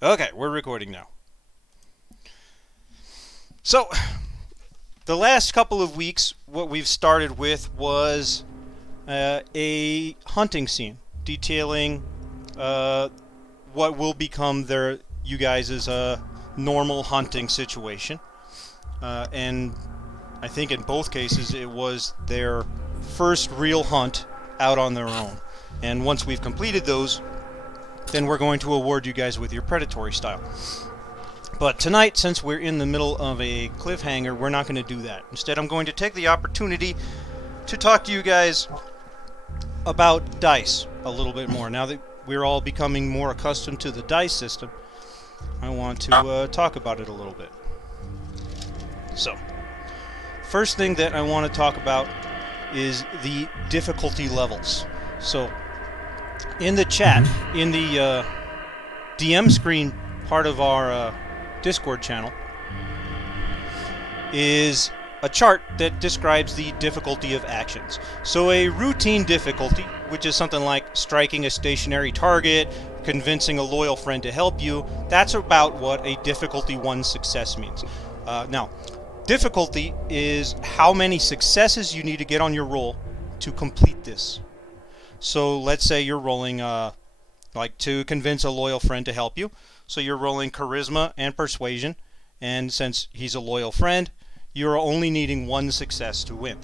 Okay, we're recording now. So, the last couple of weeks, what we've started with was a hunting scene detailing what will become you guys' normal hunting situation. And I think in both cases it was their first real hunt out on their own. And once we've completed those, then we're going to award you guys with your predatory style. But tonight, since we're in the middle of a cliffhanger, we're not going to do that. Instead, I'm going to take the opportunity to talk to you guys about dice a little bit more. Now that we're all becoming more accustomed to the dice system, I want to talk about it a little bit. So, first thing that I want to talk about is the difficulty levels. So, in the chat, in the DM screen part of our Discord channel, is a chart that describes the difficulty of actions. So a routine difficulty, which is something like striking a stationary target, convincing a loyal friend to help you, that's about what a difficulty 1 success means. Now, difficulty is how many successes you need to get on your roll to complete this. So let's say you're rolling like to convince a loyal friend to help you. So you're rolling charisma and persuasion, and since he's a loyal friend, you're only needing 1 success to win.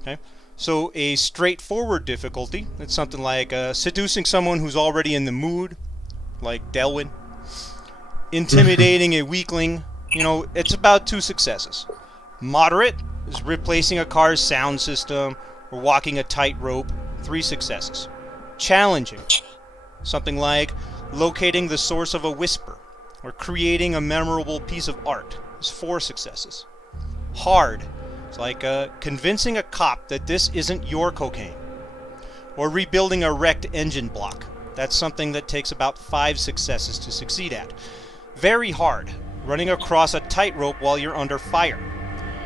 Okay? So a straightforward difficulty, it's something like seducing someone who's already in the mood, like Delwyn. Intimidating a weakling, it's about 2 successes. Moderate is replacing a car's sound system or walking a tightrope, 3 successes. Challenging, something like locating the source of a whisper or creating a memorable piece of art, is 4 successes. Hard, it's like convincing a cop that this isn't your cocaine. Or rebuilding a wrecked engine block. That's something that takes about 5 successes to succeed at. Very hard, running across a tightrope while you're under fire.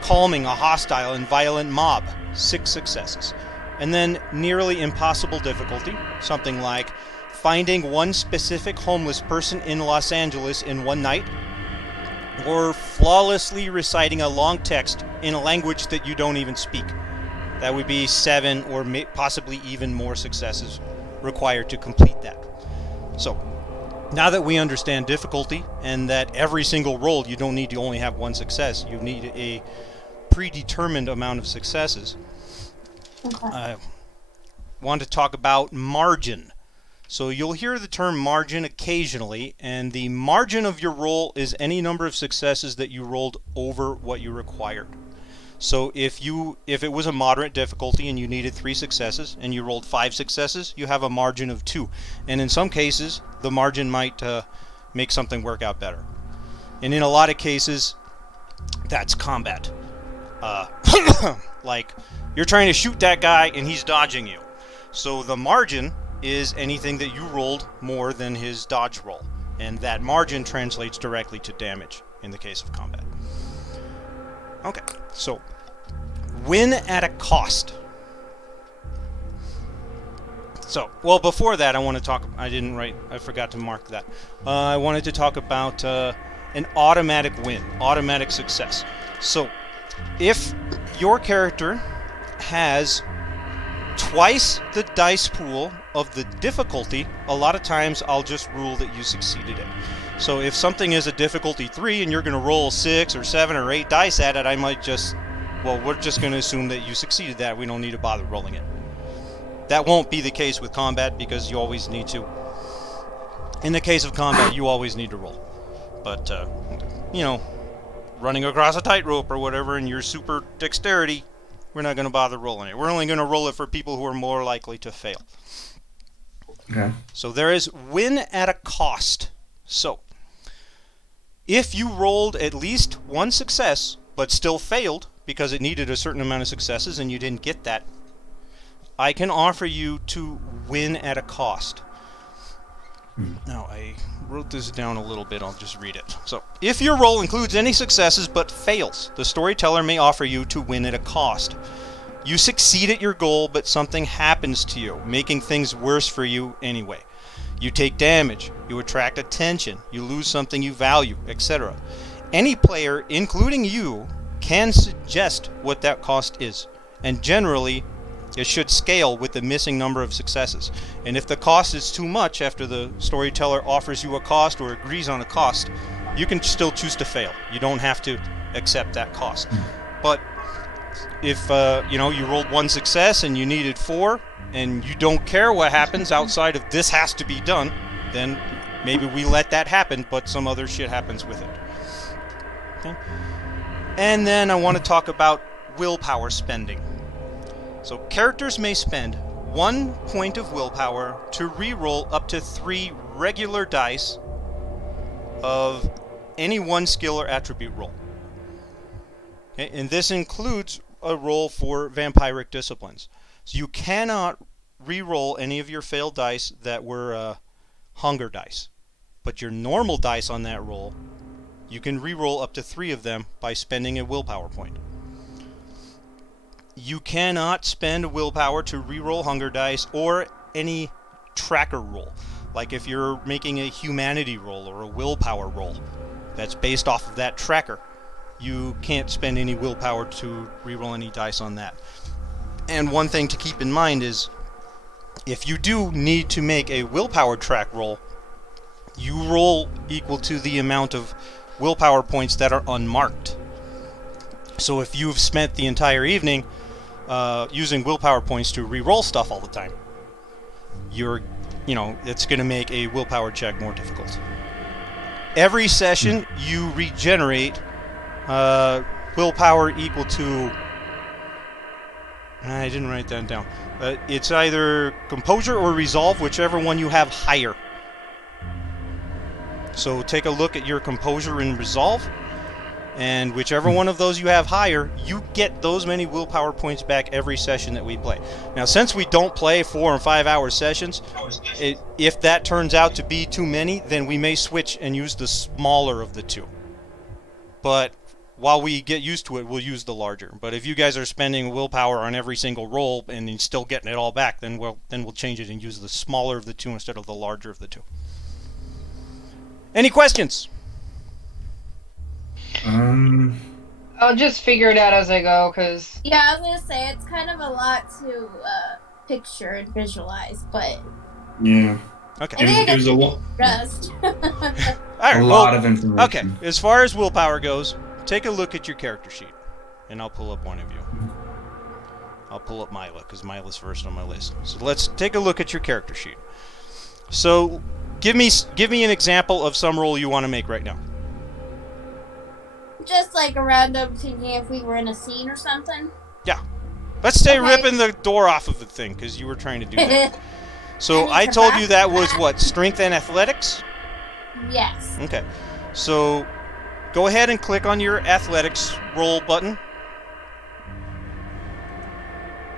Calming a hostile and violent mob, 6 successes. And then nearly impossible difficulty, something like finding one specific homeless person in Los Angeles in one night, or flawlessly reciting a long text in a language that you don't even speak. That would be 7 or possibly even more successes required to complete that. So, now that we understand difficulty and that every single roll you don't need to only have 1 success, you need a predetermined amount of successes. Okay. I want to talk about margin. So you'll hear the term margin occasionally, and the margin of your roll is any number of successes that you rolled over what you required. So if it was a moderate difficulty and you needed 3 successes and you rolled 5 successes, you have a margin of 2. And in some cases, the margin might make something work out better. And in a lot of cases, that's combat. Like, you're trying to shoot that guy and he's dodging you. So the margin is anything that you rolled more than his dodge roll. And that margin translates directly to damage in the case of combat. Okay, so win at a cost. So, well, before that, I forgot to mark that. I wanted to talk about an automatic win, automatic success. So, if your character has twice the dice pool of the difficulty, a lot of times I'll just rule that you succeeded it. So if something is a difficulty 3 and you're going to roll 6 or 7 or 8 dice at it, I might we're just going to assume that you succeeded that. We don't need to bother rolling it. That won't be the case with combat because you always need to. In the case of combat, you always need to roll. But, running across a tightrope or whatever and your super dexterity, we're not going to bother rolling it. We're only going to roll it for people who are more likely to fail. Okay. So there is win at a cost. So, if you rolled at least 1 success, but still failed because it needed a certain amount of successes and you didn't get that, I can offer you to win at a cost. Now, I wrote this down a little bit. I'll just read it. So, if your roll includes any successes but fails, the storyteller may offer you to win at a cost. You succeed at your goal, but something happens to you, making things worse for you anyway. You take damage, you attract attention, you lose something you value, etc. Any player, including you, can suggest what that cost is, and generally it should scale with the missing number of successes. And if the cost is too much after the storyteller offers you a cost or agrees on a cost, you can still choose to fail. You don't have to accept that cost. But if you rolled 1 success and you needed 4, and you don't care what happens outside of this has to be done, then maybe we let that happen, but some other shit happens with it. Okay? And then I want to talk about willpower spending. So characters may spend 1 point of willpower to reroll up to 3 regular dice of any 1 skill or attribute roll. Okay? And this includes a roll for vampiric disciplines. So you cannot re-roll any of your failed dice that were hunger dice. But your normal dice on that roll, you can re-roll up to 3 of them by spending a willpower point. You cannot spend willpower to re-roll hunger dice or any tracker roll. Like if you're making a humanity roll or a willpower roll that's based off of that tracker, you can't spend any willpower to re-roll any dice on that. And one thing to keep in mind is, if you do need to make a willpower track roll, you roll equal to the amount of willpower points that are unmarked. So if you've spent the entire evening using willpower points to re-roll stuff all the time, it's going to make a willpower check more difficult. Every session you regenerate willpower equal to... I didn't write that down. It's either composure or resolve, whichever one you have higher. So take a look at your composure and resolve, and whichever one of those you have higher, you get those many willpower points back every session that we play. Now, since we don't play 4 and 5 hour sessions, if that turns out to be too many, then we may switch and use the smaller of the two. But while we get used to it, we'll use the larger. But if you guys are spending willpower on every single roll and you're still getting it all back, then we'll change it and use the smaller of the two instead of the larger of the two. Any questions? I'll just figure it out as I go, because... Yeah, I was going to say, it's kind of a lot to picture and visualize, but... Yeah. Okay. It was a lot. Rest. Alright, a lot of information. Okay, as far as willpower goes, take a look at your character sheet, and I'll pull up one of you. I'll pull up Mila, because Mila's first on my list. So let's take a look at your character sheet. So, give me an example of some role you want to make right now. Just like a random thinking if we were in a scene or something. Yeah. Let's say Okay. ripping the door off of the thing, because you were trying to do that. So I told you that was what? Strength and athletics? Yes. Okay. So go ahead and click on your athletics roll button.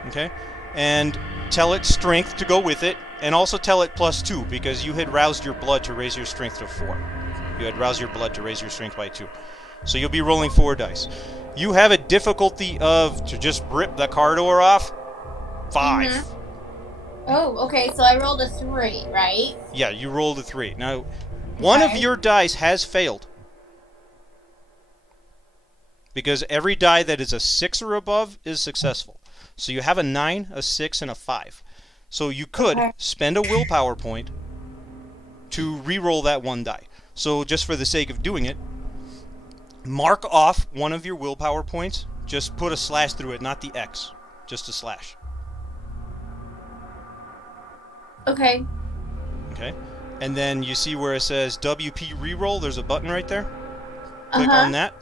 Okay. And tell it strength to go with it. And also tell it +2, because you had roused your blood to raise your strength to 4. You had roused your blood to raise your strength by 2. So you'll be rolling 4 dice. You have a difficulty of, to just rip the car door off, 5. Mm-hmm. Oh, okay, so I rolled a 3, right? Yeah, you rolled a 3. Now, one of your dice has failed. Because every die that is a 6 or above is successful. So you have a 9, a 6, and a 5. So you could spend a willpower point to re-roll that 1 die. So just for the sake of doing it, mark off one of your willpower points. Just put a slash through it, not the X. Just a slash. Okay. Okay. And then you see where it says WP reroll. There's a button right there. Click on that.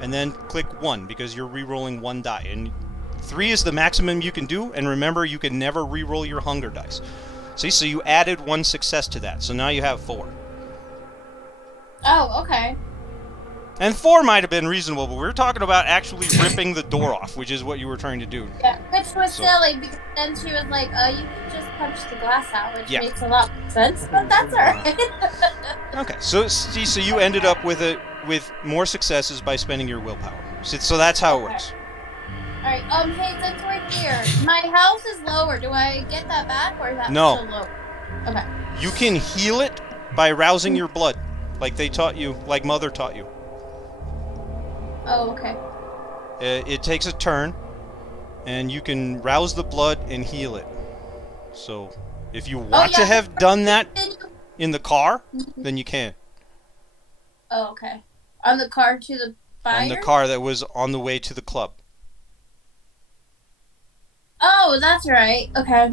And then click 1, because you're re-rolling 1 die. And 3 is the maximum you can do. And remember, you can never re-roll your hunger dice. See, so you added 1 success to that. So now you have 4. Oh, okay. And 4 might have been reasonable, but we were talking about actually ripping the door off, which is what you were trying to do. Yeah, which was silly, because then she was like, you can just punch the glass out, which makes a lot of sense, but that's alright. Okay, so see, so you ended up with more successes by spending your willpower. So that's how it works. Alright, hey, since we're here, my house is lower. Do I get that back, or is that still low? Okay. You can heal it by rousing your blood, like they taught you, like Mother taught you. Oh, okay. It takes a turn, and you can rouse the blood and heal it. So, if you want to have done that in the car, then you can. Oh, okay. On the car to the fire? On the car that was on the way to the club. Oh, that's right. Okay.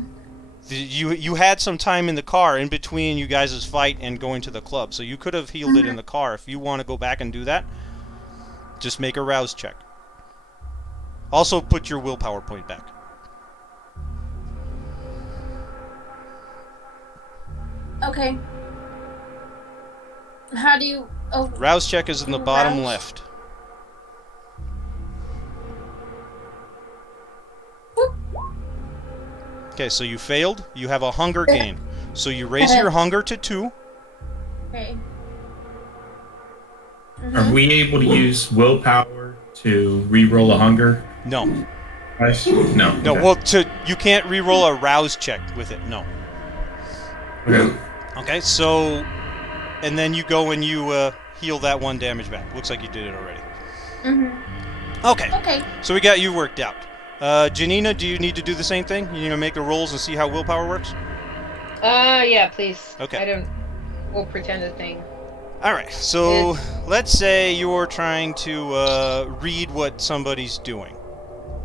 You had some time in the car in between you guys' fight and going to the club, so you could have healed it in the car. If you want to go back and do that, just make a rouse check. Also, put your willpower point back. Okay. How do you... Oh. Rouse check is in the bottom Rouse. left. Whoop. Okay, so you failed. You have a hunger gain. So you raise your hunger to 2. Okay. Are we able to use willpower to re-roll a hunger? No. Nice. No. No, Okay. well, you can't re-roll a rouse check with it. No. Okay. Okay, so... And then you go and you heal that 1 damage back. Looks like you did it already. Okay. Okay. So we got you worked out. Janina, do you need to do the same thing? You need to make the rolls and see how willpower works? Yeah, please. Okay. We'll pretend a thing. Alright, so let's say you're trying to read what somebody's doing.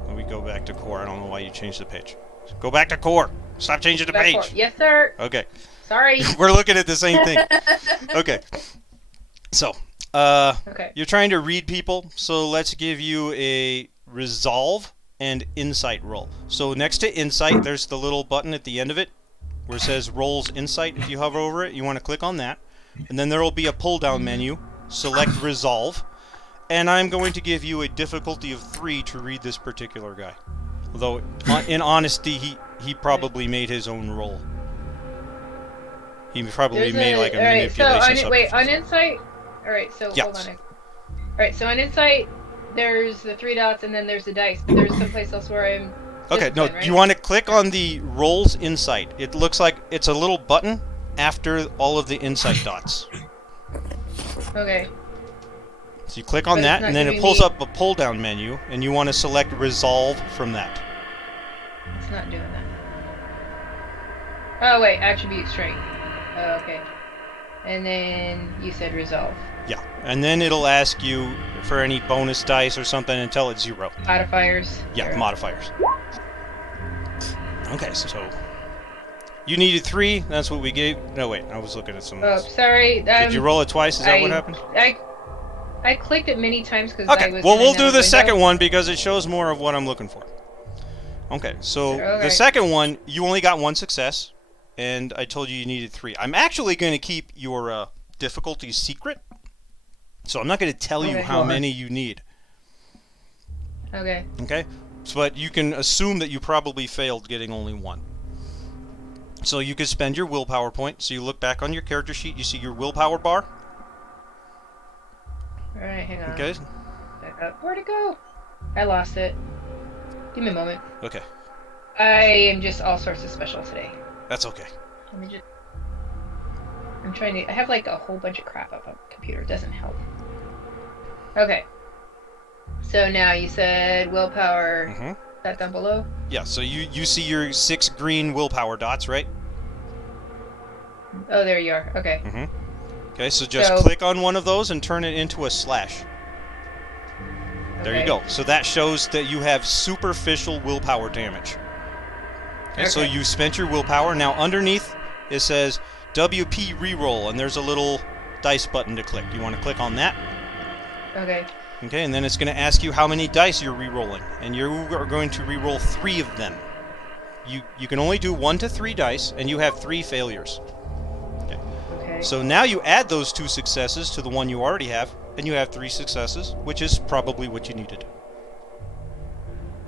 Let me go back to core. I don't know why you changed the page. Go back to core. Stop changing the page. Yes, sir. Okay. Sorry. We're looking at the same thing. Okay. So, you're trying to read people, so let's give you a resolve and insight roll. So next to insight, there's the little button at the end of it where it says rolls insight. If you hover over it, you want to click on that. And then there will be a pull-down menu. Select resolve. And I'm going to give you a difficulty of 3 to read this particular guy. Although, in honesty, he probably made his own roll. He probably made like a manipulation. So on insight. All right, so hold on. All right, so on insight, there's the 3 dots, and then there's the dice. But there's someplace else where I'm. Okay, no, right? you want to click on the rolls insight. It looks like it's a little button after all of the insight dots. Okay. So you click on that, and then it pulls up a pull-down menu, and you want to select resolve from that. It's not doing that. Oh wait, attribute strength. Oh, okay. And then you said resolve. Yeah, and then it'll ask you for any bonus dice or something until it's 0. Modifiers. Yeah, 0. modifiers. Okay, so you needed 3. That's what we gave. No, wait, I was looking at some. Oh, sorry. Did you roll it twice? Is that what happened? I clicked it many times because okay. I was. Well, we'll do the second one because it shows more of what I'm looking for. Okay, so the second one, you only got 1 success, and I told you needed 3. I'm actually going to keep your difficulty secret, so I'm not going to tell you how many you need. Okay. Okay, but you can assume that you probably failed getting only 1. So you could spend your willpower point. So you look back on your character sheet, you see your willpower bar. All right, hang on. Okay. Back up. Where'd it go? I lost it. Give me a moment. Okay. I am just all sorts of special today. That's okay. Let me just. I'm trying to. I have like a whole bunch of crap up on the computer. It doesn't help. Okay. So now you said willpower. Mm-hmm. That down below? Yeah, so you see your 6 green willpower dots, right? Oh, there you are. Okay. Mm-hmm. Okay, so just click on one of those and turn it into a slash. There you go. So that shows that you have superficial willpower damage. Okay, so you spent your willpower. Now underneath it says WP reroll, and there's a little dice button to click. You want to click on that? Okay. Okay, and then it's going to ask you how many dice you're re-rolling, and you are going to re-roll 3 of them. You can only do 1 to 3 dice, and you have 3 failures. Okay. So now you add those 2 successes to the one you already have, and you have 3 successes, which is probably what you needed.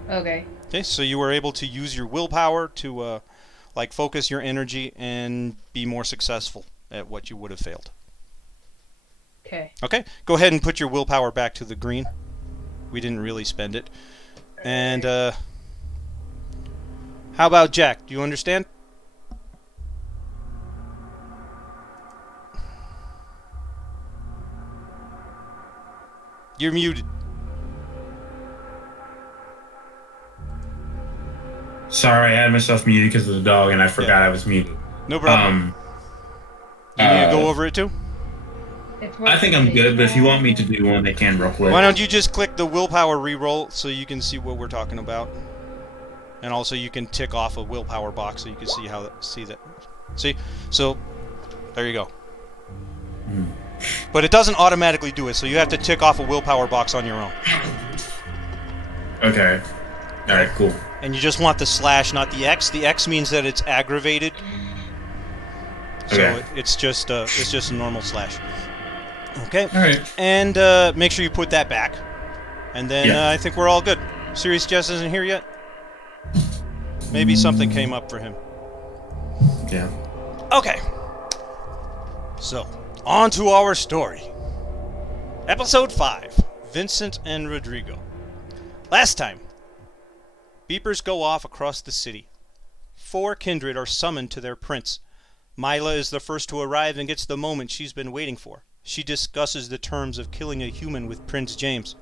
Okay. Okay, so you were able to use your willpower to like focus your energy and be more successful at what you would have failed. Okay. Okay, go ahead and put your willpower back to the green. We didn't really spend it. And how about Jack? Do you understand? You're muted. Sorry, I had myself muted because of the dog, and I forgot I was muted. No problem. You need to go over it too? I think I'm good, but if you want me to do one, I can real quick. Why don't you just click the willpower reroll so you can see what we're talking about, and also you can tick off a willpower box so you can see that. See, so there you go. But it doesn't automatically do it, so you have to tick off a willpower box on your own. Okay. All right. Cool. And you just want the slash, not the X. The X means that it's aggravated. So Okay. it's just a normal slash. Okay. All right. And make sure you put that back. And then I think we're all good. Serious Jess isn't here yet? Maybe something came up for him. Yeah. Okay. So, on to our story. Episode 5. Vincent and Rodrigo. Last time, beepers go off across the city. 4 kindred are summoned to their prince. Mila is the first to arrive and gets the moment she's been waiting for. She discusses the terms of killing a human with Prince James.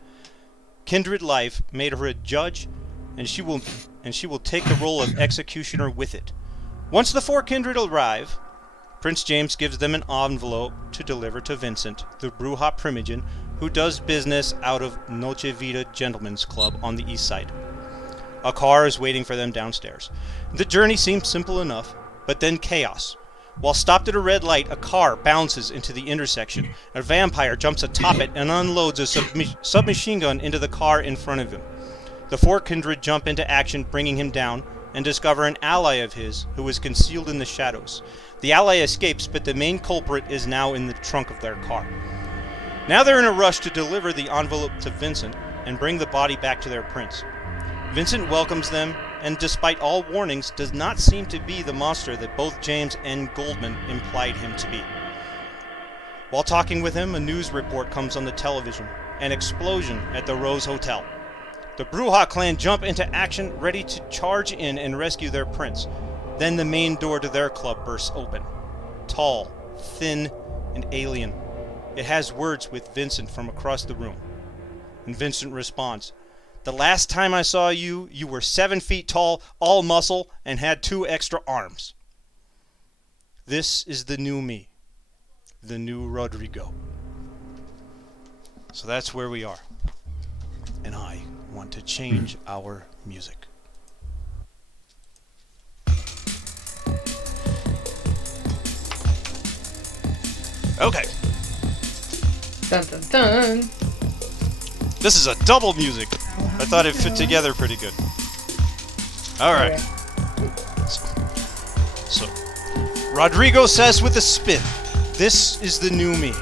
Kindred life made her a judge, and she will take the role of executioner with it. Once the 4 kindred arrive, Prince James gives them an envelope to deliver to Vincent, the Bruja Primogen, who does business out of Noche Vida Gentlemen's Club on the east side. A car is waiting for them downstairs. The journey seems simple enough, but then chaos. While stopped at a red light, a car bounces into the intersection. A vampire jumps atop it and unloads a submachine gun into the car in front of him. The 4 kindred jump into action, bringing him down, and discover an ally of his who is concealed in the shadows. The ally escapes, but the main culprit is now in the trunk of their car. Now they're in a rush to deliver the envelope to Vincent and bring the body back to their prince. Vincent welcomes them, and despite all warnings, does not seem to be the monster that both James and Goldman implied him to be. While talking with him, a news report comes on the television. An explosion at the Rose Hotel. The Bruja clan jump into action, ready to charge in and rescue their prince. Then the main door to their club bursts open. Tall, thin, and alien. It has words with Vincent from across the room. And Vincent responds, "The last time I saw you, you were 7 feet tall, all muscle, and had 2 extra arms. This is the new me. The new Rodrigo." So that's where we are. And I want to change our music. Okay. Dun dun dun. This is a double music. I thought it fit together pretty good. Alright. So, Rodrigo says with a spin, "This is the new me.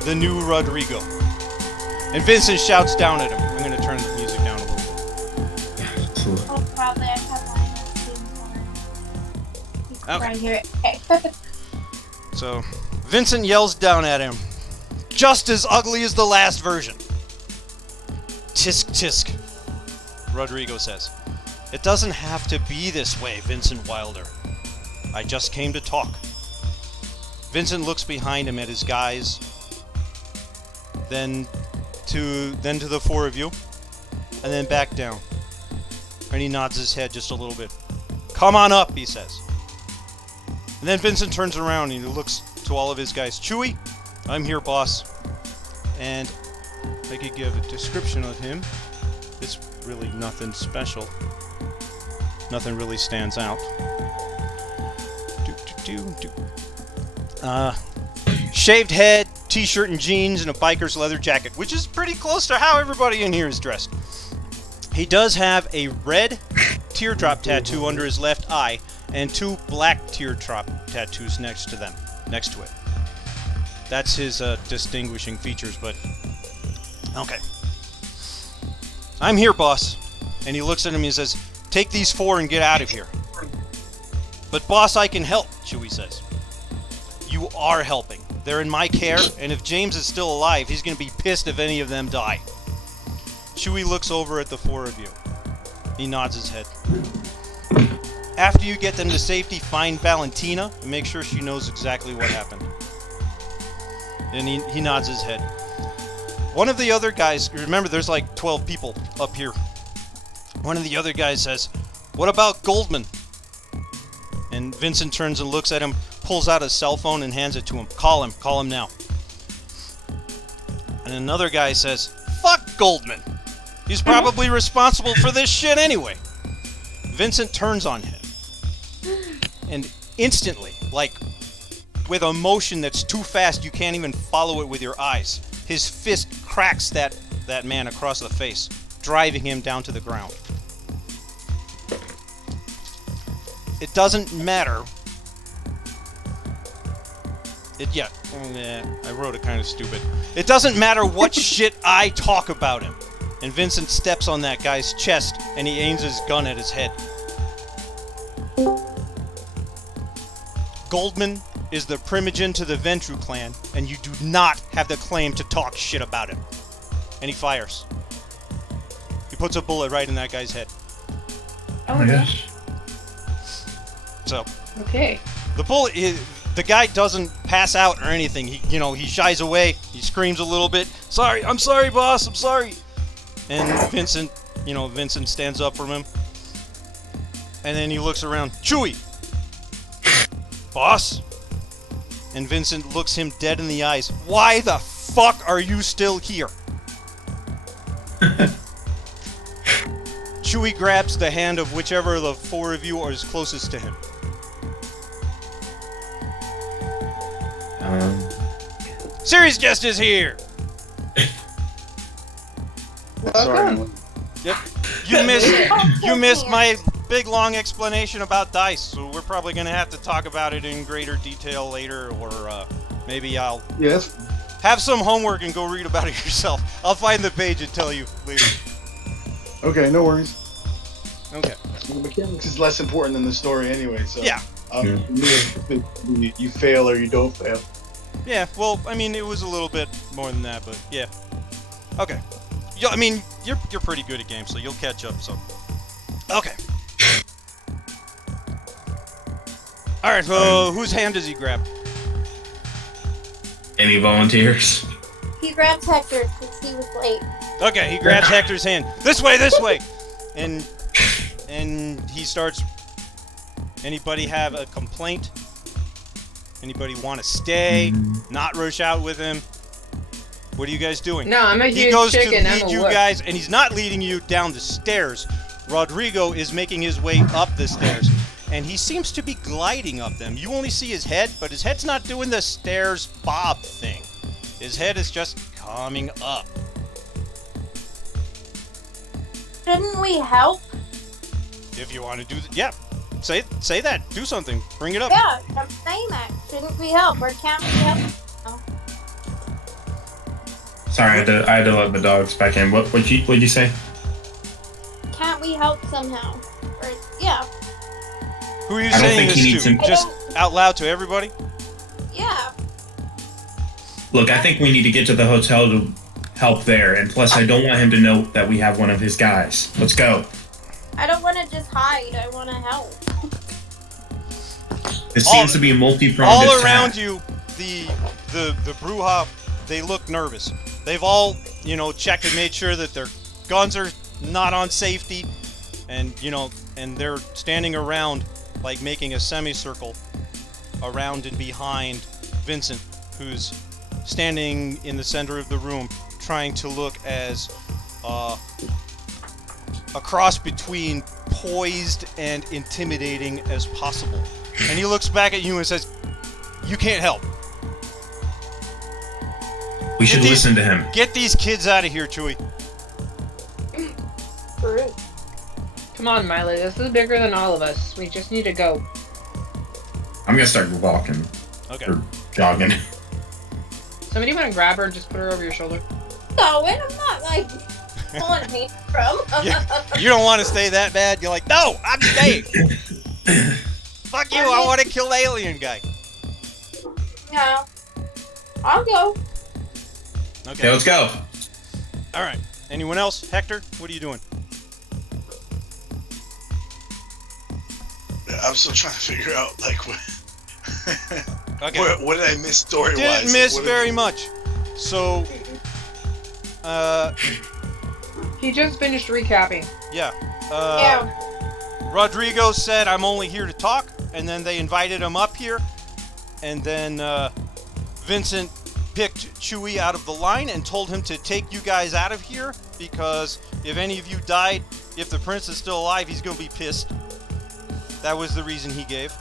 The new Rodrigo." And Vincent shouts down at him. I'm going to turn the music down a little bit. Oh, probably I have mine on. Okay. Right here. Okay. So, Vincent yells down at him, "Just as ugly as the last version." "Tisk tisk," Rodrigo says. "It doesn't have to be this way, Vincent Wilder. I just came to talk." Vincent looks behind him at his guys, then to the 4 of you, and then back down. And he nods his head just a little bit. "Come on up," he says. And then Vincent turns around and he looks to all of his guys. "Chewie, I'm here, boss." And I could give a description of him. It's really nothing special. Nothing really stands out. Shaved head, t-shirt and jeans, and a biker's leather jacket, which is pretty close to how everybody in here is dressed. He does have a red teardrop tattoo under his left eye, and 2 black teardrop tattoos next to it. That's his distinguishing features, but okay. "I'm here, boss." And he looks at him and he says, "Take these 4 and get out of here." "But boss, I can help," Chewie says. "You are helping. They're in my care, and if James is still alive, he's going to be pissed if any of them die." Chewie looks over at the 4 of you. He nods his head. "After you get them to safety, find Valentina and make sure she knows exactly what happened." And he nods his head. One of the other guys, remember there's like 12 people up here. One of the other guys says, "What about Goldman?" And Vincent turns and looks at him, pulls out his cell phone and hands it to him. Call him now. And another guy says, "Fuck Goldman. He's probably responsible for this shit anyway." Vincent turns on him. And instantly, like with a motion that's too fast you can't even follow it with your eyes, his fist cracks that man across the face, driving him down to the ground. It doesn't matter. I wrote it kind of stupid. It doesn't matter what shit I talk about him. And Vincent steps on that guy's chest and he aims his gun at his head. Goldman is the primogen to the Ventru clan, and you do not have the claim to talk shit about him. And he fires. He puts a bullet right in that guy's head. Oh my gosh. So, Okay. the guy doesn't pass out or anything. He shies away. He screams a little bit. "Sorry, I'm sorry, boss. I'm sorry." And Vincent stands up from him. And then he looks around. "Chewie! Boss?" And Vincent looks him dead in the eyes. "Why the fuck are you still here?" Chewie grabs the hand of whichever of the four of you is closest to him. Serious Jest is here! Welcome. Yep. You missed my big long explanation about dice, so we're probably gonna have to talk about it in greater detail later, or maybe I'll have some homework and go read about it yourself. I'll find the page and tell you later. Okay, no worries. Okay. The mechanics is less important than the story anyway, so... Yeah. You fail or you don't fail. Yeah, well, I mean, it was a little bit more than that, but yeah. Okay. I mean, you're pretty good at games, so you'll catch up, so... Okay. Alright, so whose hand does he grab? Any volunteers? He grabbed Hector's because he was late. Okay, he grabs Hector's hand. This way, this way! And he starts... Anybody have a complaint? Anybody want to stay? Not rush out with him? What are you guys doing? No, I'm a He huge goes chicken. to I'm lead a you wolf. guys, and he's not leading you down the stairs. Rodrigo is making his way up the stairs, and he seems to be gliding up them. You only see his head, but his head's not doing the stairs bob thing. His head is just coming up. Shouldn't we help? If you want to do yeah, say that. Do something. Bring it up. Yeah, I'm saying that. Shouldn't we help, or can't we help? Sorry, I had to let the dogs back in. What'd you say? Can't we help somehow? Or yeah, Who are you I don't saying think he this needs to? to- Just out loud to everybody? yeah. Look, I think we need to get to the hotel to help there, and plus I don't want him to know that we have one of his guys. Let's go. I don't want to just hide. I want to help. This seems to be a multi-pronged All attack. around you, the Bruja, they look nervous. They've all, checked and made sure that their guns are not on safety, and and they're standing around, like making a semicircle around and behind Vincent, who's standing in the center of the room, trying to look as a cross between poised and intimidating as possible. And he looks back at you and says, "You can't help. We should listen to him. Get these kids out of here, Chewie." True. Come on, Miley. This is bigger than all of us. We just need to go. I'm gonna start walking. Okay. Or jogging. Somebody want to grab her and just put her over your shoulder? No, and I'm not like pulling me from. You don't want to stay that bad? You're like, "No, I'm staying." Fuck you, I want to kill the alien guy. Yeah. I'll go. Okay, let's go. Alright. Anyone else? Hector, what are you doing? I'm still trying to figure out what. Okay. What did I miss story-wise? Didn't miss very much. So, He just finished recapping. Yeah. Yeah. Rodrigo said, I'm only here to talk, and then they invited him up here, and then Vincent picked Chewie out of the line and told him to take you guys out of here, because if any of you died, if the prince is still alive, he's going to be pissed. That was the reason he gave.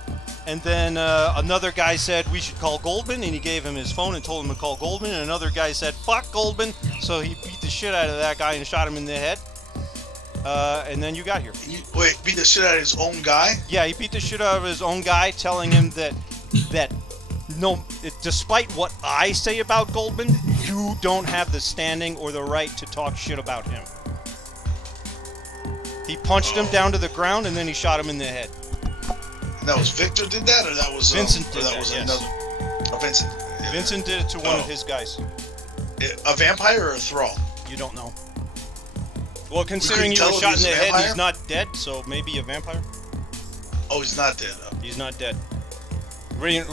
And then another guy said we should call Goldman, and he gave him his phone and told him to call Goldman, and another guy said, fuck Goldman, so he beat the shit out of that guy and shot him in the head. And then you got here. Wait, beat the shit out of his own guy? Yeah, he beat the shit out of his own guy, telling him that no, despite what I say about Goldman, you don't have the standing or the right to talk shit about him. He punched him down to the ground, and then he shot him in the head. And that was Victor did that, or that was Vincent did or that that, was yes. another? Oh, Vincent. Yeah. Vincent did it to one of his guys. A vampire or a thrall? You don't know. Well, considering couldn't you were tell shot if in he the was a head, vampire? he's not dead, so maybe a vampire? Oh, he's not dead. He's not dead.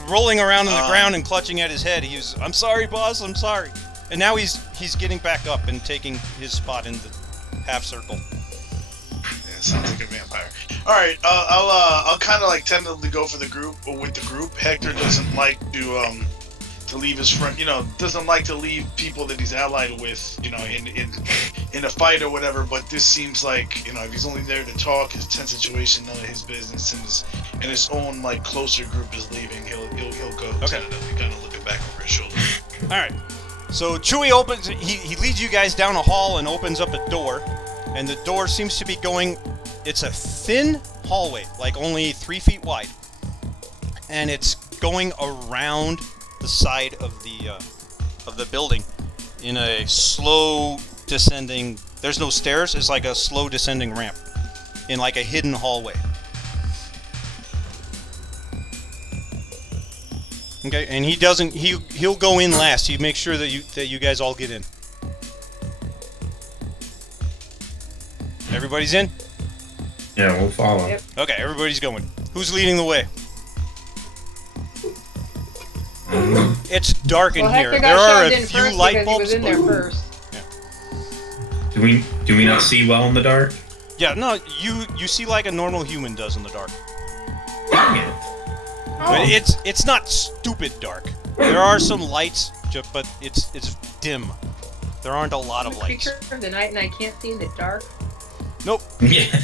Rolling around on the ground and clutching at his head, he was, I'm sorry, boss, I'm sorry. And now he's getting back up and taking his spot in the half circle. Yeah, sounds like a vampire. All right, I'll kind of like tentatively go for the group or with the group. Hector doesn't like to leave his friend, doesn't like to leave people that he's allied with, in a fight or whatever. But this seems like, if he's only there to talk, it's a tense situation, none of his business, and his own like closer group is leaving. He'll go tentatively, kind of looking back over his shoulder. All right. So Chewie opens. He leads you guys down a hall and opens up a door, and the door seems to be going. It's a thin hallway, like only 3 feet wide, and it's going around the side of the building in a slow descending. There's no stairs. It's like a slow descending ramp in like a hidden hallway. Okay, and he doesn't. He'll go in last. He makes sure that you guys all get in. Everybody's in? Yeah, we'll follow. Yep. Okay, everybody's going. Who's leading the way? It's dark in Well, here. Hector There got are shoved a in few first light because he was bulbs. in there first. Do we not see well in the dark? Yeah, no, you see like a normal human does in the dark. Dang it. But it's not stupid dark. There are some lights, but it's dim. There aren't a lot of I'm a lights. creature of the night and I can't see in the dark. Nope. Yeah.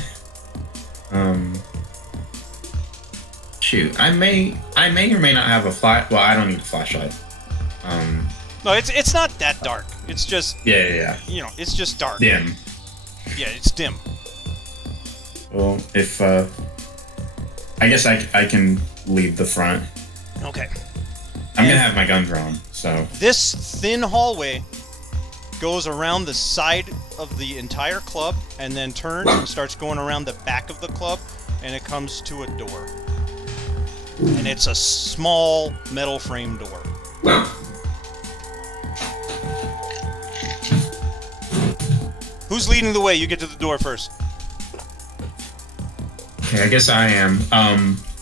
Shoot, I may or may not have a flash. Well, I don't need a flashlight. No, it's not that dark. It's just Yeah. it's just dark. Dim. Yeah, it's dim. Well, if I guess I can lead the front. Okay. I'm gonna have my gun drawn, so. This thin hallway goes around the side of the entire club and then turns and starts going around the back of the club, and it comes to a door. And it's a small metal frame door. Who's leading the way? You get to the door first. Okay, I guess I am.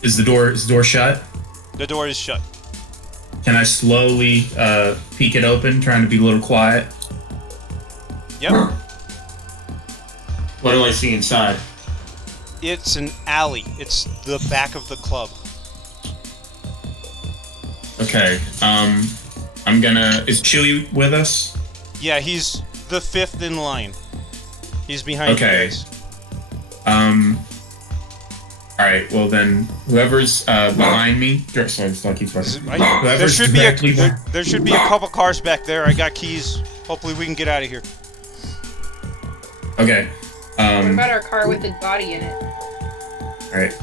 Is the door shut? The door is shut. Can I slowly peek it open, trying to be a little quiet? Yep. What do I see inside? It's an alley. It's the back of the club. Okay. I'm gonna. Is Chewie with us? Yeah, he's the fifth in line. He's behind you Okay. guys. All right. Well then, whoever's behind me. Sorry, I keep talking. There Whoever's should be directly there should be a couple cars back there. I got keys. Hopefully we can get out of here. Okay. What about our car with the body in it? All right.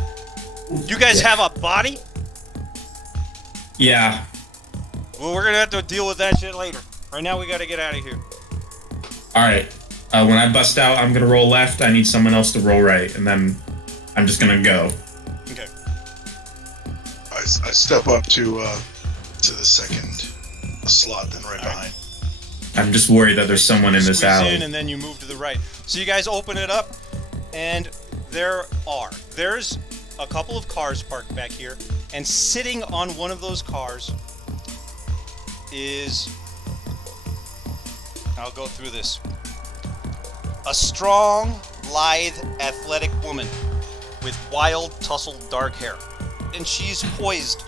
You guys have a body? Yeah. Well, we're gonna have to deal with that shit later. Right now we gotta get out of here. All right. When I bust out, I'm gonna roll left. I need someone else to roll right, and then I'm just gonna go. Okay. I step up to the second slot, then right behind. I'm just worried that there's someone in this Squeeze alley. in and then you move to the right. So you guys open it up, and there's a couple of cars parked back here, and sitting on one of those cars is I'll go through this. A strong, lithe, athletic woman with wild, tousled dark hair. And she's poised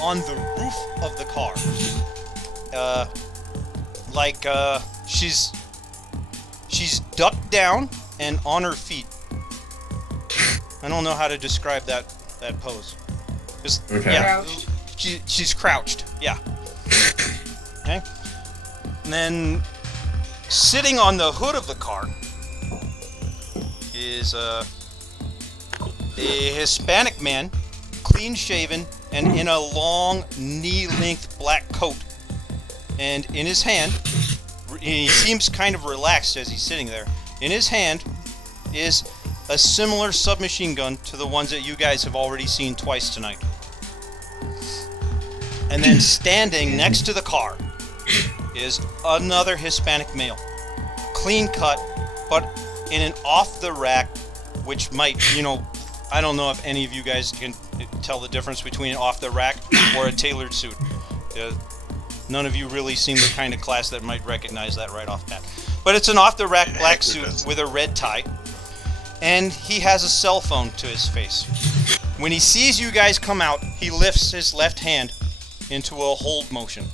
on the roof of the car. She's ducked down and on her feet. I don't know how to describe that pose. Just, Okay. Yeah, Crouched. she's crouched. Yeah. Okay. And then sitting on the hood of the car is a Hispanic man, clean-shaven and in a long, knee-length black coat. And in his hand, he seems kind of relaxed as he's sitting there. In his hand is a similar submachine gun to the ones that you guys have already seen twice tonight. And then standing next to the car is another Hispanic male. Clean cut, but in an off-the-rack, which might, I don't know if any of you guys can tell the difference between an off-the-rack or a tailored suit. None of you really seem the kind of class that might recognize that right off bat. But it's an off-the-rack black suit with a red tie. And he has a cell phone to his face. When he sees you guys come out, he lifts his left hand into a hold motion,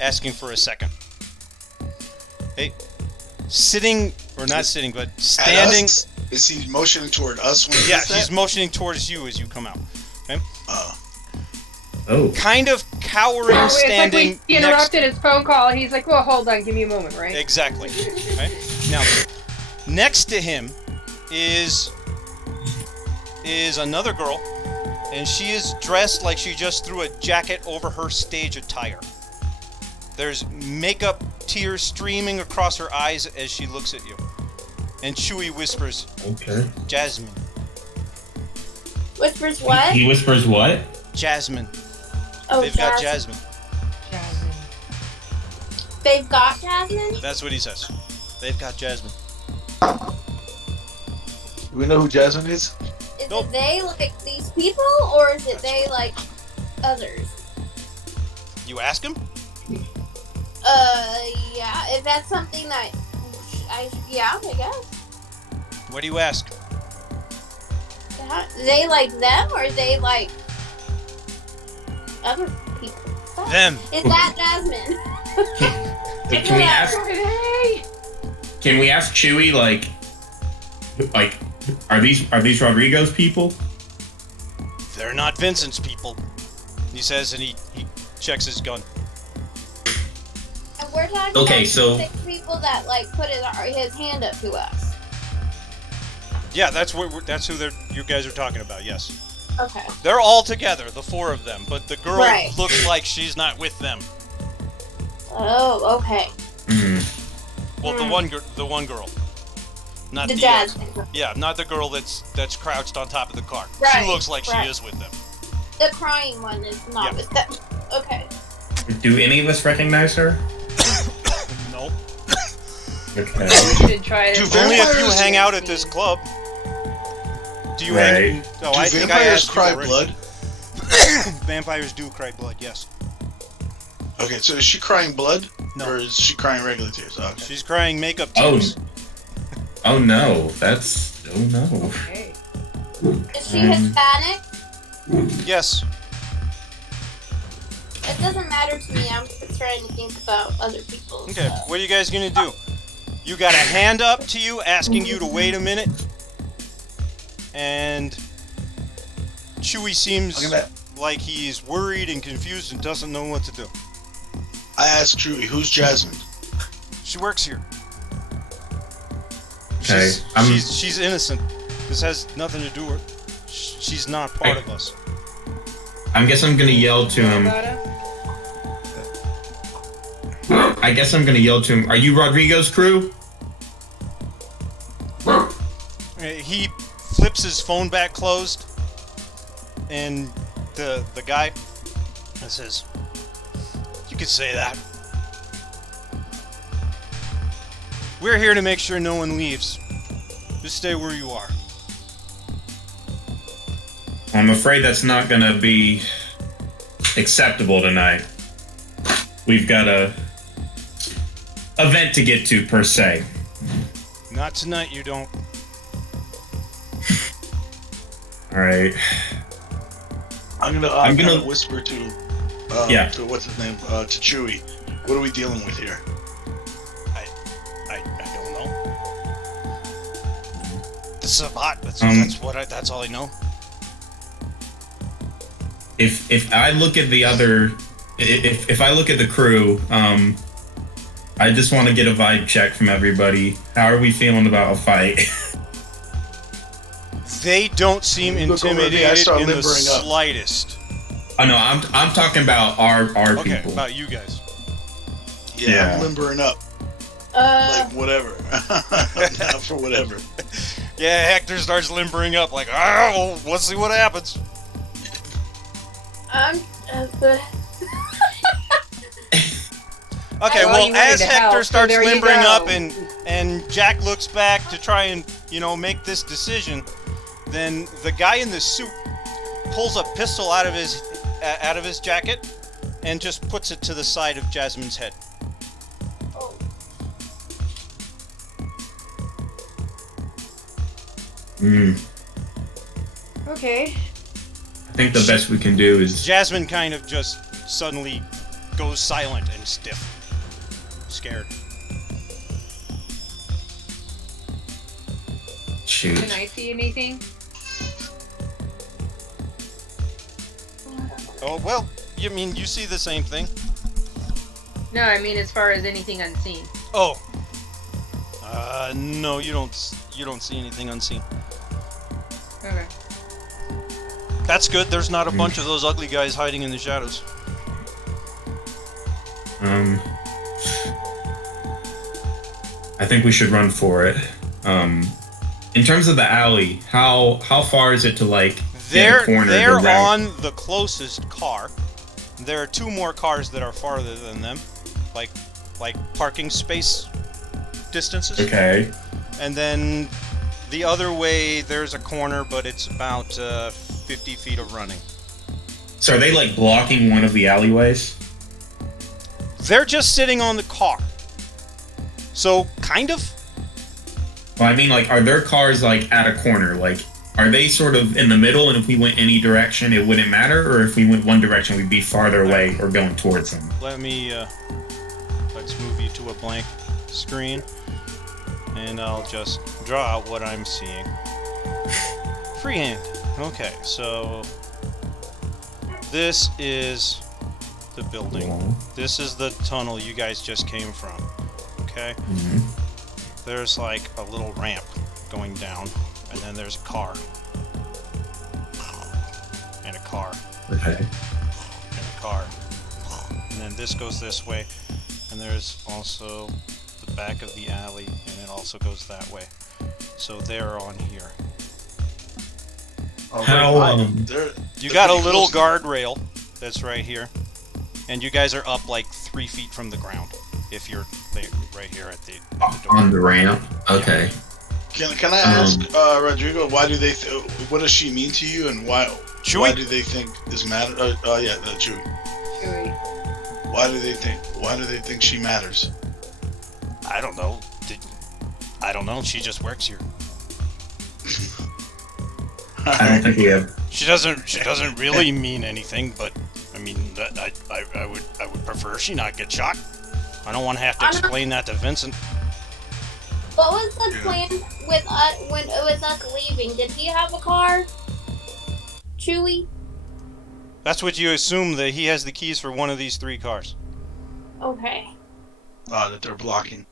asking for a second. Hey, sitting, or not sitting, but standing. At us? Is he motioning toward us when he Yeah, does that? he's motioning towards you as you come out. Okay? Oh. Kind of cowering, Oh, it's standing like we interrupted his phone call, and he's like, "Well, hold on, give me a moment, right?" Exactly. Okay? Now, next to him is another girl, and she is dressed like she just threw a jacket over her stage attire. There's makeup tears streaming across her eyes as she looks at you. And Chewie whispers, Okay. "Jasmine. Whispers what? He whispers what? Jasmine. Oh, They've got Jasmine." They've got Jasmine? That's what he says. They've got Jasmine. Do we know who Jasmine is? Is Nope. it they like these people, or is it they like others? You ask him? Yeah. If that's something that I guess. What do you ask? They like them, or they like other people? Them. Is that Jasmine? Can we ask? Hey! Can we ask Chewie like, are these Rodrigo's people? They're not Vincent's people, he says, and he checks his gun. And we're talking Okay, about so- 6 people that like put his hand up to us. Yeah, that's who you guys are talking about. Yes, Okay. they're all together, the 4 of them, but the girl Right. looks like she's not with them. Oh, okay. Well, the one girl, not The the Jasmine. yeah, not the girl that's crouched on top of the car. Right, She looks like right. she is with them. The crying one is not Yeah. with them. Okay. Do any of us recognize her? No, Okay. We should try Do this. only if you Vampires- hang out at this club. Do you Right. hang? Oh, Do I think I vampires asked you cry already. blood? Vampires do cry blood. Yes. Okay, so is she crying blood? No. Or is she crying regular tears? Okay. She's crying makeup Oh. tears. Oh no, that's no. Okay. Is she Hispanic? Yes. It doesn't matter to me. I'm just trying to think about other people. Okay. What are you guys gonna do? You got a hand up to you asking you to wait a minute, and Chewie seems I'm gonna- like he's worried and confused and doesn't know what to do. I asked Chewie, who's Jasmine? She works here. Okay, She's innocent. This has nothing to do with her. She's not part of us. I guess I'm gonna yell to him. I guess I'm gonna yell to him. Are you Rodrigo's crew? He flips his phone back closed, and the guy says, "You could say that. We're here to make sure no one leaves. Just stay where you are." I'm afraid that's not gonna be acceptable tonight. We've got a event to get to per se. Not tonight, you don't. All right. I'm gonna whisper to to what's his name to Chewie. What are we dealing with here? I don't know. This is a bot. That's all I know. If I look at the other, if I look at the crew, I just want to get a vibe check from everybody. How are we feeling about a fight? They don't seem intimidated in the slightest. Oh no, I'm talking about our Okay, people. about you guys. Yeah, I'm limbering up. Like whatever. Not for whatever. Yeah, Hector starts limbering up like, well, let's see what happens. Okay, well, as Hector starts limbering up and Jack looks back to try and, make this decision, then the guy in the suit pulls a pistol out of his jacket and just puts it to the side of Jasmine's head. Okay. I think the best we can do is Jasmine kind of just suddenly goes silent and stiff. Scared. shoot. Can I see anything? Oh, well, you see the same thing. No, I mean as far as anything unseen. Oh. No, you don't see anything unseen. Okay. That's good. There's not a bunch of those ugly guys hiding in the shadows. I think we should run for it. In terms of the alley, how far is it to They're they're on the closest car. There are two more cars that are farther than them, like parking space distances. Okay. And then the other way, there's a corner, but it's about 50 feet of running. So are they blocking one of the alleyways? They're just sitting on the car. So, kind of. Well, I mean, are their cars at a corner? Are they sort of in the middle, and if we went any direction, it wouldn't matter? Or if we went one direction, we'd be farther away or going towards them? Let me, let's move you to a blank screen. And I'll just draw out what I'm seeing. Freehand. Okay, so this is the building. Cool. This is the tunnel you guys just came from. Okay? Mm-hmm. There's a little ramp going down, and then there's a car. And a car. Okay. And a car. And then this goes this way, and there's also the back of the alley, and it also goes that way. So they're on here. How, You got a little guardrail that's right here, and you guys are up 3 feet from the ground. If you're right here at the door. On the ramp? Okay. Can I ask Rodrigo, why do they what does she mean to you, and why Chewie? do they think this matters? Chewie. Chewie. Why do they think she matters? I don't know. I don't know. She just works here. I don't think we have. She doesn't really mean anything, but I would prefer she not get shot. I don't want to have to explain that to Vincent. What was the plan with us when it was us leaving? Did he have a car? Chewie? That's what you assume, that he has the keys for one of these 3 cars. Okay. That they're blocking.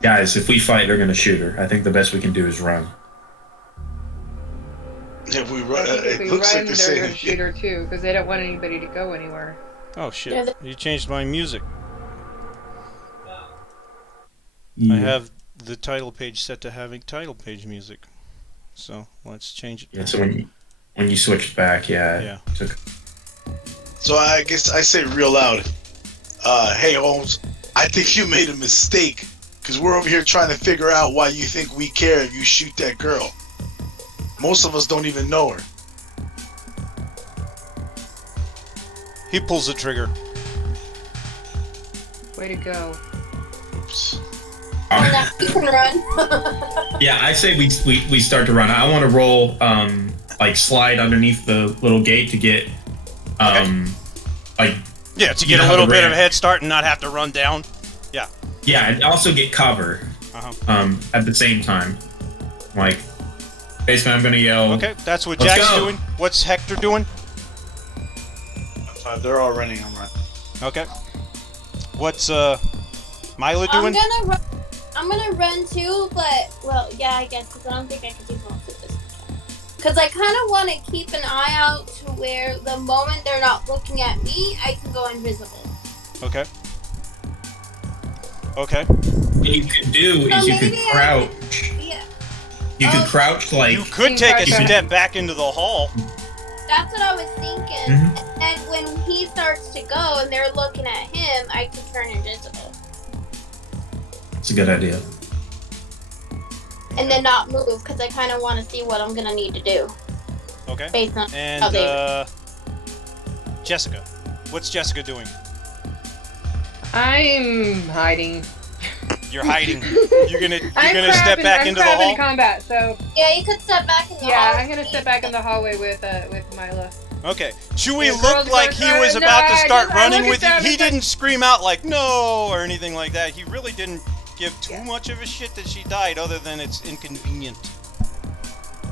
Guys, if we fight, they're gonna shoot her. I think the best we can do is run. If we run, If we it looks run, like they're they're gonna shoot her too, because they don't want anybody to go anywhere. Oh shit! Yeah, You changed my music. Yeah. I have the title page set to having title page music. So let's change it. Yeah, so when you switched back, Yeah. So I guess I say real loud, hey Holmes, I think you made a mistake, because we're over here trying to figure out why you think we care if you shoot that girl. Most of us don't even know her. He pulls the trigger. Way to go. Oops. Oh, now you can run. Yeah, I say we start to run. I want to roll like slide underneath the little gate to get like Yeah, to you get a know, little the bit of ramp. head start and not have to run down. Yeah. Yeah, and also get cover Uh-huh. at the same time. Like basically, I'm gonna yell. Okay, that's what Let's Jack's go. doing. What's Hector doing? They're all running. I'm running. Okay. What's Mila doing? I'm gonna run too, but well, yeah, I guess because I don't think I can do both at this time. Because I kind of want to keep an eye out to where the moment they're not looking at me, I can go invisible. Okay. Okay. What you could do is you could maybe I crouch. Yeah, You could crouch like. You could take a Okay. step back into the hall. that's what I was thinking. Mhm. And when he starts to go and they're looking at him, I can turn invisible It's a good idea. and then not move because I kind of want to see what I'm gonna need to do Okay. based on how And they. Jessica. What's Jessica doing? I'm hiding. You're hiding. You're gonna step back into the I'm hall. in combat, so Yeah, you could step back in the yeah, hall. I'm gonna step back in the hallway with Mila. Okay. Chewie Yeah, looked girls like go, he was no, about to I start just- I running look with at you. them, He it's like- didn't scream out like no or anything like that. He really didn't give too Yeah. much of a shit that she died, other than it's inconvenient.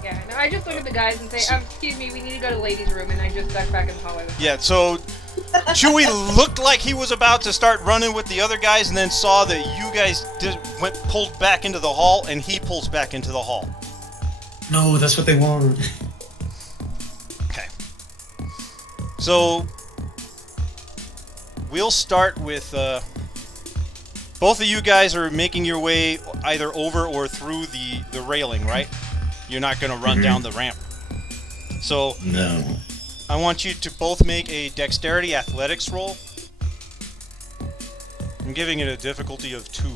Yeah, no, I just look at the guys and say, excuse me, we need to go to the ladies' room, and I just duck back in the hallway with Yeah. So Chewie looked like he was about to start running with the other guys, and then saw that you guys pulled back into the hall, and he pulls back into the hall. No, that's what they want. Okay. So we'll start with both of you guys are making your way either over or through the railing, right? You're not going to run down the ramp. So No. I want you to both make a dexterity athletics roll. I'm giving it a difficulty of 2.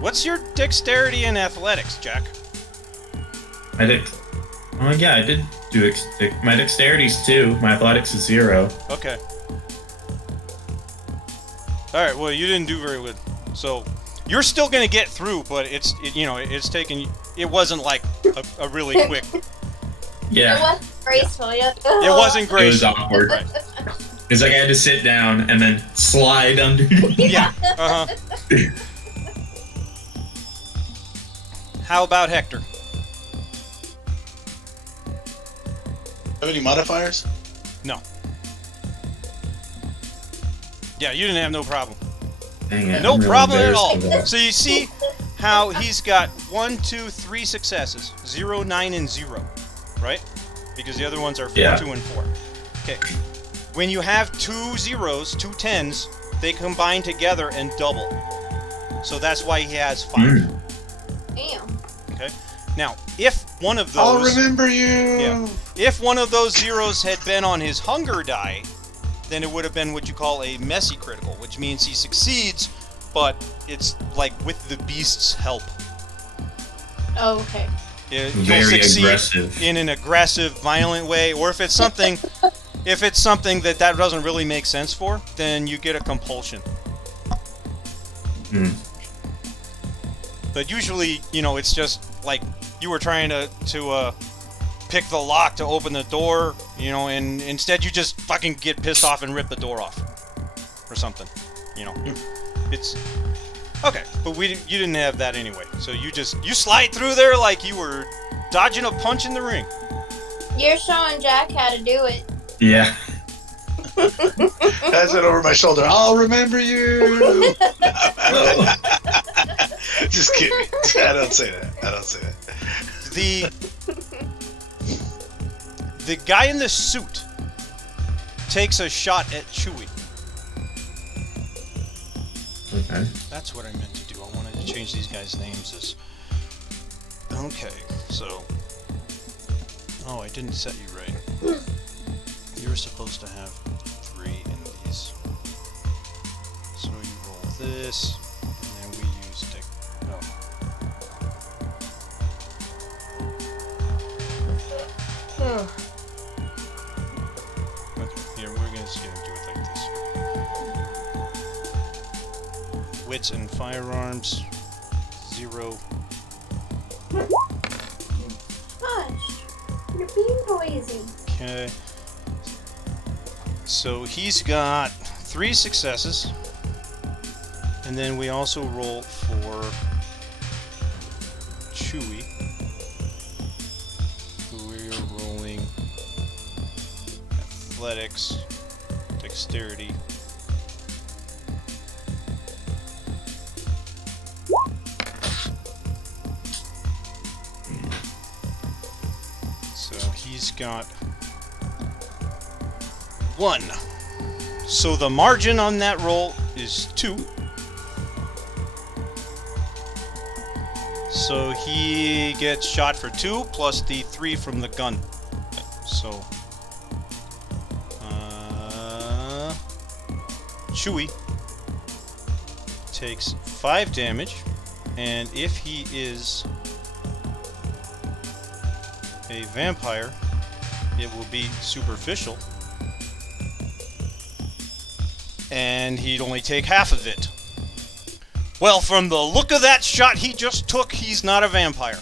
What's your dexterity and athletics, Jack? I did. Oh yeah, I did do my dexterity's 2. My athletics is 0. Okay. Alright, well, you didn't do very good. So, you're still gonna get through, but it's taken... It wasn't like a really quick... Yeah. It wasn't graceful. Yeah. It wasn't It was graceful. awkward. Right. It's like I had to sit down and then slide underneath. Yeah. Uh-huh. How about Hector? Have any modifiers? No. Yeah, you didn't have no problem. Dang it, No I'm really problem at all. embarrassed for that. So you see how he's got 1, 2, 3 successes. 0, 9, and 0. Right? Because the other ones are 4, Yeah. 2, and 4. Okay. When you have 2 zeros, 2 10s, they combine together and double. So that's why he has 5. Mm. Damn. Okay? Now, if one of I'll those... remember you. Yeah. If one of those zeros had been on his hunger die, then it would have been what you call a messy critical, which means he succeeds, but it's like with the beast's help. Oh, okay. He'll Very succeed aggressive. in an aggressive, violent way, or if it's something, that doesn't really make sense for, then you get a compulsion. Mm. But usually, it's just like you were trying to pick the lock to open the door, and instead you just fucking get pissed off and rip the door off. Or something. It's... Okay, but you didn't have that anyway. So you slide through there like you were dodging a punch in the ring. You're showing Jack how to do it. Yeah. That's it over my shoulder. I'll remember you. Just kidding. I don't say that. The guy in the suit takes a shot at Chewie. Okay. That's what I meant to do. I wanted to change these guys' names. Okay, so... Oh, I didn't set you right. You're supposed to have 3 in these. So you roll this, and then we use wits and firearms. 0. Hush. You're being noisy. Okay. So he's got 3 successes. And then we also roll for Chewie. We're rolling athletics, dexterity. So he's got 1. So the margin on that roll is 2. So he gets shot for 2 plus the 3 from the gun. So Chewie takes 5 damage, and if he is a vampire, it will be superficial, and he'd only take half of it. Well, from the look of that shot he just took, he's not a vampire.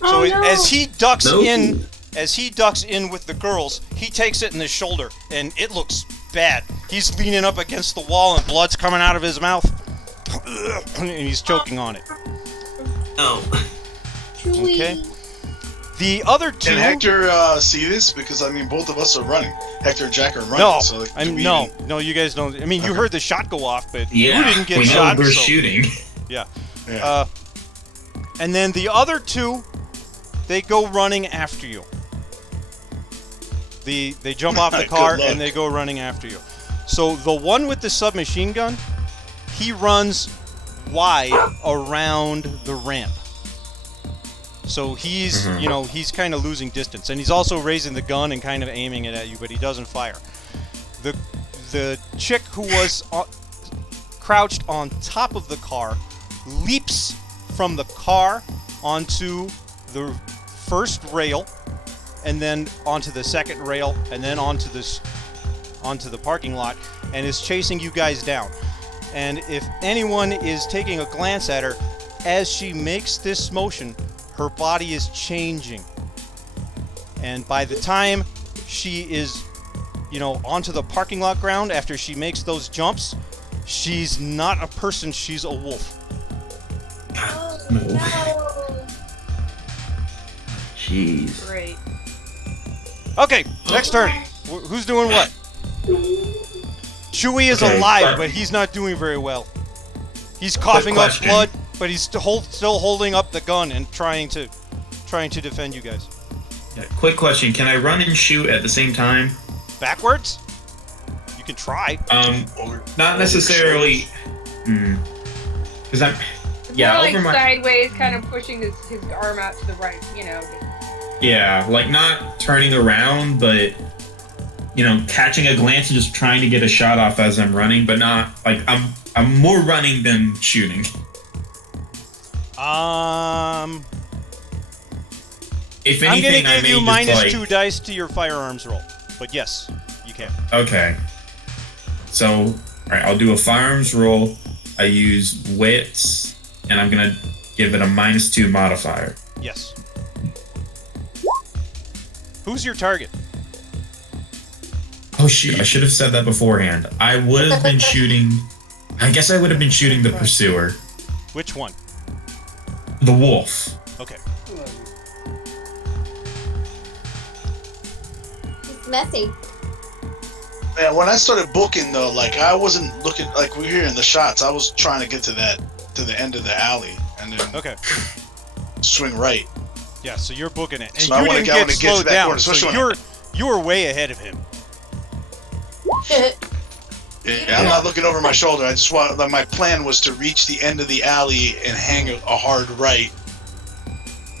So Oh, no. as he ducks No. in with the girls, he takes it in the shoulder, and it looks bad. He's leaning up against the wall, and blood's coming out of his mouth, and he's choking on it. No. Chewie. Okay. The other 2. Can Hector see this? Because I mean, both of us are running. Hector and Jack are running. No, so like, do we no, even- no. You guys don't. I mean, you heard the shot go off, but Yeah. you didn't get we know shot. we're so- shooting. Yeah. Yeah. And then the other 2, they go running after you. They jump off the Good car luck. and they go running after you. So the one with the submachine gun, he runs wide around the ramp. So he's, you know, he's kind of losing distance, and he's also raising the gun and kind of aiming it at you, but he doesn't fire. The chick who was crouched on top of the car leaps from the car onto the first rail, and then onto the second rail, and then onto the parking lot, and is chasing you guys down. And if anyone is taking a glance at her, as she makes this motion, her body is changing. And by the time she is, you know, onto the parking lot ground, after she makes those jumps, she's not a person, she's a wolf. Oh, No. no. Jeez. Great. Okay, next turn. Who's doing what? Chewie is Okay, alive, but he's not doing very well. He's coughing up question. blood, but he's still holding up the gun and trying to defend you guys. Yeah, quick question: can I run and shoot at the same time? Backwards? You can try. Not necessarily. Because I'm. Yeah, More over like my. sideways, kind of pushing his arm out to the right, you know. Yeah, like not turning around, but you know, catching a glance and just trying to get a shot off as I'm running, but not like I'm more running than shooting. If anything, I'm gonna I give may you just, minus like, 2 dice to your firearms roll, but yes, you can. Okay. So, all right, I'll do a firearms roll. I use wits, and I'm gonna give it a -2 modifier. Yes. Who's your target? Oh shoot! I should have said that beforehand. I would have been shooting. I guess I would have been shooting the pursuer, Which one? the wolf. Okay. It's messy. Yeah, when I started booking though, like I wasn't looking like we're hearing the shots. I was trying to get to the end of the alley and then Okay. swing right. Yeah, so you're booking it, and So I you wanna didn't get- I get wanna get to slowed that down, corner, so especially you were way ahead of him. Yeah, I'm not looking over my shoulder. I just want. Like, my plan was to reach the end of the alley and hang a hard right.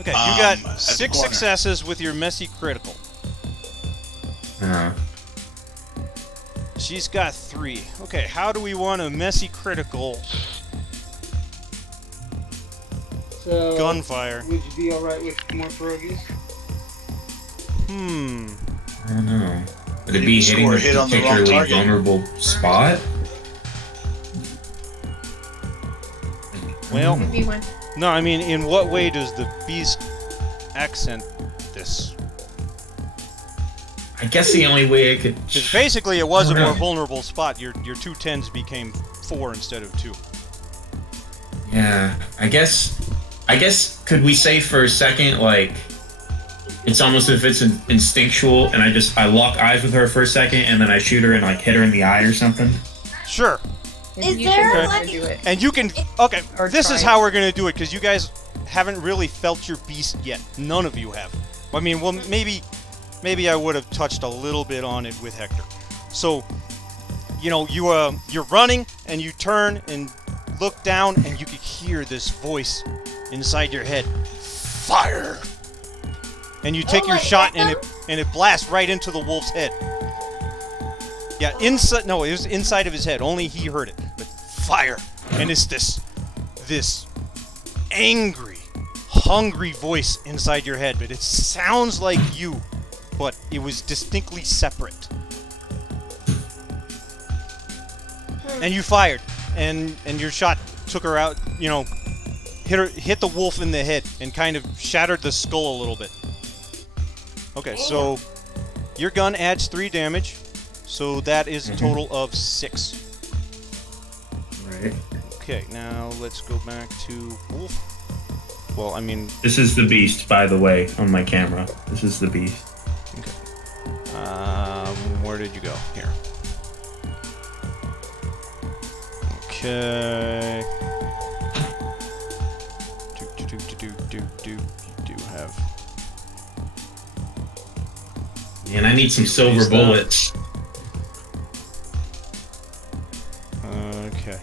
Okay, you at the got 6 corner. successes with your messy critical. Uh, She's got 3. Okay, how do we want a messy critical So, gunfire? would you be alright with more pierogies? I don't know. Would it You be score hitting a a hit on the wrong particularly target. vulnerable spot? Well, Could be one. no, I mean, in what way does the beast accent this? I guess the only way I could. Because basically it was I a don't more know. vulnerable spot. Your 2 10s became 4 instead of 2. Yeah, I guess. Could we say for a second, like, it's almost as if it's instinctual, and I lock eyes with her for a second, and then I shoot her and like hit her in the eye or something. Sure. Maybe Is you there, should like- do it. And you can. Okay, Or this try is it. how we're gonna do it because you guys haven't really felt your beast yet. None of you have. I mean, well, maybe I would have touched a little bit on it with Hector. So, you know, you're running and you turn and look down and you can hear this voice inside your head. Fire! And you take Oh, your like shot Echo? and it blasts right into the wolf's head. Yeah, inside. No, it was inside of his head. Only he heard it. But fire, and it's this angry, hungry voice inside your head. But it sounds like you, but it was distinctly separate. And you fired, and your shot took her out. You know, hit the wolf in the head and kind of shattered the skull a little bit. Okay, so your gun adds 3 damage. So that is a total of 6. Right. Okay, now let's go back to Wolf. Well, I mean, This is the beast, by the way, on my camera. This is the beast. where did you go? Here. Okay. Do have. And I need some silver Beast up. bullets. Okay.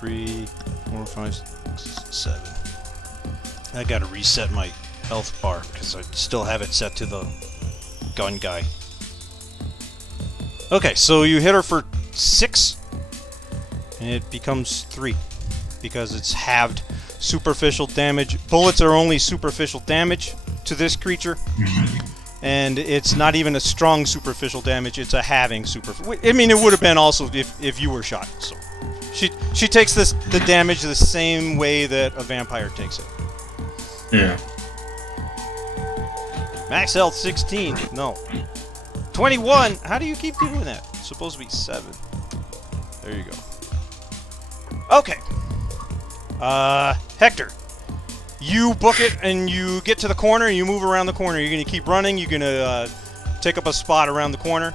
3, 4, 5, 6, 7. I gotta reset my health bar because I still have it set to the gun guy. Okay, so you hit her for 6, and it becomes 3 because it's halved superficial damage. Bullets are only superficial damage to this creature. And it's not even a strong superficial damage, it's a halving superficial. I mean, it would have been also if you were shot. So she takes the damage the same way that a vampire takes it. Yeah. Max health 16. No. 21. How do you keep doing that? It's supposed to be 7. There you go. Okay. Hector. You book it and you get to the corner and you move around the corner. You're going to keep running. You're going to take up a spot around the corner.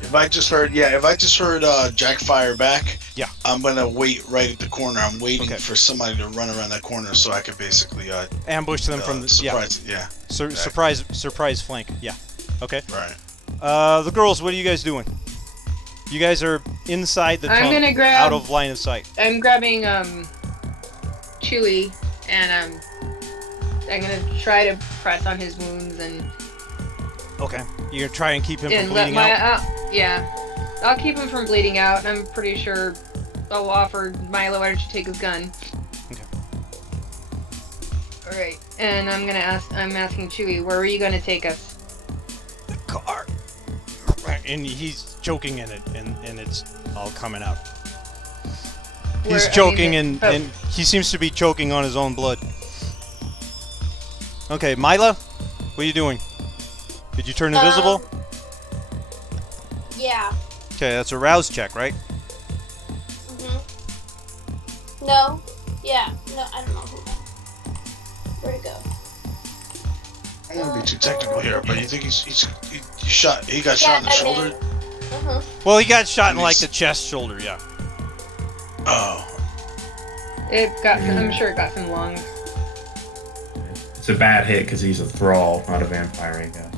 If I just heard Jack fire back, Yeah. I'm gonna wait right at the corner. I'm waiting Okay. for somebody to run around that corner so I could basically Ambush them from the surprise. Yeah. surprise flank. Yeah. Okay. Right. The girls, what are you guys doing? You guys are inside the I'm tunnel, gonna grab- out of line of sight. I'm grabbing Chewy, and I'm gonna try to press on his wounds and Okay. You're gonna try and keep him from let bleeding my out. yeah. I'll keep him from bleeding out, and I'm pretty sure I'll offer Milo, why don't you take his gun? Okay. All right, and I'm asking Chewy, where are you gonna take us? The car. Right, and he's choking in it, and it's all coming out. He's choking, and he seems to be choking on his own blood. Okay, Mila, what are you doing? Did you turn invisible? Yeah. Okay, that's a rouse check, right? No. Yeah. No, I don't know who that. Where'd it go? I don't want to be too technical here, but you think he got shot in the shoulder? Well, he got shot in like the chest, shoulder, yeah. Oh. I'm sure it got some lungs. It's a bad hit because he's a thrall, not a vampire, I guess.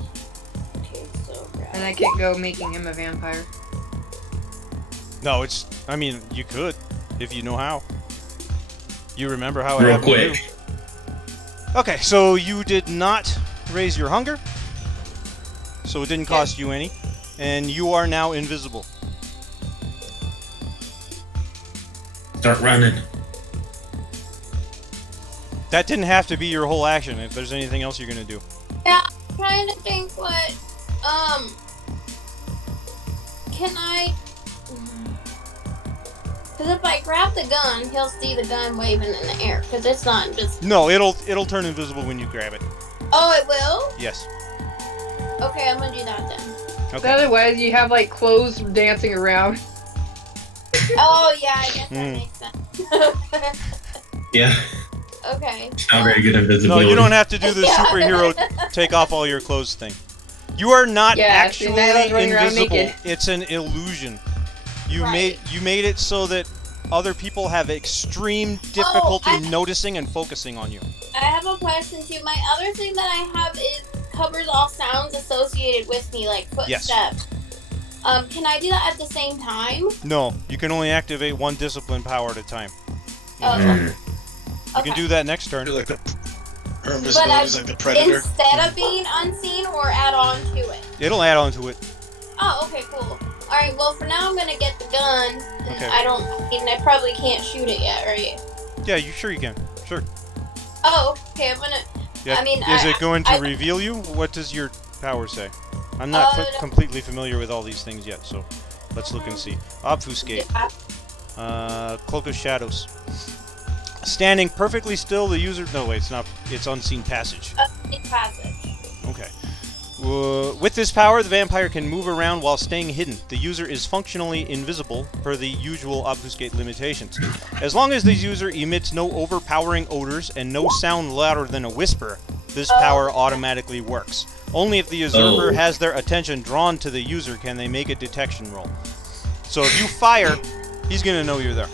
Okay, so And I can't go making him a vampire. No, I mean, you could, if you know how. You remember how it Real happened to quick. you. Okay, so you did not raise your hunger. So it didn't cost you any. And you are now invisible. Start running. That didn't have to be your whole action if there's anything else you're going to do. yeah, I'm trying to think what can I Because if I grab the gun, he'll see the gun waving in the air. Because it's not invisible. No, it'll turn invisible when you grab it. Oh, it will? Yes. Okay, I'm gonna do that then. Okay. Otherwise, you have like clothes dancing around. Oh, yeah, I guess that makes sense. Yeah. Okay. Not very good No, invisibility. you don't have to do the Yeah. superhero take off all your clothes thing. You are not Yeah, actually see, now I was running around invisible. naked. It's an illusion. You Right. made it so that other people have extreme difficulty I- noticing and focusing on you. I have a question too. My other thing that I have is covers all sounds associated with me, like Yes. footsteps. Can I do that at the same time? No, you can only activate one discipline power at a time. Oh, Mm. You okay. can do that next turn. You're like her But invisibility is like the predator. instead of being unseen or add on to it. It'll add on to it. Oh, okay, cool. All right. Well, for now, I'm gonna get the gun. And Okay. I probably can't shoot it yet, right? Yeah, you can. Sure. Oh, okay. I'm gonna. Yeah. I mean, is it going to I- reveal you? What does your power say? I'm not No. completely familiar with all these things yet, so let's look and see. Obfuscate. Yeah. Cloak of Shadows. Standing perfectly still, the user... No, wait, it's not. It's Unseen Passage. It's passage. Okay. With this power, the vampire can move around while staying hidden. The user is functionally invisible per the usual obfuscate limitations. As long as the user emits no overpowering odors and no sound louder than a whisper, this power automatically works. Only if the observer has their attention drawn to the user can they make a detection roll. So if you fire, he's gonna know you're there.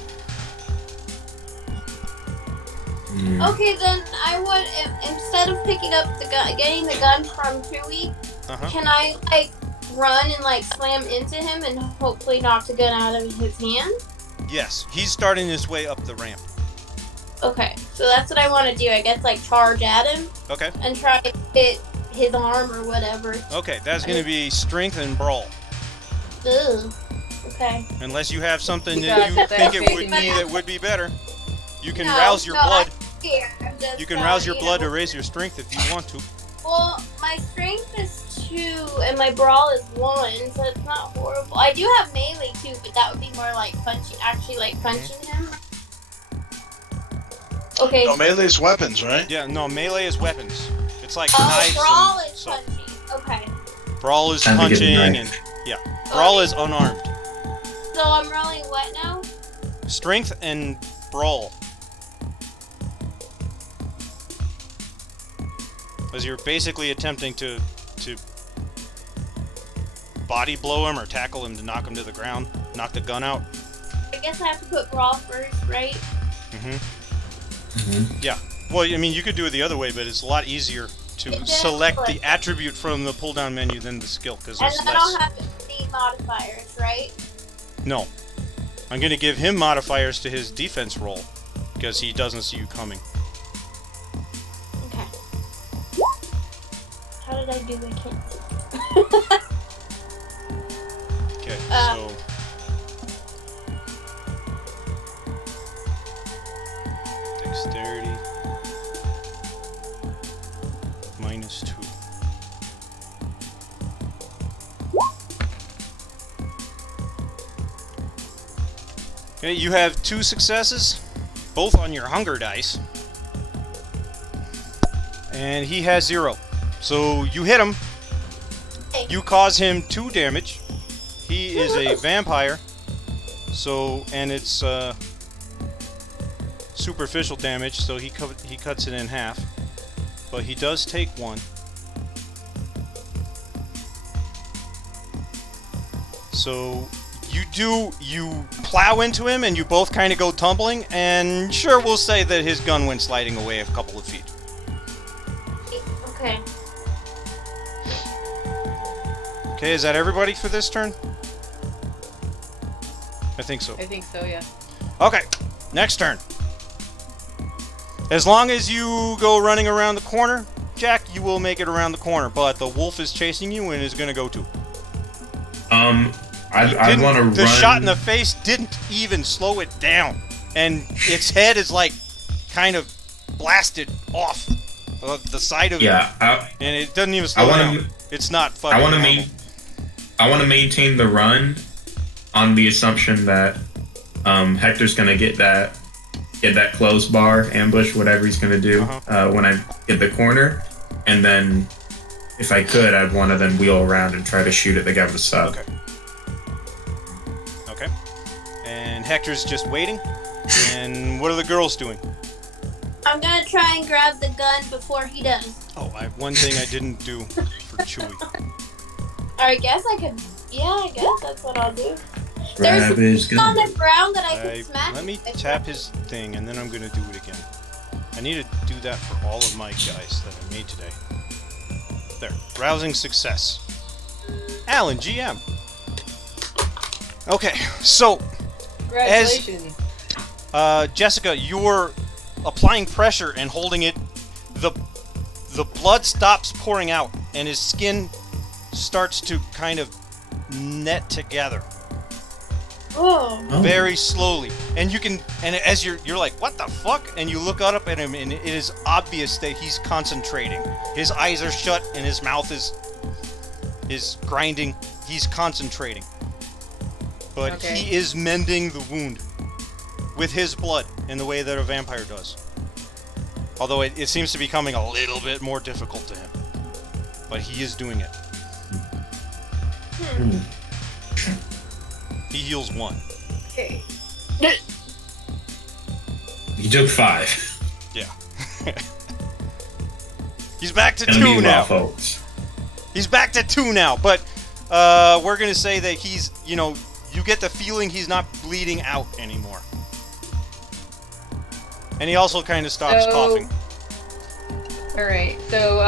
Okay, then I would instead of picking up the gun, getting the gun from Chewie, can I like run and like slam into him and hopefully knock the gun out of his hand? Yes, he's starting his way up the ramp. Okay, so that's what I want to do. I guess like charge at him Okay. and try to hit his arm or whatever. Okay, that's gonna be strength and brawl. Ugh. Okay. Unless you have something You that got you think that it would faith in you. that would be better. You can No, rouse your no, blood. I'm here. I'm just, You can rouse your you blood know. to raise your strength if you want to. Well, my strength is 2 and my brawl is 1, so it's not horrible. I do have melee too, but that would be more like punching, actually like punching him. Okay. No, melee's weapons, right? Yeah, no, melee is weapons. It's like Oh, knives. brawl and, is so punching. Okay. brawl is Time to get punching the and knife. yeah, brawl Okay. is unarmed. So I'm rolling what now? Strength and brawl. As you're basically attempting to body blow him or tackle him to knock him to the ground, knock the gun out. I guess I have to put brawl first, right? Yeah. Well, I mean, you could do it the other way, but it's a lot easier to It select does. the attribute from the pull-down menu than the skill, because And there's then I don't less. have any modifiers, right? No. I'm going to give him modifiers to his defense roll, because he doesn't see you coming. Okay. How did I do? I can't see. Okay, Uh, so... Dexterity... -2. Okay, you have 2 successes, both on your hunger dice. And he has 0. So you hit him. You cause him 2 damage. He is a vampire. So, and it's superficial damage, so he cuts it in half. But he does take 1. So you plow into him and you both kind of go tumbling, and sure, we'll say that his gun went sliding away a couple of feet. Okay. Okay, is that everybody for this turn? I think so. I think so, yeah. Okay, next turn. As long as you go running around the corner, Jack, you will make it around the corner, but the wolf is chasing you and is going to go too. I want to run. The shot in the face didn't even slow it down, and its head is like kind of blasted off the side of it, and it doesn't even slow down. It's not fucking I want normal. to maintain the run on the assumption that Hector's gonna get that close bar, ambush, whatever he's gonna do when I get the corner, and then if I could, I'd want to then wheel around and try to shoot at the guy with the sub. Okay. And Hector's just waiting. And what are the girls doing? I'm gonna try and grab the gun before he does. Oh, one thing I didn't do for Chewie. I guess I could. Yeah, I guess that's what I'll do. Grab his There's on gun. the ground that I can smack. Let me tap his thing, and then I'm gonna do it again. I need to do that for all of my guys that I made today. There. Rousing success. Alan, GM. Okay, so Congratulations. Jessica, you're applying pressure and holding it. The blood stops pouring out, and his skin starts to kind of net together Oh. very slowly. And you can, and as you're like, what the fuck? And you look up at him, and it is obvious that he's concentrating. His eyes are shut, and his mouth is grinding. He's concentrating. But Okay. he is mending the wound with his blood in the way that a vampire does. Although it seems to be becoming a little bit more difficult to him. But he is doing it. He heals 1. Okay. You took 5. Yeah. He's back to Gonna 2 be now. rough, folks. He's back to 2 now, but we're gonna say that he's, you get the feeling he's not bleeding out anymore. And he also kind of stops coughing. Alright, so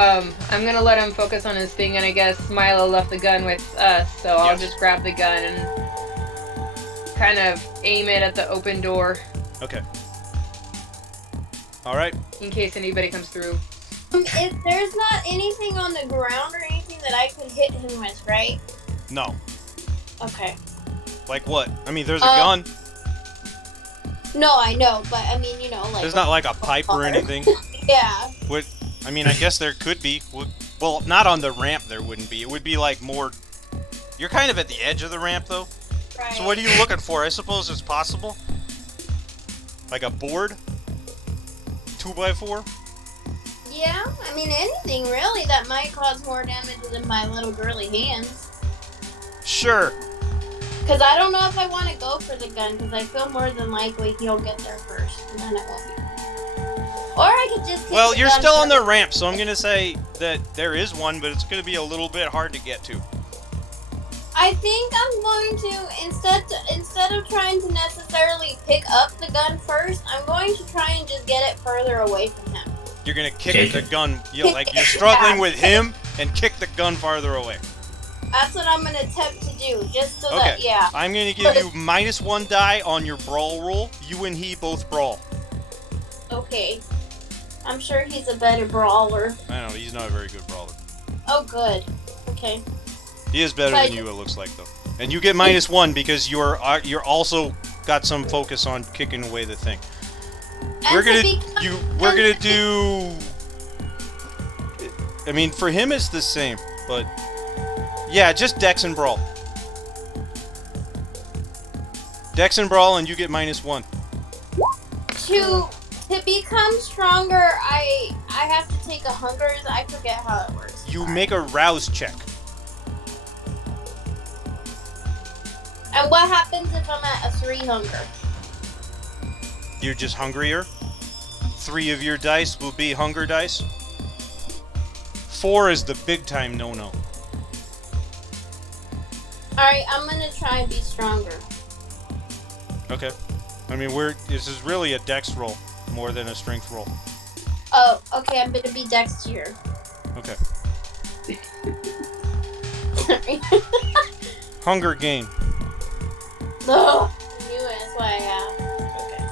I'm gonna let him focus on his thing, and I guess Milo left the gun with us, so I'll just grab the gun and kind of aim it at the open door Okay. Alright. in case anybody comes through. If there's not anything on the ground or anything that I could hit him with, right? No. Okay. Like what? I mean, there's a gun. No, I know, but I mean, like. There's not like a pipe or anything. Yeah. I mean, I guess there could be. Well, not on the ramp there wouldn't be. It would be like more... You're kind of at the edge of the ramp, though. Right. So what are you looking for? I suppose it's possible? Like a board? 2x4? Yeah, I mean anything really that might cause more damage than my little girly hands. Sure. Because I don't know if I want to go for the gun, because I feel more than likely he'll get there first, and then it won't be. Or I could just. Keep Well, the you're gun still on the first. ramp, so I'm gonna say that there is one, but it's gonna be a little bit hard to get to. I think I'm going to instead of trying to necessarily pick up the gun first, I'm going to try and just get it further away from him. You're gonna kick Take the it. gun, like you're struggling with him, and kick the gun farther away. That's what I'm gonna attempt to do, just so Okay. that yeah. I'm gonna give you -1 die on your brawl roll. You and he both brawl. Okay. I'm sure he's a better brawler. I don't know, he's not a very good brawler. Oh, good. Okay. He is better But- than you, it looks like, though. And you get -1 because you're also got some focus on kicking away the thing. And We're to gonna become- we're gonna do. I mean, for him it's the same, but yeah, just Dex and Brawl. Dex and Brawl, and you get -1. To become stronger, I have to take a hungers. I forget how it works. You make a rouse check. And what happens if I'm at a 3 hunger? You're just hungrier. 3 of your dice will be hunger dice. 4 is the big time no-no. Alright, I'm gonna try and be stronger. Okay. I mean, this is really a Dex roll more than a strength roll. Oh, okay, I'm gonna be dextier. Okay. Sorry. Hunger gain. Ugh, I knew it, that's why I asked. Okay.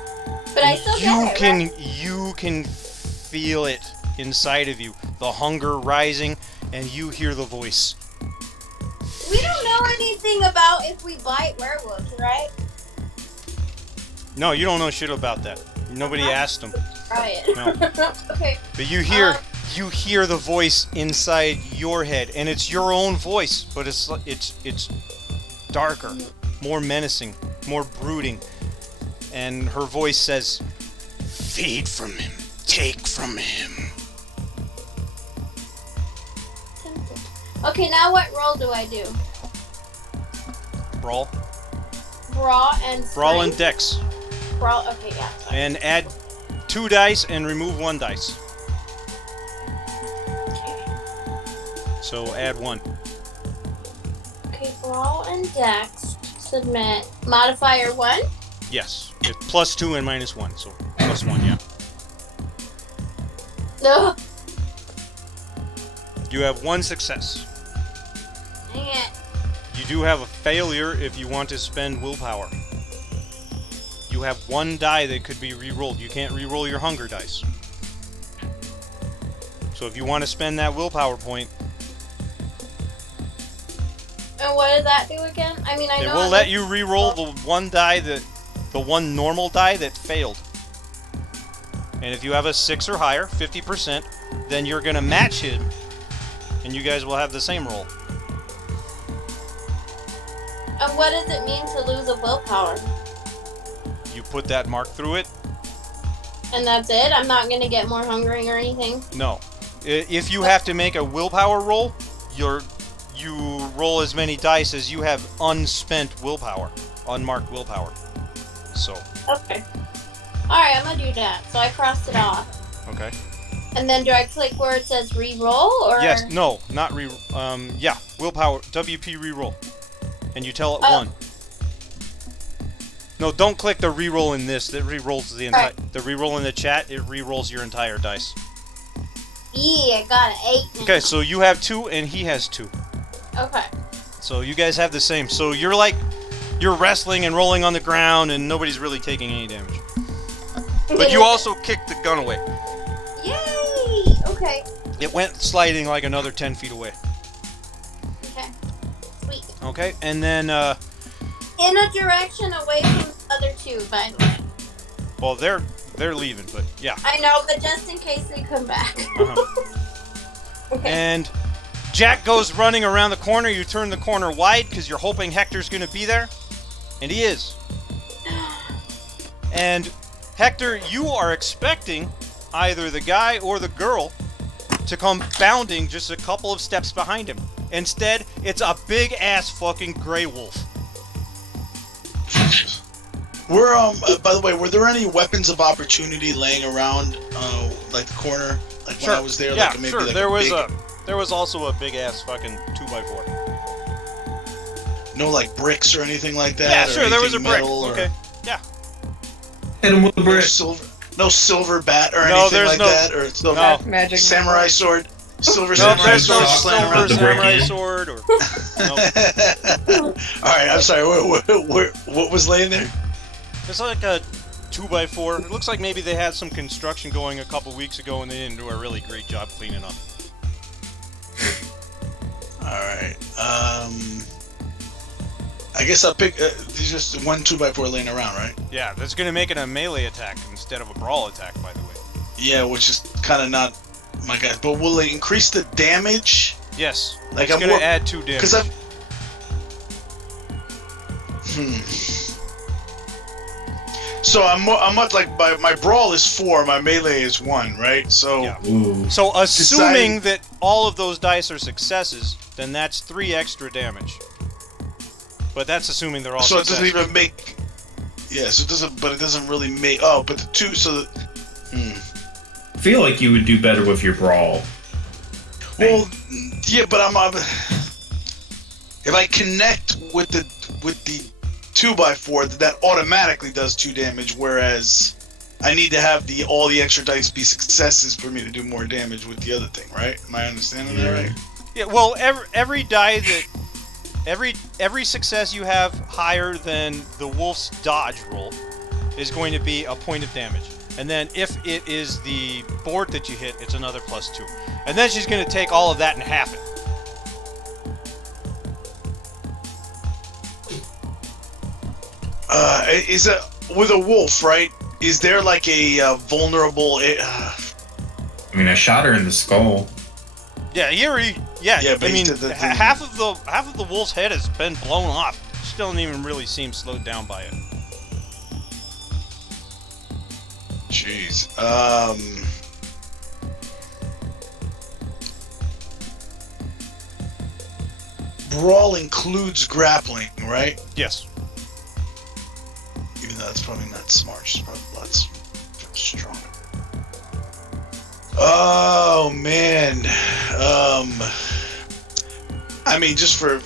But I still get it, right? You can feel it inside of you. The hunger rising, and you hear the voice. We don't know anything about if we bite werewolves, right? No, you don't know shit about that. Nobody asked them. Try it. No. Okay. But you hear the voice inside your head, and it's your own voice, but it's darker, more menacing, more brooding. and her voice says, "Feed from him, take from him." Okay, now what roll do I do? Brawl. Brawl and Brawl and strength? dex. Brawl, okay, yeah. And add 2 dice and remove 1 dice. Okay. So add 1. Okay, brawl and dex. Submit. Modifier 1? Yes. It's +2 and -1, so +1, yeah. No. You have 1 success. Dang it. You do have a failure if you want to spend willpower. You have 1 die that could be re-rolled. You can't re-roll your hunger dice. So if you want to spend that willpower point, And what does that do again? I mean, I it know. will let you re-roll the 1 die the 1 normal die that failed. And if you have a 6 or higher, 50%, then you're gonna match him, and you guys will have the same roll. And what does it mean to lose a willpower? You put that mark through it. And that's it? I'm not gonna get more hungering or anything? No. If you have to make a willpower roll, you roll as many dice as you have unspent willpower, unmarked willpower. So. Okay. Alright, I'm gonna do that. So I crossed it off. Okay. And then do I click where it says re-roll, or? Yes. No. Not re. Yeah. Willpower. WP re-roll. And you tell it 1. No, don't click the re-roll in this. That re-rolls the entire. Right. The re-roll in the chat. It re-rolls your entire dice. Yeah, got it. 8. Okay. So you have 2, and he has 2. Okay. So you guys have the same. So you're wrestling and rolling on the ground, and nobody's really taking any damage. But you also kicked the gun away. Yay! Okay. It went sliding like another 10 feet away. Okay. Sweet. Okay, and then, In a direction away from the other 2, by the way. well, they're leaving, but yeah. I know, but just in case they come back. Uh-huh. Okay. And Jack goes running around the corner. You turn the corner wide because you're hoping Hector's going to be there. And he is. And Hector, you are expecting either the guy or the girl to come bounding just a couple of steps behind him. Instead, it's a big-ass fucking gray wolf. We're by the way, were there any weapons of opportunity laying around, like the corner, like when I was there? Yeah, like maybe sure. like There was also a big-ass fucking 2x4. no like bricks or anything like that. Yeah, or sure. There was a anything brick. metal or Okay. Yeah. Hit him with the No brick. silver bat or No, anything there's like no- that, or it's no No. Magic. samurai sword, silver No, samurai there's no sword just laying silver around. The brick samurai in. sword or. No. All right, I'm sorry. What was laying there? It's like a 2x4. It looks like maybe they had some construction going a couple weeks ago and they didn't do a really great job cleaning up. All right. I guess I'll pick. There's just one 2x4 laying around, right? Yeah, that's gonna make it a melee attack instead of a brawl attack, by the way. Yeah, which is kind of not my guy. But will it increase the damage? Yes. Like it's I'm gonna more- add 2 damage. Because I'm. So I'm much like my brawl is 4, my melee is 1, right? So Yeah. Ooh. So assuming Deciding- that all of those dice are successes, then that's 3 extra damage. But that's assuming they're all so it doesn't successes. even make. Yeah, so it doesn't. But it doesn't really make. Oh, but the 2. So. I feel like you would do better with your brawl. Well, yeah, but I'm. If I connect with the 2x4, that automatically does 2 damage. Whereas I need to have all the extra dice be successes for me to do more damage with the other thing, right? Am I understanding that right? Yeah, well, every die that every success you have higher than the wolf's dodge roll is going to be a point of damage. And then if it is the board that you hit, it's another +2. And then she's going to take all of that and half it. Is it with a wolf, right? Is there like a vulnerable? I mean, I shot her in the skull. Yeah, Yeah, but I mean, the- half of the wolf's head has been blown off. She doesn't even really seem slowed down by it. Jeez. Brawl includes grappling, right? Yes. Even though that's probably not smart. She's probably lots strong. Oh man. I mean, just for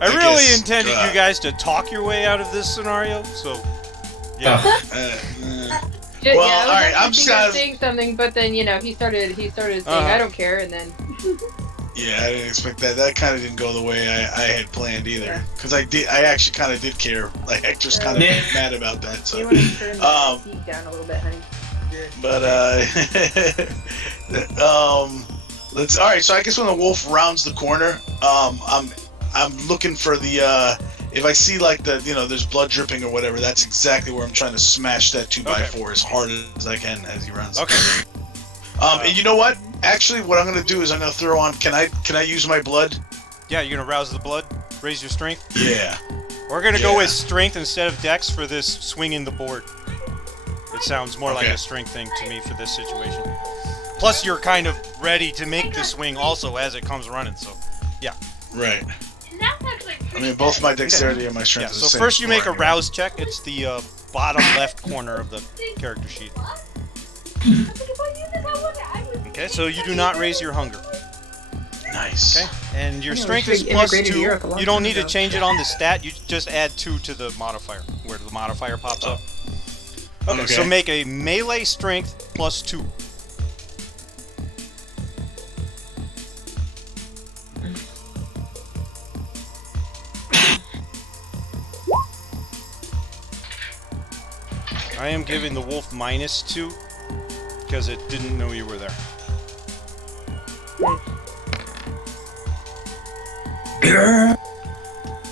I really guess, intended you guys to talk your way out of this scenario, so yeah. Yeah, Well, I was alright, I'm actually sad- saying something, but then he started saying I don't care, and then Yeah, I didn't expect that. That kind of didn't go the way I had planned either. Because I actually kind of did care. Like Hector's kind of Yeah. mad about that. So, you want to turn Um, the heat down a little bit, honey. but let's. All right. So I guess when the wolf rounds the corner, I'm looking for the. If I see like there's blood dripping or whatever, that's exactly where I'm trying to smash that 2x4 as hard as I can as he runs. Okay. And you know what? Actually, what I'm gonna do is I'm gonna throw on. Can I use my blood? Yeah, you're gonna rouse the blood, raise your strength. Yeah. We're gonna go Yeah. with strength instead of dex for this swinging the board. It sounds more like Okay. a strength thing to me for this situation. Plus, you're kind of ready to make the swing also as it comes running. So, yeah. Right. I mean, both my dexterity and my Yeah. strength. is So the same first you make a score anyway. rouse check. It's the bottom left corner of the character sheet. Okay, so you do not raise your hunger. Nice. Okay, and your Yeah, we strength should've is plus immigrated to 2. Europe a long You don't time need to ago. change it on the stat. You just add 2 to the modifier, where the modifier pops up. Okay, so Okay. make a melee strength plus 2. I am giving the wolf minus 2 because it didn't know you were there.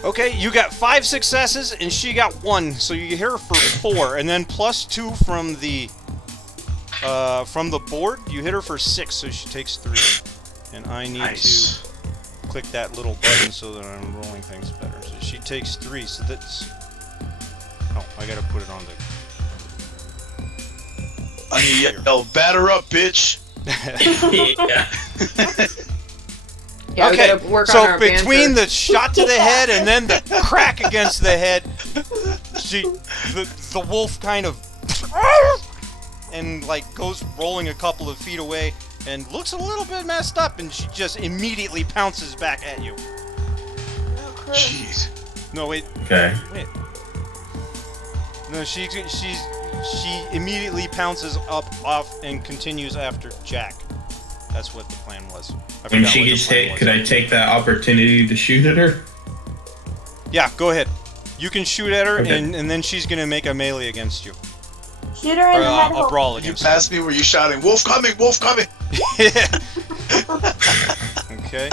Okay, you got 5 successes and she got 1, so you hit her for 4, and then plus 2 from the board. You hit her for 6, so she takes 3. And I need Nice. to click that little button so that I'm rolling things better. So she takes 3. So that's. Oh, I gotta put it on the. I mean, yell, batter up, bitch. Yeah. Yeah, we Okay, gotta work on so our between banter. the shot to the head and then the crack against the head, the wolf kind of and like goes rolling a couple of feet away and looks a little bit messed up, and she just immediately pounces back at you. Jeez. No, wait, Okay. wait. No, she immediately pounces up off and continues after Jack. That's what the plan was. I When forgot she what the gets plan hit, was. could I take that opportunity to shoot at her? Yeah, go ahead. You can shoot at her, Okay. and then she's gonna make a melee against you. Shoot her Or in the head. a brawl You against passed me where you shouting, "Wolf coming! Wolf coming!" you. Okay.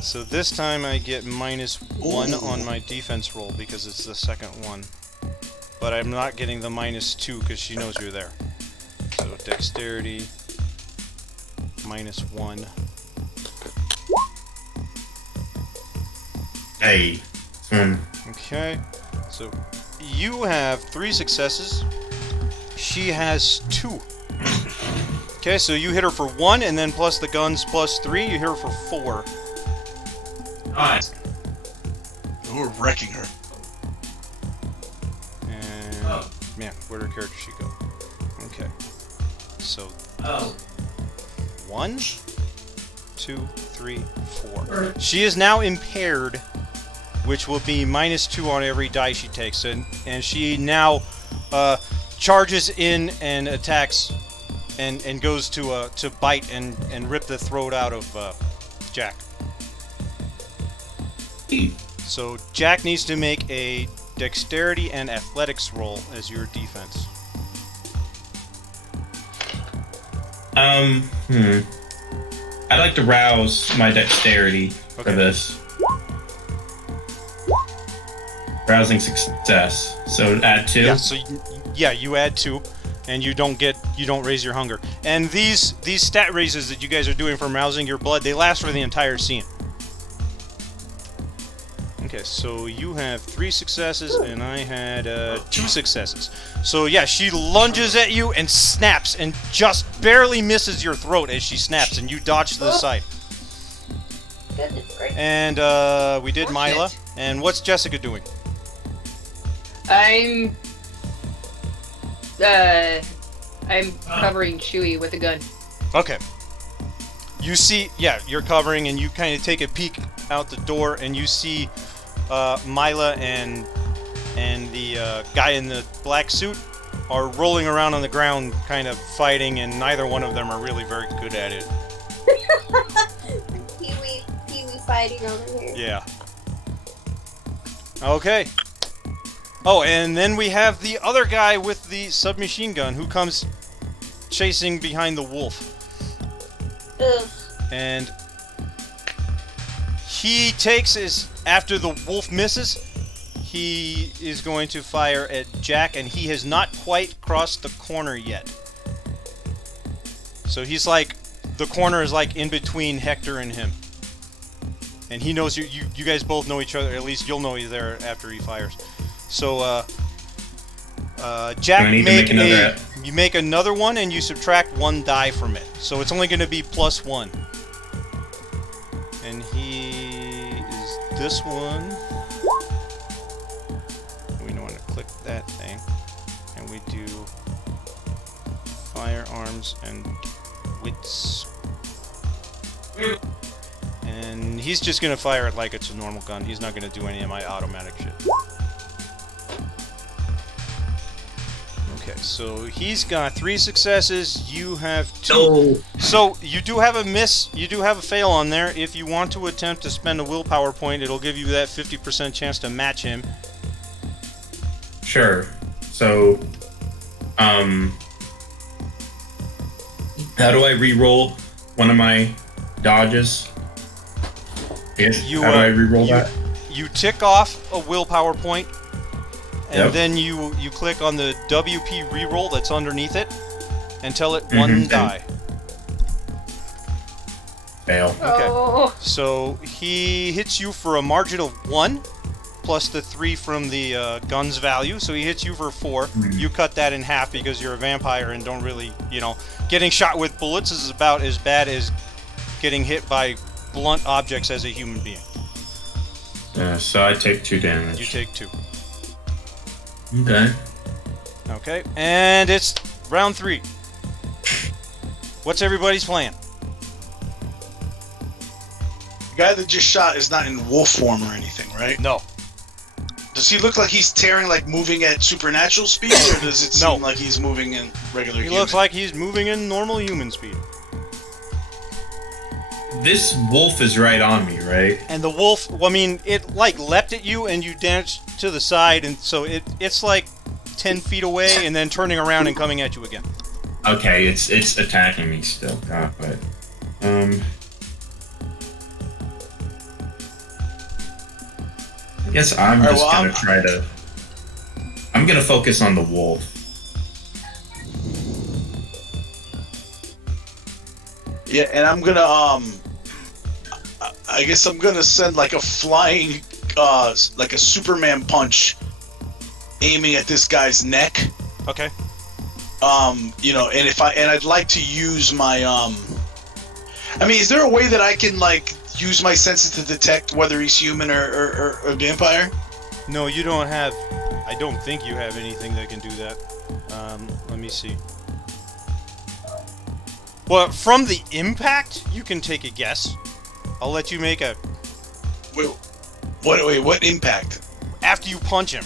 So this time I get -1 on my defense roll because it's the second one. But I'm not getting the -2 because she knows you're there. So dexterity -1. Hey. Okay. So you have 3 successes. She has 2. Okay, so you hit her for 1, and then plus the guns plus 3, you hit her for 4. Nice. We're wrecking her. And man, where'd her character sheet go? Okay. So Oh. 1, 2, 3, 4. She is now impaired, which will be -2 on every die she takes, and she now charges in and attacks and goes to bite and rip the throat out of Jack. So Jack needs to make a dexterity and athletics roll as your defense. I'd like to rouse my dexterity for Okay. this. Rousing success. So add 2. Yeah, so you add 2, and you don't raise your hunger. And these stat raises that you guys are doing from rousing your blood, they last for the entire scene. Okay, so you have 3 successes, and I had 2 successes. So yeah, she lunges at you and snaps, and just barely misses your throat as she snaps, and you dodge to the side. Goodness gracious. And we did Mila. And what's Jessica doing? I'm covering Chewie with a gun. Okay. You see, yeah, you're covering, and you kind of take a peek out the door, and you see Mila and the guy in the black suit are rolling around on the ground, kind of fighting, and neither one of them are really very good at it. Pee-wee fighting over here. Yeah. Okay. Oh, and then we have the other guy with the submachine gun who comes chasing behind the wolf. Ugh. And he takes after the wolf misses, he is going to fire at Jack, and he has not quite crossed the corner yet. So he's like, the corner is like in between Hector and him. And he knows you guys both know each other, at least you'll know he's there after he fires. So, Jack, you make another one, and you subtract 1 die from it. So it's only going to be +1. And he is this one. We want to click that thing. And we do firearms and wits. And he's just going to fire it like it's a normal gun. He's not going to do any of my automatic shit. Okay, so he's got 3 successes, you have 2. No. So you do have a miss, you do have a fail on there. If you want to attempt to spend a willpower point, it'll give you that 50% chance to match him. Sure. So, how do I re-roll one of my dodges? Yes. How do I re-roll that? You tick off a willpower point, and Yep. then you click on the WP reroll that's underneath it, and tell it 1 die. Fail. Okay. Oh. So he hits you for a margin of 1, plus the 3 from the gun's value. So he hits you for 4. You cut that in half because you're a vampire and don't really, getting shot with bullets is about as bad as getting hit by blunt objects as a human being. Yeah, so I take 2 damage. You take 2. Okay. Okay, and it's round 3. What's everybody's plan? The guy that just shot is not in wolf form or anything, right? No. Does he look like he's tearing, like moving at supernatural speed, or does it seem like he's moving in regular He human? looks like he's moving in normal human speed. This wolf is right on me, right? And the wolf, it like leapt at you and you danced to the side, and so it's like 10 feet away and then turning around and coming at you again. Okay, it's attacking me still. Got it. I guess I'm I'm gonna focus on the wolf. Yeah, and I'm gonna I guess I'm gonna send like a flying like a Superman punch aiming at this guy's neck. Okay. And I'd like to use my is there a way that I can like use my senses to detect whether he's human or a vampire? No, you don't have. I don't think you have anything that can do that. Let me see. Well, from the impact, you can take a guess. I'll let you make a. Wait, what impact? After you punch him.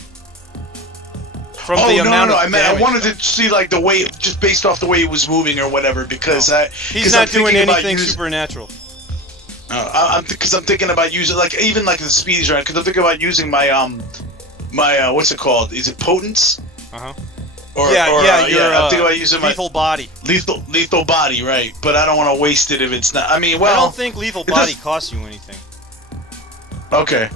From Oh, the no, amount of I meant I damage. wanted to see like the way, just based off the way he was moving or whatever, because He's not doing anything supernatural. Because I'm thinking about using like even like the speeds right. Because I'm thinking about using my my what's it called? Is it potence? Uh-huh. I'm thinking about using lethal body. Lethal body, right? But I don't want to waste it if it's not. I mean, well, I don't think lethal body costs you anything. Okay.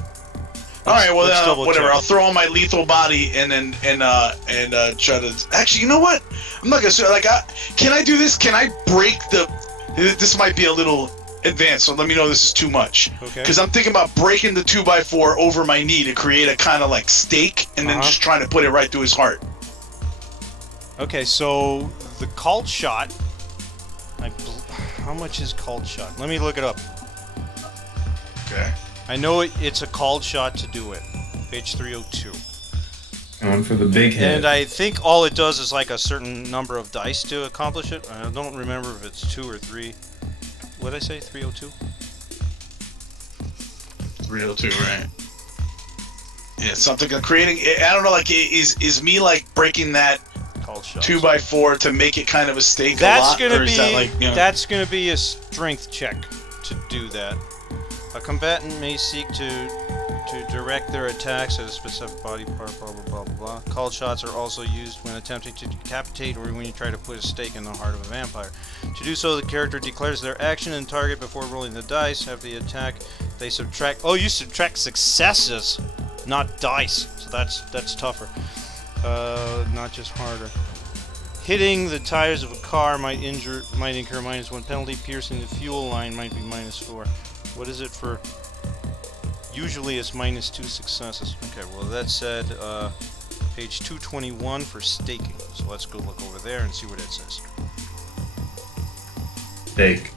All right. Well, let's double whatever. check. I'll throw on my lethal body and then try to. Actually, you know what? I'm not gonna say can I do this? Can I break the? This might be a little advance, so let me know this is too much. Okay. Because I'm thinking about breaking the 2x4 over my knee to create a kind of like stake, and then just trying to put it right through his heart. Okay, so the called shot. How much is called shot? Let me look it up. Okay. I know it's a called shot to do it. Page 302. Going for the big hit. And I think all it does is like a certain number of dice to accomplish it. I don't remember if it's 2 or 3. What did I say? 302? 302, right? Yeah, something creating. I don't know. Like, is me like breaking that Called shot. 2x4 to make it kind of a stake? That's a lot, gonna or be is that like, you know, that's gonna be a strength check to do that. A combatant may seek to direct their attacks at a specific body part. Blah blah blah blah blah. Called shots are also used when attempting to decapitate or when you try to put a stake in the heart of a vampire. To do so, the character declares their action and target before rolling the dice. After the attack, they subtract. Oh, you subtract successes, not dice. So that's tougher. Not just harder. Hitting the tires of a car might incur -1 penalty. Piercing the fuel line might be -4. What is it for? Usually it's -2 successes. Okay, well that said page 221 for staking. So let's go look over there and see what it says. Stake.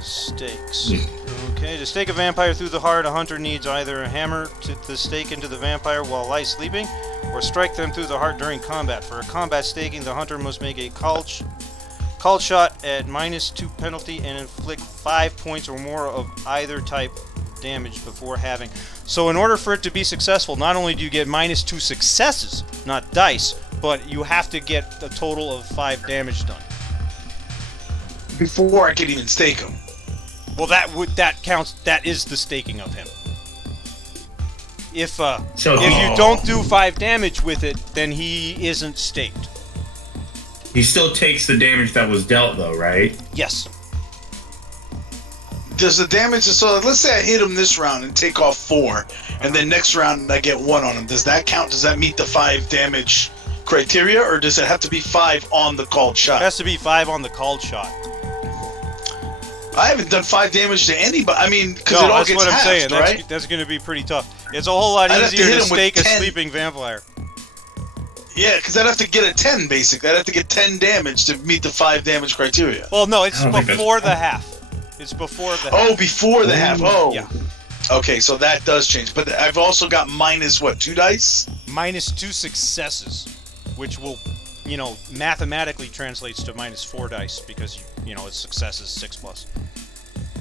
Stakes. Okay, to stake a vampire through the heart, a hunter needs either a hammer to the stake into the vampire while lie sleeping, or strike them through the heart during combat. For a combat staking, the hunter must make a called shot at -2 penalty and inflict 5 points or more of either type damage before having. So in order for it to be successful, not only do you get -2 successes, not dice, but you have to get a total of 5 damage done. before I could even stake him? Well, that counts. That is the staking of him. If you don't do 5 damage with it, then he isn't staked. He still takes the damage that was dealt, though, right? Yes. Does the damage, so let's say I hit him this round and take off 4, and then next round I get 1 on him. Does that count? Does that meet the 5 damage criteria, or does it have to be 5 on the called shot? It has to be 5 on the called shot. I haven't done 5 damage to anybody. I mean, because No, it all that's gets what I'm halved, saying. right? That's going to be pretty tough. It's a whole lot I'd have to easier hit to him with stake a 10. sleeping vampire. Yeah, because I'd have to get a 10, basically. I'd have to get 10 damage to meet the 5 damage criteria. Well, no, it's I don't think before the half. It's before the half. Oh, before the half. Oh. Yeah. Okay, so that does change. But I've also got -2 dice? -2 successes, which will, mathematically translates to -4 dice because, it's successes 6+.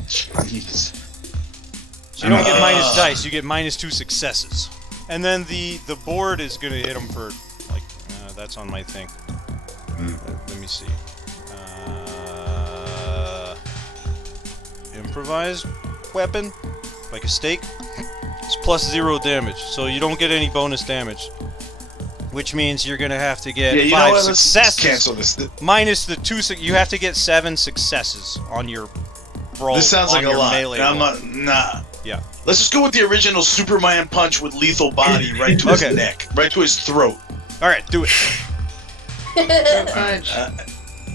Jeez. So you don't get minus dice, you get -2 successes. And then the board is going to hit them for, that's on my thing. Let me see. Improvised weapon, like a stake, it's +0 damage, so you don't get any bonus damage. Which means you're going to have to get 5 Let's successes. cancel this. Minus the 2, you have to get 7 successes on your brawl. This sounds like a lot. Melee I'm roll. not. Nah. Yeah. Let's just go with the original Superman punch with lethal body right to his neck, right to his throat. All right, do it. Punch.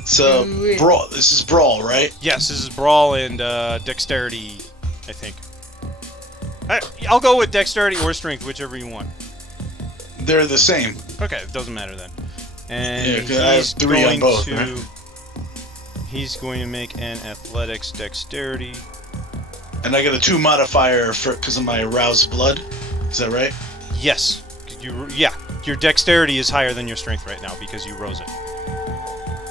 So brawl. This is brawl, right? Yes, this is brawl and dexterity, I think. I'll go with dexterity or strength, whichever you want. They're the same. Okay, it doesn't matter then. And Yeah, 'cause I have he's 3 on going both, to right? he's going to make an athletics dexterity. And I got a 2 modifier because of my aroused blood. Is that right? Yes. Your dexterity is higher than your strength right now because you rose it.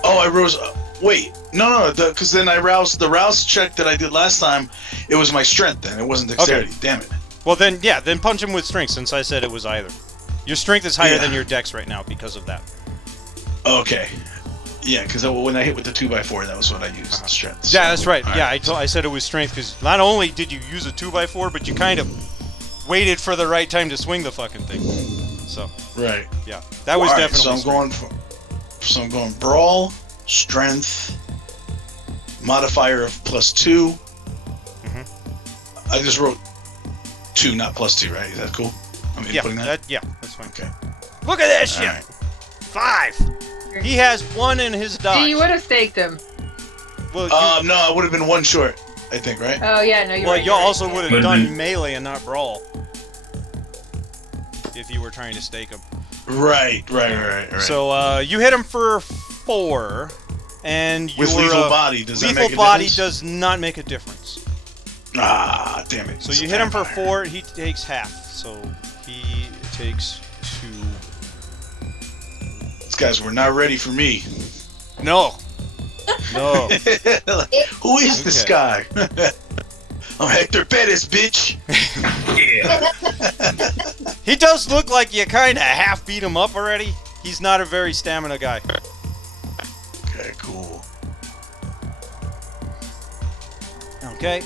Oh, I rose. Wait, no, because then I roused the rouse check that I did last time. It was my strength then. It wasn't dexterity. Okay. Damn it. Well then punch him with strength since I said it was either. Your strength is higher Yeah. than your dex right now because of that. Okay. Yeah, because when I hit with the 2x4, that was what I used. Strength. Yeah, that's right. All Yeah, I said it was strength because not only did you use a 2x4, but you kind of waited for the right time to swing the fucking thing. So Right. yeah, that was All right, definitely. So I'm going brawl, strength, modifier of +2. Mhm. I just wrote 2, not +2, right? Is that cool? I'm inputting that. That's fine. Okay. Look at that shit. All right. 5. He has 1 in his See, dodge. you would have staked him. Well, No, I would have been one short. I think, right? Oh yeah, no, you're well, right. you you're right, also yeah. would have Would've done been- melee and not brawl. If you were trying to stake him. Right. So you hit him for 4, and your With lethal body, does that lethal make a body difference? does not make a difference. Ah, damn it. So It's you a hit him for vampire. 4, he takes half. So he takes 2. These guys were not ready for me. No. No. Who is this Okay. guy? I'm Hector Pettis, bitch. Yeah. He does look like you kind of half beat him up already. He's not a very stamina guy. Okay, cool. Okay.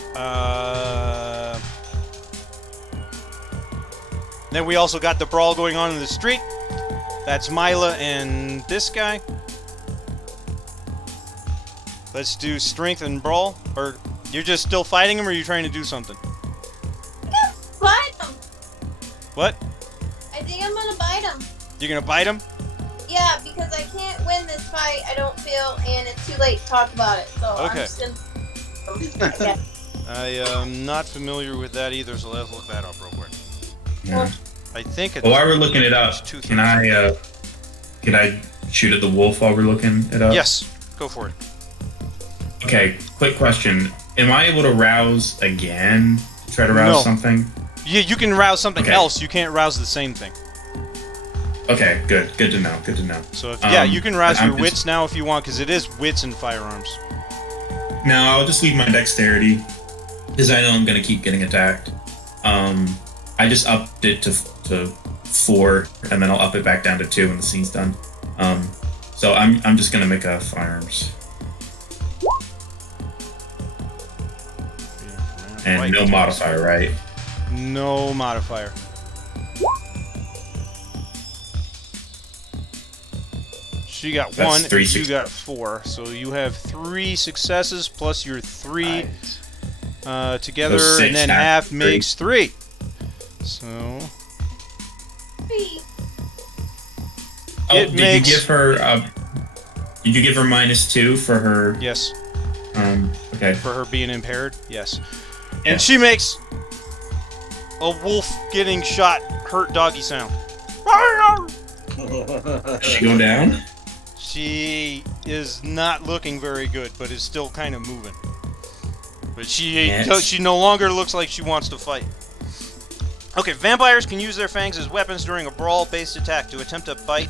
Then we also got the brawl going on in the street. That's Mila and this guy. Let's do strength and brawl. Or you're just still fighting him, or are you trying to do something? Bite him. What? I think I'm gonna bite him. You're gonna bite him? Yeah, because I can't win this fight, I don't feel, and it's too late to talk about it. So I'm Okay. just gonna. Okay. I am not familiar with that either, so let's look that up real quick. Yeah. I think it's. Well, while we're looking it up, it's 2 can I shoot at the wolf while we're looking it up? Yes, go for it. Okay, quick question. Am I able to rouse again? Try to rouse No. something? You can rouse something Okay. else. You can't rouse the same thing. Okay, good. Good to know. Good to know. So if, yeah, you can rouse I'm your just- wits now if you want, because it is wits and firearms. No, I'll just leave my dexterity because I know I'm gonna keep getting attacked. I just upped it to 4, and then I'll up it back down to 2 when the scene's done. So I'm just gonna make a firearms and Right. no modifier, right? No modifier. She got That's 1, 3 and you suc- got 4. So you have 3 successes plus your 3 together, So 6 and then half half 3. makes 3. So Oh, It did makes- you give her? Did you give her -2 for her? yes, Okay. for her being impaired, yes. Yeah. And she makes a wolf getting shot hurt doggy sound. Does she go down? She is not looking very good, but is still kind of moving. But Yes. she no longer looks like she wants to fight. Okay, vampires can use their fangs as weapons during a brawl-based attack. To attempt a bite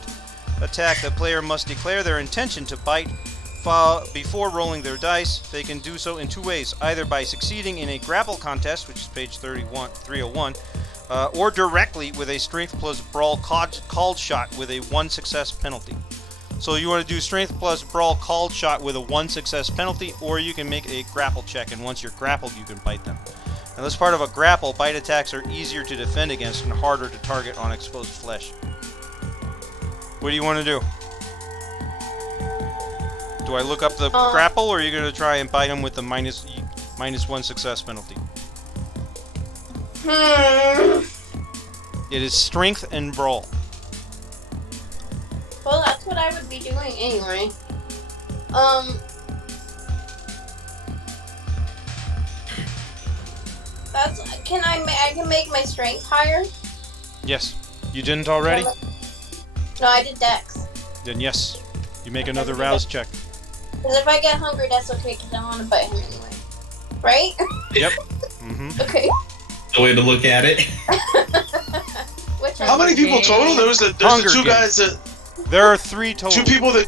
attack, the player must declare their intention to bite before rolling their dice. They can do so in 2 ways, either by succeeding in a grapple contest, which is page 301, or directly with a strength plus brawl called shot with a 1 success penalty. So you want to do strength plus brawl called shot with a 1 success penalty, or you can make a grapple check, and once you're grappled, you can bite them. Now, as part of a grapple, bite attacks are easier to defend against and harder to target on exposed flesh. What do you want to do? Do I look up the grapple, or are you going to try and bite him with the minus 1 success penalty? It is strength and brawl. Well, that's what I would be doing anyway. That's I can make my strength higher. Yes. You didn't already? No, I did dex. Then yes. You make another rouse check. Because if I get hungry, that's okay. Because I want to bite him anyway. Right? Yep. Mm-hmm. Okay. The way to look at it. How many people total? There's the Hunger 2 Games. guys that There are 3 total. 2 people that.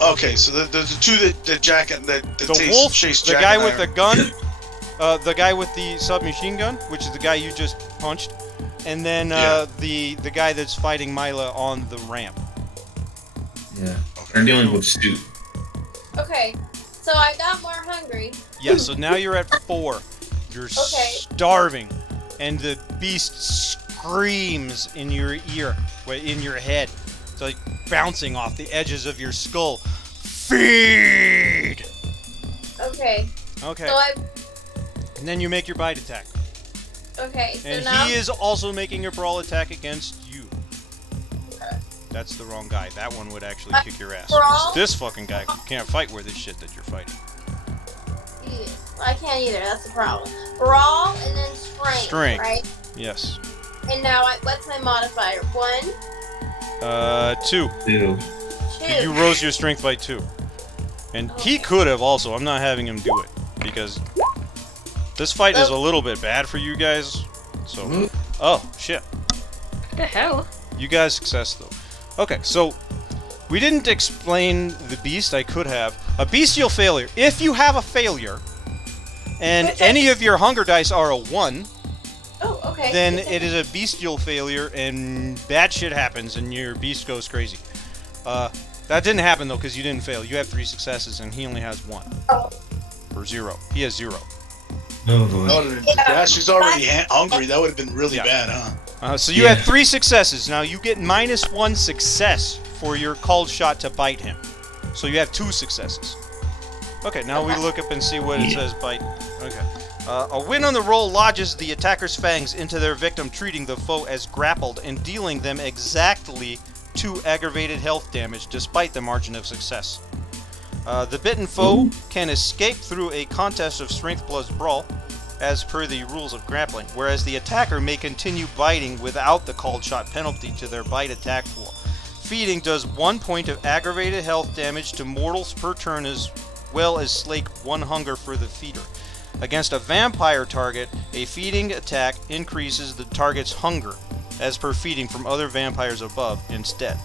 Okay, so the 2 that Jack and that The wolf, chase the Jack guy and with I- the gun, the guy with the submachine gun, which is the guy you just punched, and then Yeah. the guy that's fighting Mila on the ramp. Yeah. We're dealing with Stu. Okay. So I got more hungry. Yeah, so now you're at 4. You're Okay. starving, and the beast screams in your ear, in your head. It's like bouncing off the edges of your skull. Feed! Okay. Okay, So I. and then you make your bite attack. Okay. So And now. he is also making a brawl attack against you. That's the wrong guy. That one would actually kick your ass. brawl? This fucking guy can't fight with this shit that you're fighting. I can't either. That's the problem. Brawl and then strength. Strength. Right. Yes. And now, what's my modifier? 1, 2. 2. 2. You rose your strength by 2. And he could have also. I'm not having him do it. Because this fight is a little bit bad for you guys. So. Oh, shit. What the hell? You guys success, though. Okay, so. We didn't explain the beast. I could have. A bestial failure. If you have a failure, and any of your hunger dice are a 1, Oh, okay. then it is a bestial failure, and bad shit happens, and your beast goes crazy. That didn't happen, though, because you didn't fail. You have 3 successes, and he only has 1. Oh. Or 0. He has 0. Oh boy. Dashy's already hungry. That would have been really bad, huh? So you had 3 successes. Now, you get -1 success for your called shot to bite him. So you have 2 successes. Okay, now we look up and see what it says bite. Okay. A win on the roll lodges the attacker's fangs into their victim, treating the foe as grappled and dealing them exactly 2 aggravated health damage despite the margin of success. The bitten foe can escape through a contest of strength plus brawl, as per the rules of grappling, whereas the attacker may continue biting without the called shot penalty to their bite attack pool. Feeding does 1 point of aggravated health damage to mortals per turn, as well as slake 1 hunger for the feeder. Against a vampire target, a feeding attack increases the target's hunger, as per feeding from other vampires above instead.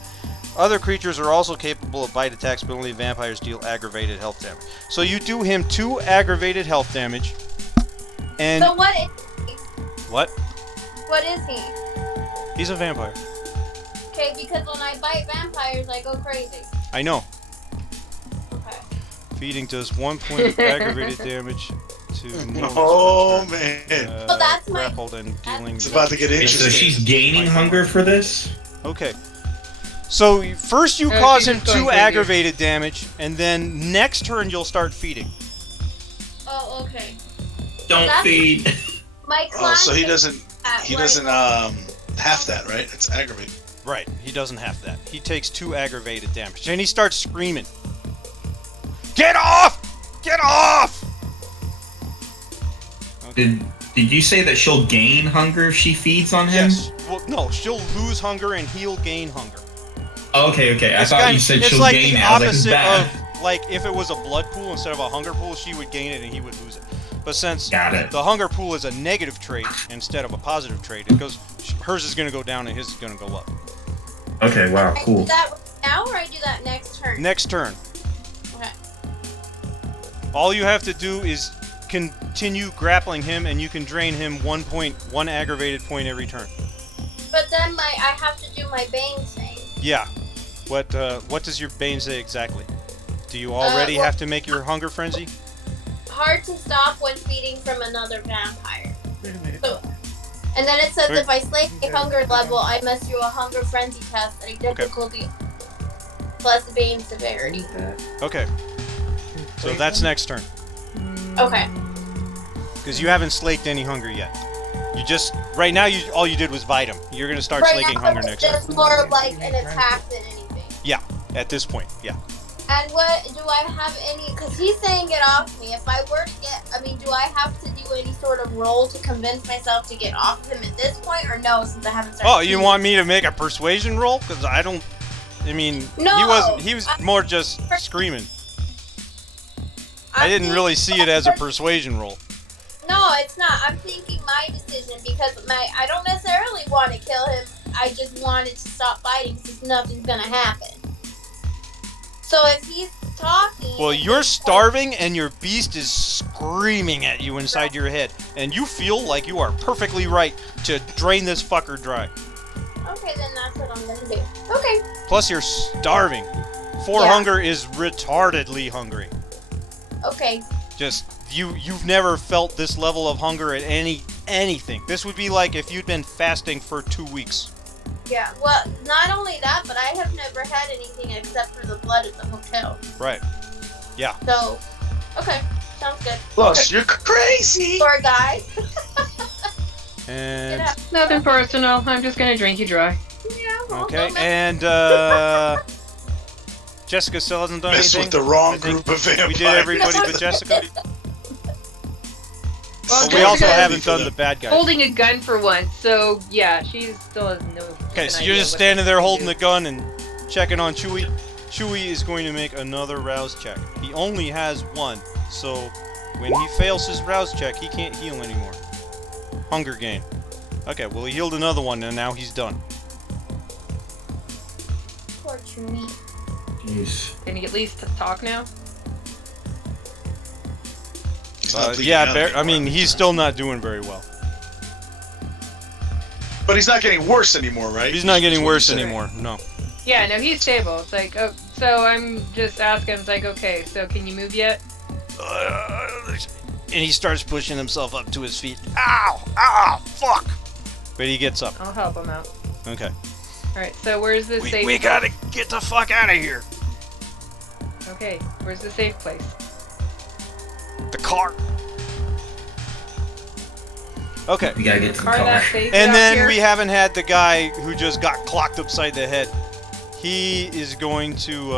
Other creatures are also capable of bite attacks, but only vampires deal aggravated health damage. So you do him 2 aggravated health damage, and... So what is he? What? What is he? He's a vampire. Okay, because when I bite vampires, I go crazy. I know. Okay. Feeding does 1 point of aggravated damage to mortals. Oh, man. Oh, that's my- grappled and dealing. It's about to get Wait, interesting. so she's gaining hunger for this? Okay. So first you Oh, cause she's him just going 2 crazy. aggravated damage, and then next turn you'll start feeding. Oh, okay. Don't That's- feed. My Oh, class. so he doesn't like, half that, right? It's aggravated. Right. He doesn't have that. He takes 2 aggravated damage, and he starts screaming. Get off! Get off! Did you say that she'll gain hunger if she feeds on him? Yes. Well, no, she'll lose hunger and he'll gain hunger. Okay. I It's thought kind- you said it's she'll like gain the it. I was like, it's opposite bad. of, like, if it was a blood pool instead of a hunger pool, she would gain it and he would lose it. But since Got it. the hunger pool is a negative trait instead of a positive trait, it goes, hers is going to go down and his is going to go up. Okay, wow, I do cool. that now, or I do that next turn. Next turn. Okay. All you have to do is continue grappling him, and you can drain him 1 aggravated point every turn. But then I have to do my Bane thing. Yeah. What does your Bane say exactly? Do you already well- have to make your hunger frenzy? Hard to stop when feeding from another vampire. So, and then it says Wait. if I slay a hunger level, I must do a hunger frenzy test at a difficulty plus Bane severity. Okay. So that's next turn. Okay. Because you haven't slaked any hunger yet. You just right now all you did was bite him. You're gonna start Right slaking now, hunger it's next turn. just more of like an attack than anything. Yeah. At this point, yeah. And what do I have any? Because he's saying get off me. If I were to get, do I have to do any sort of roll to convince myself to get off him at this point, or no? Since I haven't started. Oh, you want me to make a persuasion roll? Because I don't. I mean, No, he was more just screaming. I I'm didn't really thinking- see it as a persuasion roll. No, it's not. I'm thinking my decision because I don't necessarily want to kill him. I just wanted to stop fighting since nothing's gonna happen. So if he's talking. Well, you're starving and your beast is screaming at you inside your head, and you feel like you are perfectly right to drain this fucker dry. Okay, then that's what I'm gonna do. Okay. Plus, you're starving. 4 Yeah. hunger is retardedly hungry. Okay. Just you've never felt this level of hunger at anything. This would be like if you'd been fasting for 2 weeks. Yeah. Well, not only that, but I have never had anything except for the blood at the hotel. Right. Yeah. So, okay, sounds good. Plus, you're crazy. Poor guy. And Yeah. Nothing personal. I'm just gonna drink you dry. Yeah. well, okay, don't mess- and Jessica still hasn't done Mess anything. with the wrong I think group of vampires. we did everybody but Jessica. Well, But we also Jessica is haven't done the bad guys. holding a gun for once, so yeah, she still has no. Okay, so idea you're just what standing there to holding do. the gun and checking on Chewie. Chewie is going to make another rouse check. He only has one, so when he fails his rouse check, he can't heal anymore. Hunger gain. Okay, well he healed another one and now he's done. Poor Chewie. Jeez. Can you at least talk now? He's not bleeding Yeah, out I anymore. mean, he's still not doing very well. But he's not getting worse anymore, right? He's not getting That's what worse you said. anymore, no. Yeah, no, he's stable. It's like, oh, so I'm just asking. It's like, okay, so can you move yet? And he starts pushing himself up to his feet. Ow! Ow! Fuck! But he gets up. I'll help him out. Okay. All right, so where's the safe? We gotta get the fuck out of here. Okay, where's the safe place? The car. Okay. We gotta get to the Car car. that safe And out then here? we haven't had the guy who just got clocked upside the head. He is going to,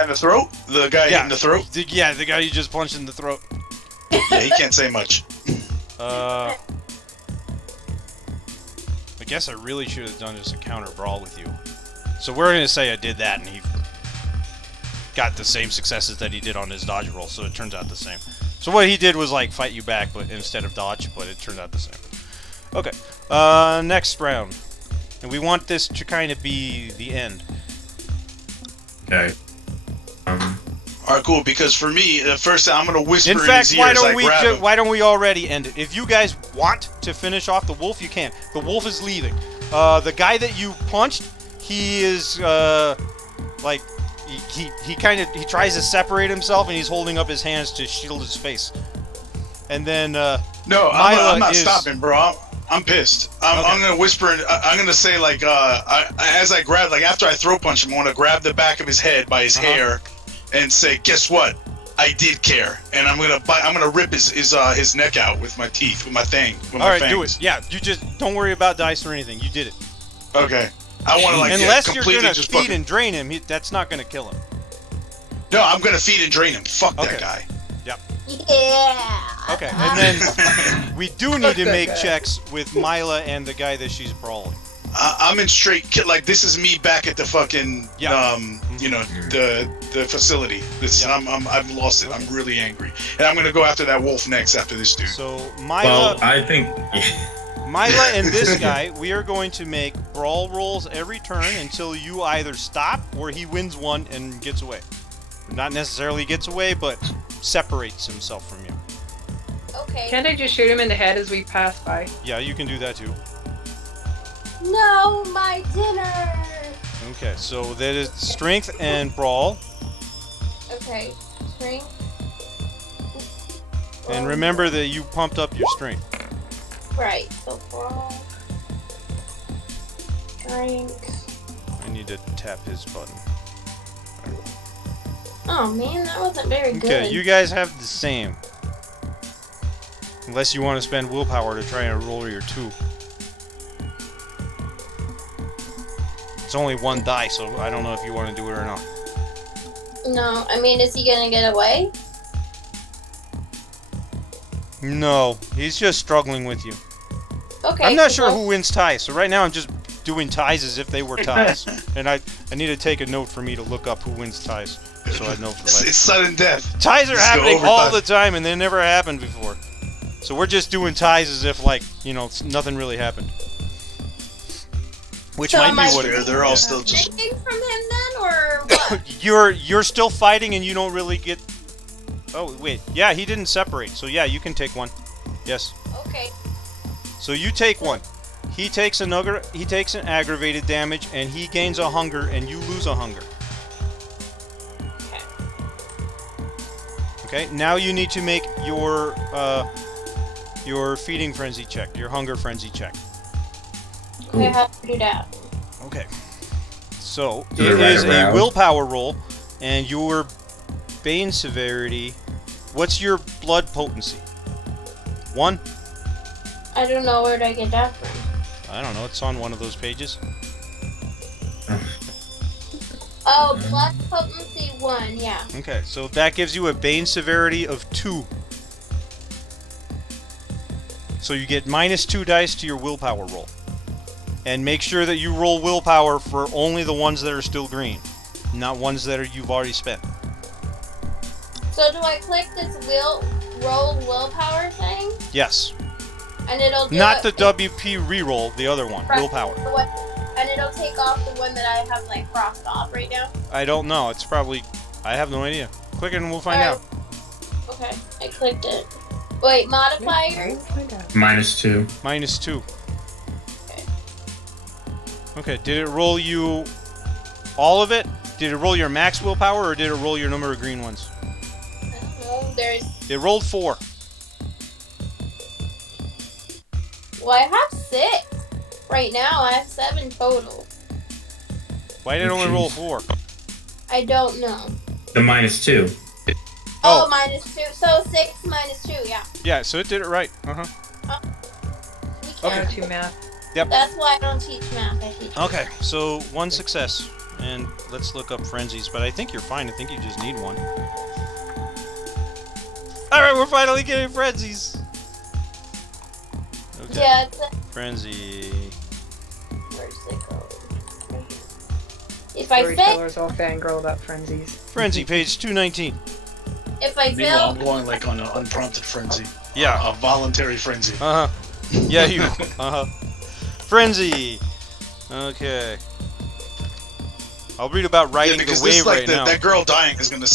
And the throat? The guy yeah, in the throat? the guy you just punched in the throat. Yeah, he can't say much. I guess I really should have done just a counter brawl with you. So we're gonna say I did that, and he got the same successes that he did on his dodge roll. So it turns out the same. So what he did was like fight you back, but instead of dodge, but it turned out the same. Okay. Next round, and we want this to kind of be the end. Okay. Alright, cool, because for me, first I'm gonna whisper In in fact, his ear why as don't I we grab him. why don't we already end it? If you guys want to finish off the wolf, you can. The wolf is leaving. The guy that you punched, he is like he tries to separate himself and he's holding up his hands to shield his face. And then No, Mila I'm not is- stopping, bro. I'm pissed. I'm gonna whisper. I'm gonna say like, as I grab, like after I throw punch him, I want to grab the back of his head by his hair, and say, "Guess what? I did care." And I'm gonna rip his neck out with my teeth, with my all right, fangs. do it. Yeah, you just don't worry about dice or anything. You did it. Okay. I want to like Unless you're completely gonna just feed fucking. and drain him, that's not gonna kill him. No, I'm gonna feed and drain him. Fuck Okay. that guy. Yeah. Okay, and then we do need to that make guy. checks with Mila and the guy that she's brawling. I'm in straight like this is me back at the fucking Yeah. you know the facility. This Yeah. I've lost it. I'm really angry, and I'm gonna go after that wolf next after this dude. So Well, I think. Mila and this guy, we are going to make brawl rolls every turn until you either stop or he wins one and gets away. Not necessarily gets away, but separates himself from you. Okay. Can't I just shoot him in the head as we pass by? Yeah, you can do that too. No, my dinner. Okay, so that is strength and brawl. Okay. Strength. And remember that you pumped up your strength. Right. So brawl. Strength. I need to tap his button. Oh man, that wasn't very good. Okay, you guys have the same. Unless you want to spend willpower to try and roll your 2. It's only one die, so I don't know if you want to do it or not. No, I mean, is he gonna get away? No, he's just struggling with you. Okay. I'm not so sure don't- who wins ties, so right now I'm just doing ties as if they were ties. And I need to take a note for me to look up who wins ties, so I know for It's like. sudden death. Ties are Let's go happening all overtime. the time, and they never happened before. So we're just doing ties as if like, you know, nothing really happened. Which So might am I be what They're, it they're all still just. Taking from him then, or what? You're still fighting and you don't really get. Oh wait, yeah, he didn't separate, so yeah, you can take one. Yes. Okay. So you take one. He takes another. He takes an aggravated damage, and he gains a hunger, and you lose a hunger. Okay. Now you need to make your feeding frenzy check, your hunger frenzy check. Okay, how to do that? Okay. So Do it it right is a around. willpower roll, and your bane severity. What's your blood potency? 1? I don't know where to get that from. I don't know. It's on one of those pages. Oh, blood potency 1, yeah. Okay, so that gives you a bane severity of 2. So you get -2 dice to your willpower roll. And make sure that you roll willpower for only the ones that are still green, not ones that you've already spent. So do I click this roll willpower thing? Yes. And it'll do Not it- the WP reroll, the other one, Right. willpower. And it'll take off the one that I have like crossed off right now. I don't know. It's probably... I have no idea. Click it and we'll find out. Okay, I clicked it. Wait, modifier? -2. -2. Okay. Okay, did it roll you all of it? Did it roll your max willpower, or did it roll your number of green ones? No, there's. It rolled 4. Well, I have 6. Right now, I have 7 total. Why did it only roll 4? I don't know. The -2. Oh. Oh, -2. So 6 -2, yeah. Yeah, so it did it right. Uh-huh. We Okay. can't. To math. That's why I don't teach math. I teach. Okay, so 1 success. And let's look up frenzies, but I think you're fine. I think you just need 1. Alright, we're finally getting frenzies! Okay. Yeah, it's Frenzy. where's it go? If I fail, Storytellers all fangirl about frenzies. Frenzy, page 219. if I Meanwhile, I'm fail, going like on an unprompted frenzy. Yeah. A voluntary frenzy. Uh-huh. Yeah, you. Uh-huh. Frenzy! Okay. I'll read about riding the because wave this, like, right now. that girl dying is gonna.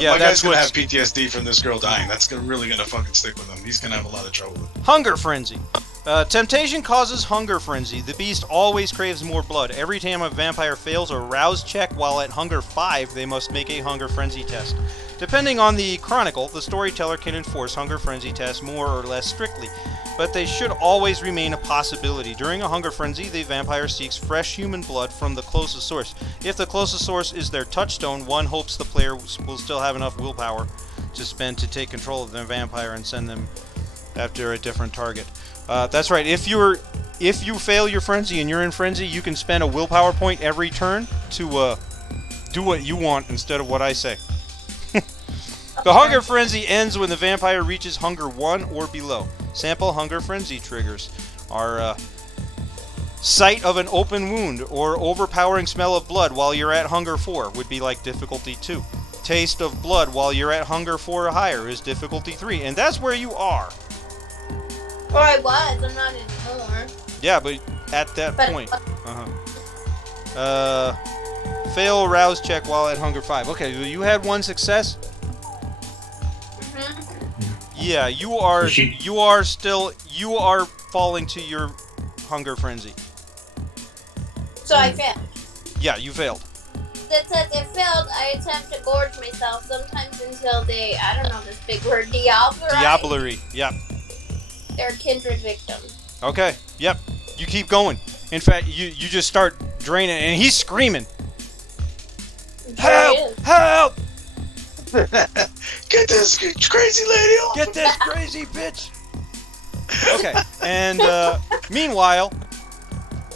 Yeah, my that's guy's gonna what's- have PTSD from this girl dying. That's really gonna fucking stick with him. He's gonna have a lot of trouble with it. Hunger Frenzy. Temptation causes hunger frenzy. The beast always craves more blood. Every time a vampire fails a rouse check while at hunger 5, they must make a hunger frenzy test. Depending on the chronicle, the storyteller can enforce hunger frenzy tests more or less strictly, but they should always remain a possibility. During a hunger frenzy, the vampire seeks fresh human blood from the closest source. If the closest source is their touchstone, one hopes the player will still have enough willpower to spend to take control of the vampire and send them after a different target. That's right. If you fail your frenzy and you're in frenzy, you can spend a willpower point every turn to do what you want instead of what I say. The hunger frenzy ends when the vampire reaches hunger 1 or below. Sample hunger frenzy triggers are sight of an open wound or overpowering smell of blood while you're at hunger 4 would be like difficulty 2. Taste of blood while you're at hunger 4 or higher is difficulty 3, and that's where you are. or I was, I'm not anymore. Yeah, but at that But- point. Fail rouse check while at hunger 5. Okay, you had 1 success. Mhm. Yeah, you are She- you are falling to your hunger frenzy. So I failed. Yeah, you failed. That says it failed, I attempt to gorge myself sometimes until they, I don't know this big word, diablerie. Diablerie. Yep. They're kindred victims. Okay. Yep. You keep going. In fact, you just start draining, and he's screaming, There it "Help! is. Help! Get this crazy lady off! Get this crazy bitch!" Okay. And meanwhile,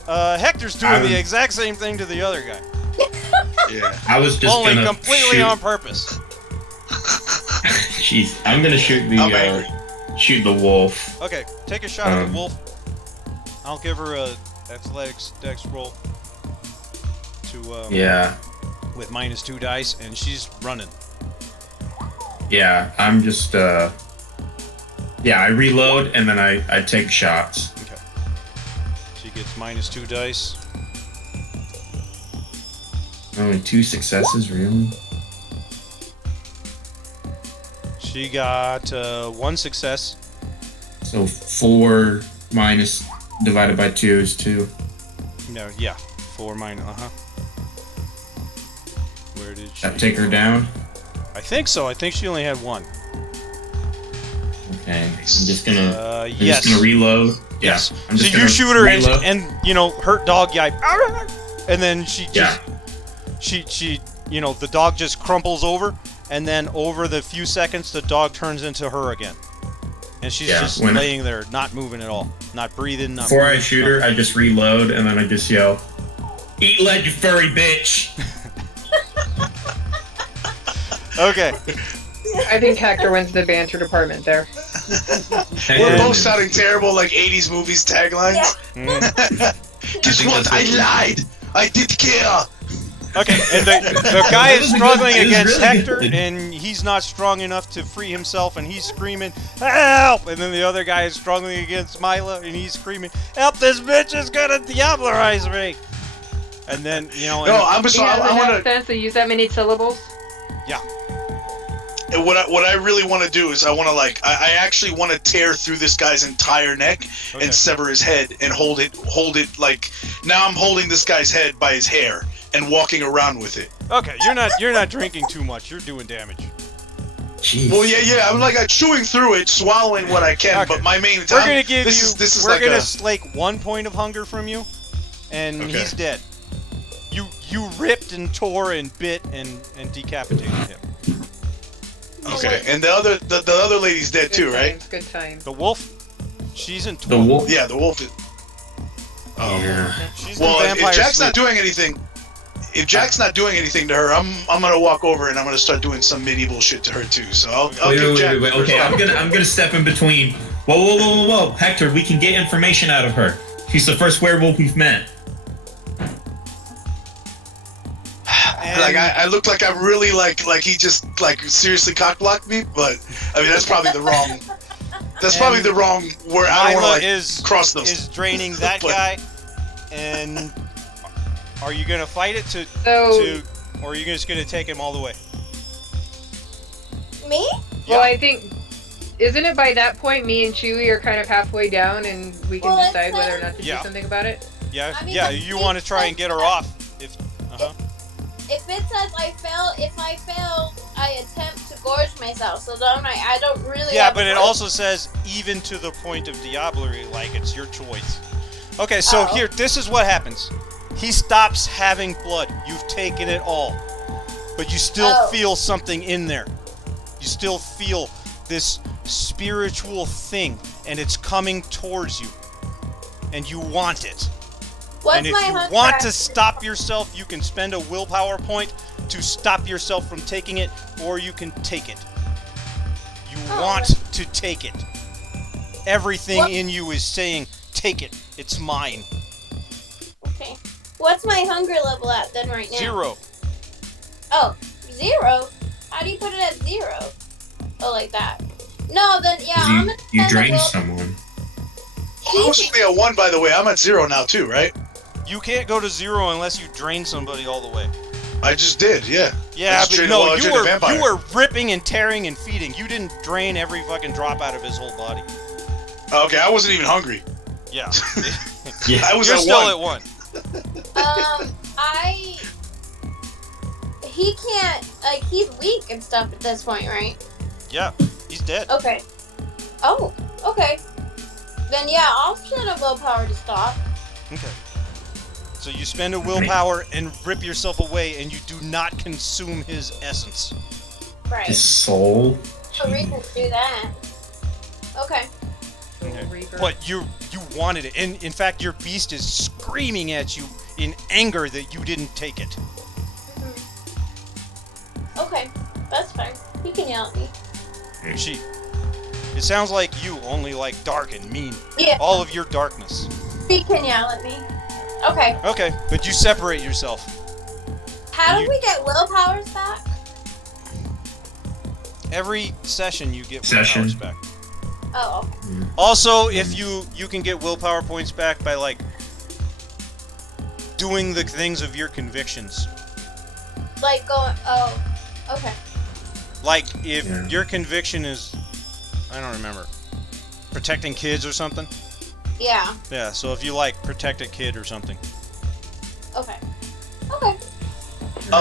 Hector's doing the exact same thing to the other guy, Yeah. I was just only gonna completely shoot. on purpose. Jeez, I'm gonna shoot I'm angry. the wolf. Okay, take a shot at the Um, wolf. I'll give her a athletics dex roll to Yeah, with -2 dice, and she's running. yeah. I'm just yeah. I reload and then I take shots. Okay. She gets -2 dice. Only 2 successes, really? She got 1 success. So 4 minus divided by 2 is 2. No, yeah, 4 minus. Where did she? That take her down. I think so. I think she only had 1. Okay, I'm just gonna Yes. reload. Yeah, Yes. I'm So just you gonna shoot her reload. and hurt dog yipe, and then she just Yeah. she the dog just crumples over, and then over the few seconds the dog turns into her again, and she's Yeah, just when- laying there, not moving at all, not breathing, not Before I moving, shoot her, I just reload and then I just yell, "Eat lead, you furry bitch!" Okay. I think Hector wins the banter department there. We're both sounding terrible like 80s movies taglines. Guess what? I lied. I did care. Okay, and the guy is struggling It was against really Hector, good. and he's not strong enough to free himself, and he's screaming, "Help!" And then the other guy is struggling against Mila, and he's screaming, "Help! This bitch is gonna Diablerize me!" And then, you know... No, and- I'm sorry. I want to. sense to use that many syllables. What I really want to do is I want to I actually want to tear through this guy's entire neck Okay. and sever his head and hold it like now I'm holding this guy's head by his hair and walking around with it. Okay, you're not drinking too much. You're doing damage. Jeez. Well, yeah, I'm like chewing through it, swallowing what I can, Okay. but my main We're time. gonna give this you. is We're like gonna a. slake 1 point of hunger from you, and Okay. he's dead. You ripped and tore and bit and decapitated him. Okay, and the other lady's dead too, right? Good times. The wolf, she's in. The wolf. Yeah, the wolf is. Oh. Yeah. She's Well, in if vampire Jack's sleep. not doing anything, to her, I'm gonna walk over and I'm gonna start doing some medieval shit to her too. So I'll give Jack. Wait. Okay, I'm gonna step in between. Whoa, Hector, we can get information out of her. She's the first werewolf we've met. And- Like I look like I'm really like he just like seriously cockblocked me, but I mean that's probably the wrong. That's probably And the wrong where I don't Mila want to is cross those. is draining that But- guy, and are you gonna fight it So, or are you just gonna take him all the way? Me? well, I think, isn't it by that point me and Chewie are kind of halfway down and we can Well, decide it's whether or not to Yeah. do something about it? Yeah, I mean, yeah. the You thing want to try is and get her that- off? If If it says if I fail, I attempt to gorge myself. So don't I don't really. yeah, have but a it choice. also says even to the point of diablerie, like it's your choice. Okay, so Oh. here, this is what happens. He stops having blood. You've taken it all, but you still Oh. feel something in there. You still feel this spiritual thing, and it's coming towards you, and you want it. What's And if my you hunger want to action? stop yourself, you can spend a willpower point to stop yourself from taking it, or you can take it. You Oh. want to take it. Everything What? in you is saying, take it. It's mine. Okay. What's my hunger level at then right now? 0. Oh, 0? How do you put it at 0? Oh, like that. No, then yeah, I'm gonna You spend a drained will- someone. I was only at 1, by the way. I'm at 0 now too, right? You can't go to 0 unless you drain somebody all the way. I just did, yeah. Yeah, That's but true. no, Well, I you drained a were vampire. ripping and tearing and feeding. You didn't drain every fucking drop out of his whole body. Okay, I wasn't even hungry. Yeah. Yeah. I was You're at still 1. at 1. He can't, like, he's weak and stuff at this point, right? Yeah, he's dead. Okay. Oh, okay. Then yeah, I'll spend a willpower to stop. Okay. So you spend a willpower and rip yourself away, and you do not consume his essence. Right. His soul. No reason to do that. Okay. Okay. Reaper. But you wanted it, and in fact, your beast is screaming at you in anger that you didn't take it. Okay, that's fine. He can yell at me. She. It sounds like you, only like dark and mean. Yeah. All of your darkness. He can yell at me. Okay. Okay, but you separate yourself. How do You- we get willpowers back? Every session you get Session. willpowers back. Oh, Also, if you can get willpower points back by like doing the things of your convictions. like going. Oh, okay. Like if Yeah. your conviction is, I don't remember, protecting kids or something. Yeah. Yeah. So if you like protect a kid or something. Okay. Okay.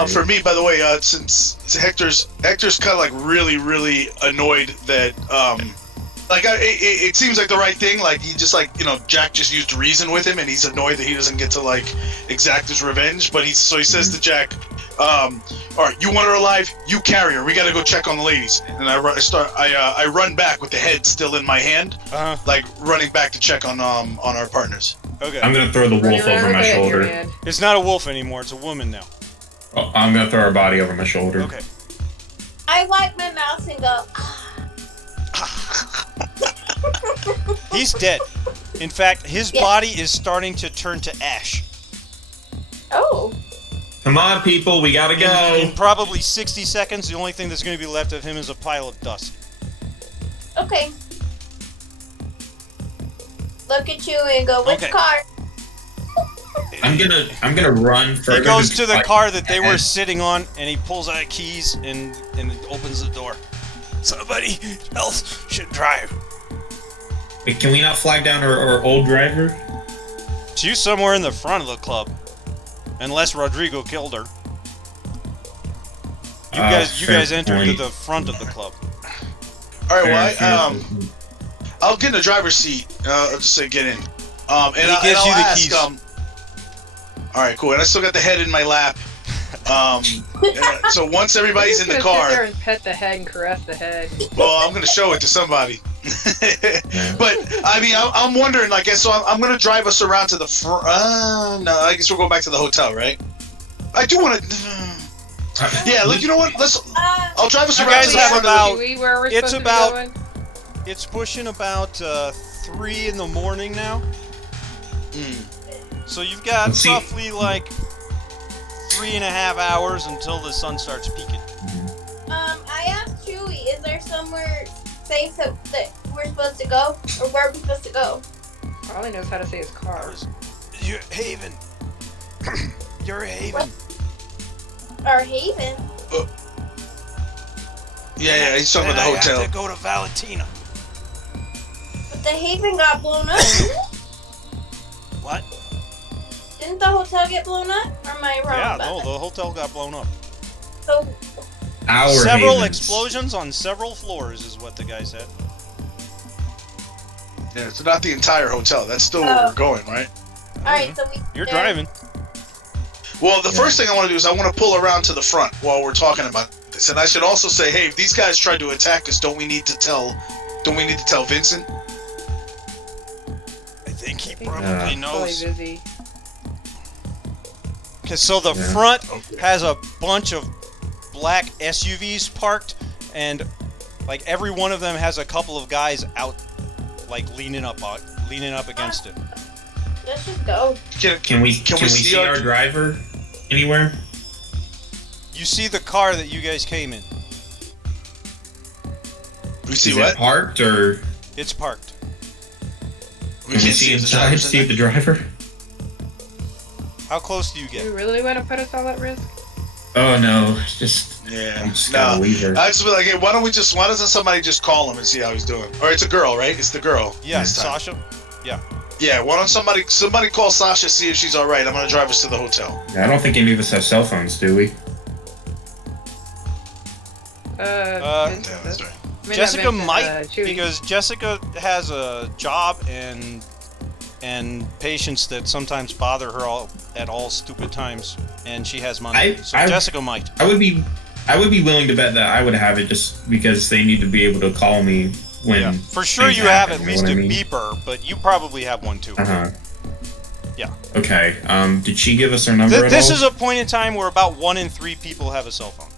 For me, by the way, since Hector's kind of like really annoyed that it seems like the right thing. Like he just Jack just used reason with him, and he's annoyed that he doesn't get to like exact his revenge. But he says to Jack, "All right, you want her alive? You carry her. We got to go check on the ladies." And I run back with the head still in my hand, like running back to check on our partners. Okay. I'm gonna throw the wolf Running over around my with it in your shoulder. hand. It's not a wolf anymore. It's a woman now. Oh, I'm gonna throw her body over my shoulder. Okay. I wipe my mouth and go. He's dead. In fact, his Yeah. body is starting to turn to ash. Oh. Come on, people, we gotta go. In probably 60 seconds, the only thing that's going to be left of him is a pile of dust. Okay. Look at you and go, which Okay. car? I'm gonna run further. He goes to the like, car that they were ahead. sitting on, and he pulls out keys and opens the door. Somebody else should drive. Wait, can we not flag down our old driver? She's somewhere in the front of the club, unless Rodrigo killed her. You guys fair entered to point. the front of the club. All right, Fair, well, fair. I'll get in the driver's seat. I'll just say get in. And He I'll gives you the ask. keys. All right, cool. And I still got the head in my lap. So once everybody's in the Sit there car, and pet the head and caress the head. well, I'm gonna show it to somebody. But I mean, I'm wondering. Like, so I'm gonna drive us around to the front. No, I guess we'll go back to the hotel, right? I do want to. Yeah, look. You know what? I'll drive us You around guys to the have front about- of Kiwi, where we're it's supposed about- to be going? It's pushing about 3 in the morning now. So you've got Let's see. roughly like 3.5 hours until the sun starts peaking. I asked Chewy, is there somewhere safe that we're supposed to go? Or where are we supposed to go? All he knows how to say is car. Haven. You're Haven. Our haven? Yeah, he's talking And about the I hotel. have to go to Valentina. But the haven got blown up. What? Didn't the hotel get blown up? Or am I wrong Yeah, about no, that? the hotel got blown up. So, Our Several havens. explosions on several floors is what the guy said. Yeah, so not the entire hotel. That's still where we're going, right? alright, so we... You're driving. Well, the first thing I want to do is I want to pull around to the front while we're talking about this, and I should also say, hey, if these guys tried to attack us, don't we need to tell Vincent? I think he He's probably probably knows. busy. Cause so the Yeah. front Okay. has a bunch of black SUVs parked, and like every one of them has a couple of guys out, like leaning up against it. Let's just go. Can we see our driver anywhere? You see the car that you guys came in. We see Is what? it parked or It's parked. We can we can't see if the inside? driver's in See there. the driver? How close do you Do get? you really want to put us all at risk? Oh no, just Yeah. I'm just gotta No. leave her. I just be like, hey, why doesn't somebody just call him and see how he's doing? Or it's a girl, right? It's the girl. Yeah, this time. Sasha. Yeah, why don't somebody call Sasha, see if she's alright. I'm gonna drive us to the hotel. I don't think any of us have cell phones, do we? Vincent Yeah, does. that's right. I mean, not Jessica Vincent, might, Chewy. because Jessica has a job and patients that sometimes bother her at all stupid times, and she has money. So Jessica might. I would be willing to bet that I would have it just because they need to be able to call me when. Yeah, for sure things you have happen, at you know least what a I mean? beeper, but you probably have one too. Uh-huh. Yeah. Okay. Did she give us her number at This all? is a point in time where about 1 in 3 people have a cell phone,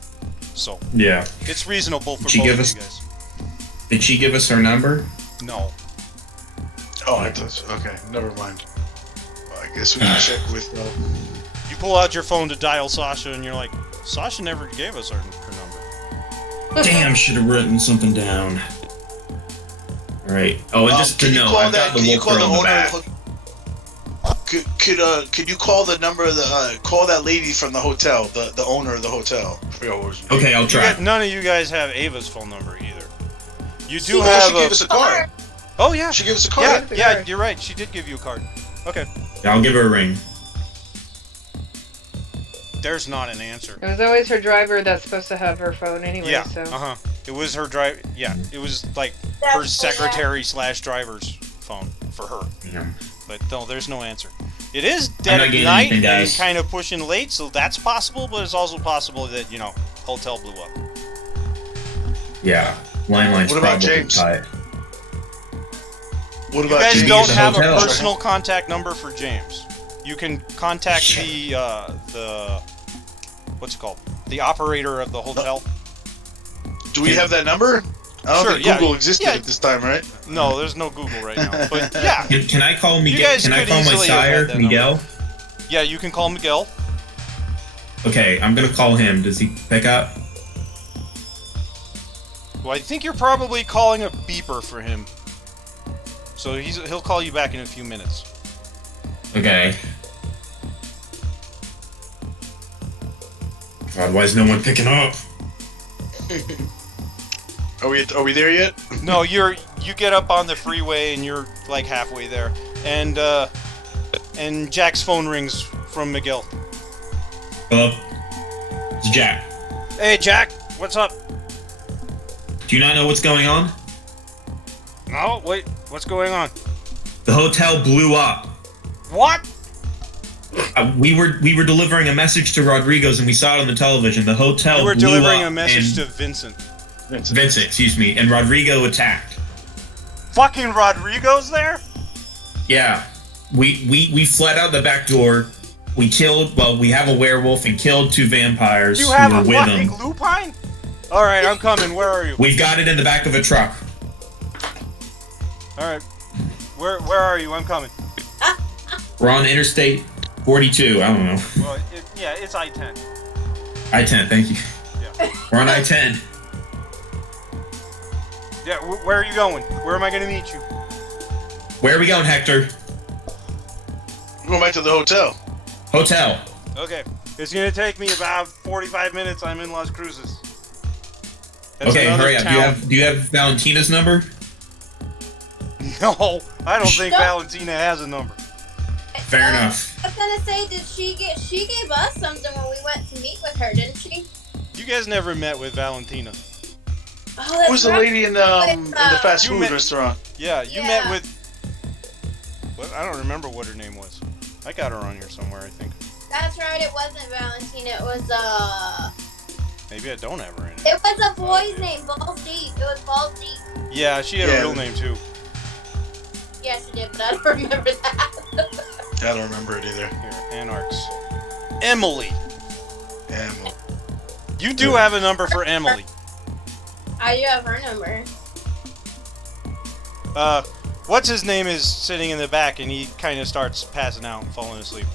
so Yeah. it's reasonable for She both give of us- you guys. Did she give us her number? No. Oh, I thought. Okay, never mind. Well, I guess we can check with. You pull out your phone to dial Sasha, and you're like, Sasha never gave us her number. Damn, should have written something down. All right. Oh, and just to Can you know, call I've that? got the Can you wolf call the girl in the owner? back. Could you call the number of the call that lady from the hotel, the owner of the hotel? I forgot what was her name. Okay, I'll try. None of you guys have Ava's phone number either. You do Oh, have she gave us a card. Oh yeah. She gave us a card. Yeah, you're right. She did give you a card. Okay. I'll give her a ring. There's not an answer. It was always her driver that's supposed to have her phone anyway, Yeah. so. It was her drive. Yeah. It was like her secretary / driver's phone for her. Damn. But no, there's no answer. It is I'm dead not at getting night anything, and guys. kind of pushing late, so that's possible. But it's also possible that hotel blew up. Yeah. Landline's What about probably James? tight. What You about guys James? don't the have hotel. a personal contact number for James. You can contact the what's it called? The operator of the hotel. Do we have that number? I don't Sure, think yeah, Google existed yeah. at this time, right? No, there's no Google right now. But yeah, Can I call You Miguel? guys Can I could call my easily have sire had that Miguel? yeah, you can call Miguel. Okay, I'm gonna call him. Does he pick up? Well, I think you're probably calling a beeper for him. So he'll call you back in a few minutes. Okay. God, why is no one picking up? Are we there yet? No, you get up on the freeway and you're like halfway there, and Jack's phone rings from Miguel. Hello? It's Jack. Hey, Jack, what's up? Do you not know what's going on? No, wait, what's going on? The hotel blew up. What? We were delivering a message to Rodrigo's and we saw it on the television. The hotel You were blew delivering up a message and to Vincent. Vincent, excuse me, and Rodrigo attacked. Fucking Rodrigo's there? Yeah. We fled out the back door. We have a werewolf and killed 2 vampires You who have were a with fucking him. lupine? Alright, I'm coming. Where are you? We've got it in the back of a truck. Alright. Where are you? I'm coming. We're on Interstate 42. I don't know. Well, yeah, it's I-10. I-10, thank you. Yeah. We're on I-10. Yeah, where are you going? Where am I going to meet you? Where are we going, Hector? We're going back to the hotel. Hotel. Okay. It's going to take me about 45 minutes. I'm in Las Cruces. That's Okay, another hurry up. town. Do you have Valentina's number? No, I don't think No. Valentina has a number. Fair enough. I was gonna say, she gave us something when we went to meet with her, didn't she? You guys never met with Valentina. Oh, that's Who's the right. lady in the fast You food met- restaurant? Yeah, you Yeah. met with... What? I don't remember what her name was. I got her on here somewhere, I think. That's right, it wasn't Valentina, it was Maybe I don't have her in it. it was a boy's name, Balls Deep. It was Balls Deep. Yeah, she had Yeah. a real name too. Yeah, she did, but I don't remember that. I don't remember it either. Here, Anarchs. Emily. Yeah, well, You do have a number for Emily. I do have her number. What's his name is sitting in the back and he kind of starts passing out and falling asleep.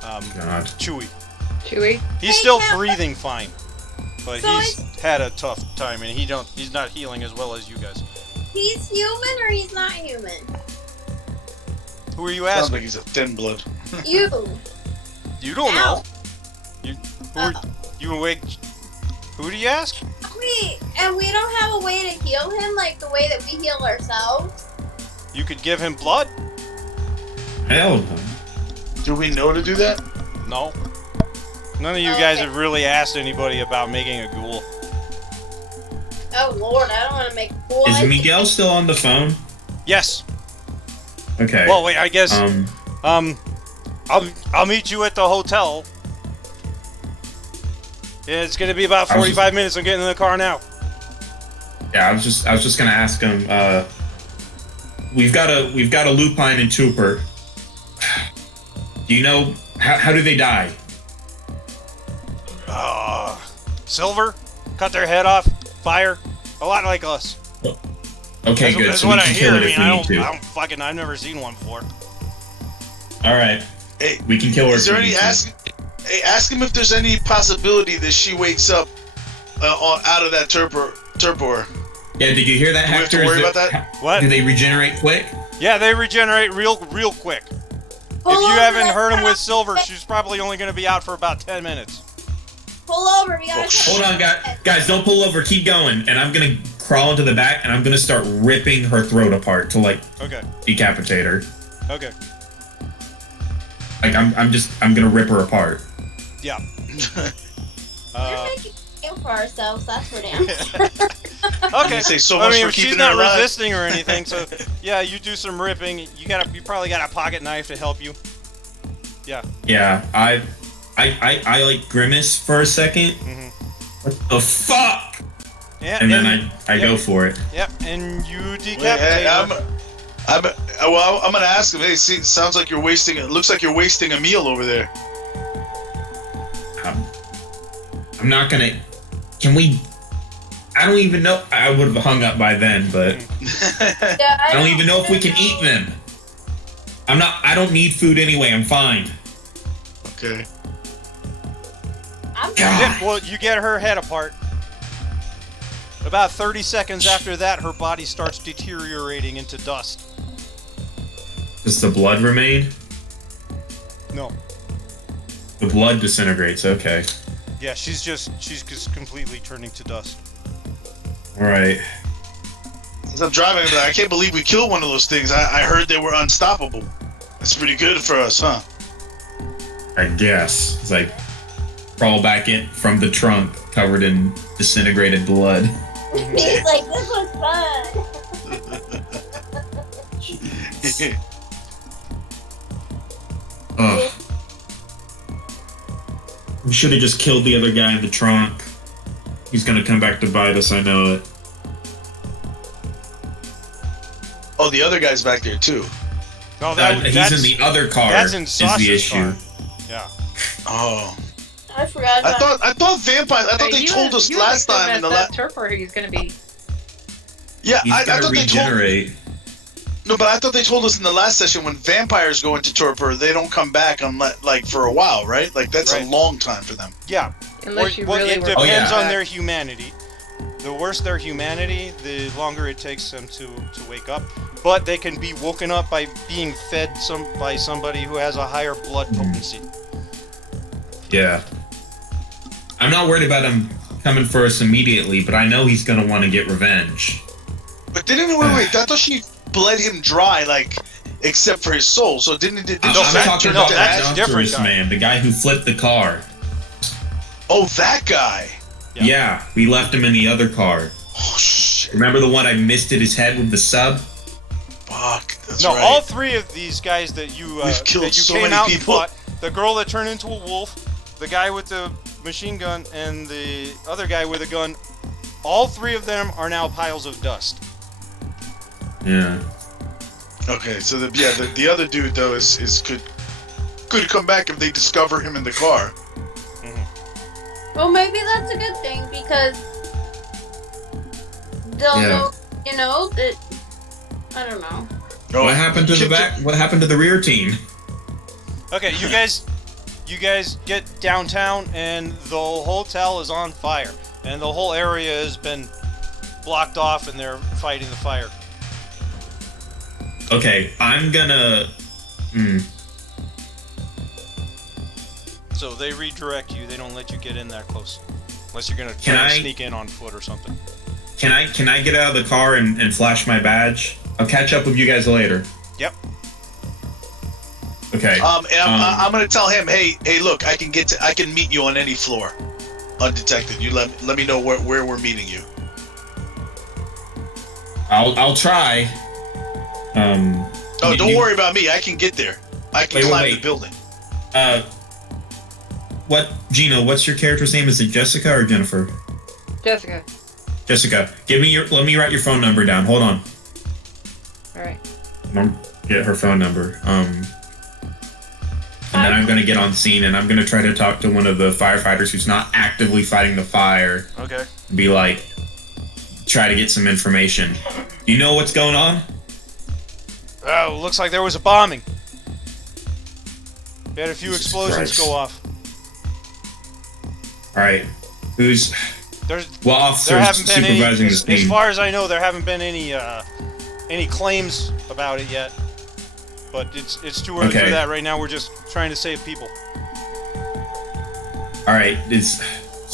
God. Chewy. Chewy. He's Hey, still Cat- breathing fine, but So he's had a tough time and he's not healing as well as you guys. He's human or he's not human? Who are you sounds asking? like he's a thin blood. You. You don't Ow. know. You awake? Who do you ask? Wait, and we don't have a way to heal him like the way that we heal ourselves? You could give him blood? Hell no. Do we know to do that? No. None of you guys Okay. have really asked anybody about making a ghoul. Oh lord, I don't want to make a fool. Is Miguel still on the phone? Yes. Okay. Well, wait. I guess. Um, I'll meet you at the hotel. Yeah, it's gonna be about I was 45 minutes. I'm getting in the car now. yeah, I was just gonna ask him. We've got a lupine and Tooper. Do you know how do they die? Silver, cut their head off, fire, a lot like us. Okay, That's, good. that's So what we I can hear. kill I it mean, if we need to. I don't fucking. I've never seen one before. All right, Hey, we can kill her. is there if we any need to. ask him if there's any possibility that she wakes up out of that torpor. Yeah, did you hear that, Do we have to Hector? worry Is about it- that? What? Do they regenerate quick? Yeah, they regenerate real quick. Pull If you over, haven't let's heard him turn with off Silver, the- she's probably only going to be out for about 10 minutes. Pull over, we gotta Hold on, guys, don't pull over. Keep going, and I'm gonna crawl into the back, and I'm gonna start ripping her throat apart to like Okay. decapitate her. Okay. Like I'm gonna rip her apart. Yeah. We're making a deal for ourselves, that's for damn sure. Okay. say so I much mean, for if keeping she's her not alive. resisting or anything, so yeah, you do some ripping. You probably got a pocket knife to help you. Yeah. Yeah, I like grimace for a second. Mhm. What the fuck? Yeah. And then I go for it. Yep. And you Wait, decapitate hey, I'm her. gonna ask him. Hey, see, sounds like you're wasting. It looks like you're wasting a meal over there. I'm not gonna Can we? I don't even know. I would have hung up by then, but Yeah, I don't even know if we can eat them. I don't need food anyway. I'm fine. Okay. I'm God. Well, you get her head apart. About 30 seconds after that, her body starts deteriorating into dust. Does the blood remain? No. The blood disintegrates. Okay. Yeah, she's just completely turning to dust. All right. As I'm driving, I can't believe we killed one of those things. I heard they were unstoppable. That's pretty good for us, huh? I guess it's like crawl back in from the trunk, covered in disintegrated blood. He's like, this was fun. Ugh. We should have just killed the other guy in the trunk. He's gonna come back to bite us, I know it. Oh, the other guy's back there too. No, He's in the other car. That's in is the Sasha's issue. car. Yeah. Oh. I forgot about I thought vampires. I thought they told us last time in the last. Turper he's gonna be. Yeah, He's I gotta thought they told. regenerate. No, but I thought they told us in the last session when vampires go into torpor, they don't come back unless, like, for a while, right? Like that's Right. a long time for them. Yeah. Unless you Well, really it were. depends Oh, yeah. on their humanity. The worse their humanity, the longer it takes them to wake up. But they can be woken up by being fed by somebody who has a higher blood potency. Yeah. I'm not worried about him coming for us immediately, but I know he's gonna want to get revenge. But wait. I thought she bled him dry, like, except for his soul. So didn't it? I'm No, that talking turn about into that's that ash? a different Nostrous guy. man, the guy who flipped the car. Oh, that guy. Yeah. Yeah, we left him in the other car. Oh shit! Remember the one I misted his head with the sub? Fuck. That's No, right. all three of these guys that you We've killed that you so came many out people. and fought, the girl that turned into a wolf, the guy with the machine gun, and the other guy with a gun, all three of them are now piles of dust. Yeah. Okay, so the other dude though is could come back if they discover him in the car. Well, maybe that's a good thing because they'll Yeah. know, you know, that. I don't know. Oh, What happened to the back? What happened to the rear team? Okay, you guys get downtown and the hotel is on fire, and the whole area has been blocked off, and they're fighting the fire. Okay, I'm gonna. So they redirect you. They don't let you get in that close, unless you're gonna Can try I- to sneak in on foot or something. Can I get out of the car and flash my badge? I'll catch up with you guys later. Yep. Okay. And I'm gonna tell him, hey, look, I can meet you on any floor, undetected. You let me know where we're meeting you. I'll try. Oh, don't worry about me. I can get there. I can climb the building. What, Gino? What's your character's name? Is it Jessica or Jennifer? Jessica. Jessica, let me write your phone number down. Hold on. All right. I'll get her phone number. And then I'm gonna get on scene and I'm gonna try to talk to one of the firefighters who's not actively fighting the fire. Okay. Be like, try to get some information. Do you know what's going on? Oh, looks like there was a bombing. We had a few Jesus explosions Christ. go off. All right, who's There's what there officer's haven't been any, supervising this as team? far as I know, there haven't been any claims about it yet. But it's too early Okay. for that right now. We're just trying to save people. All right, is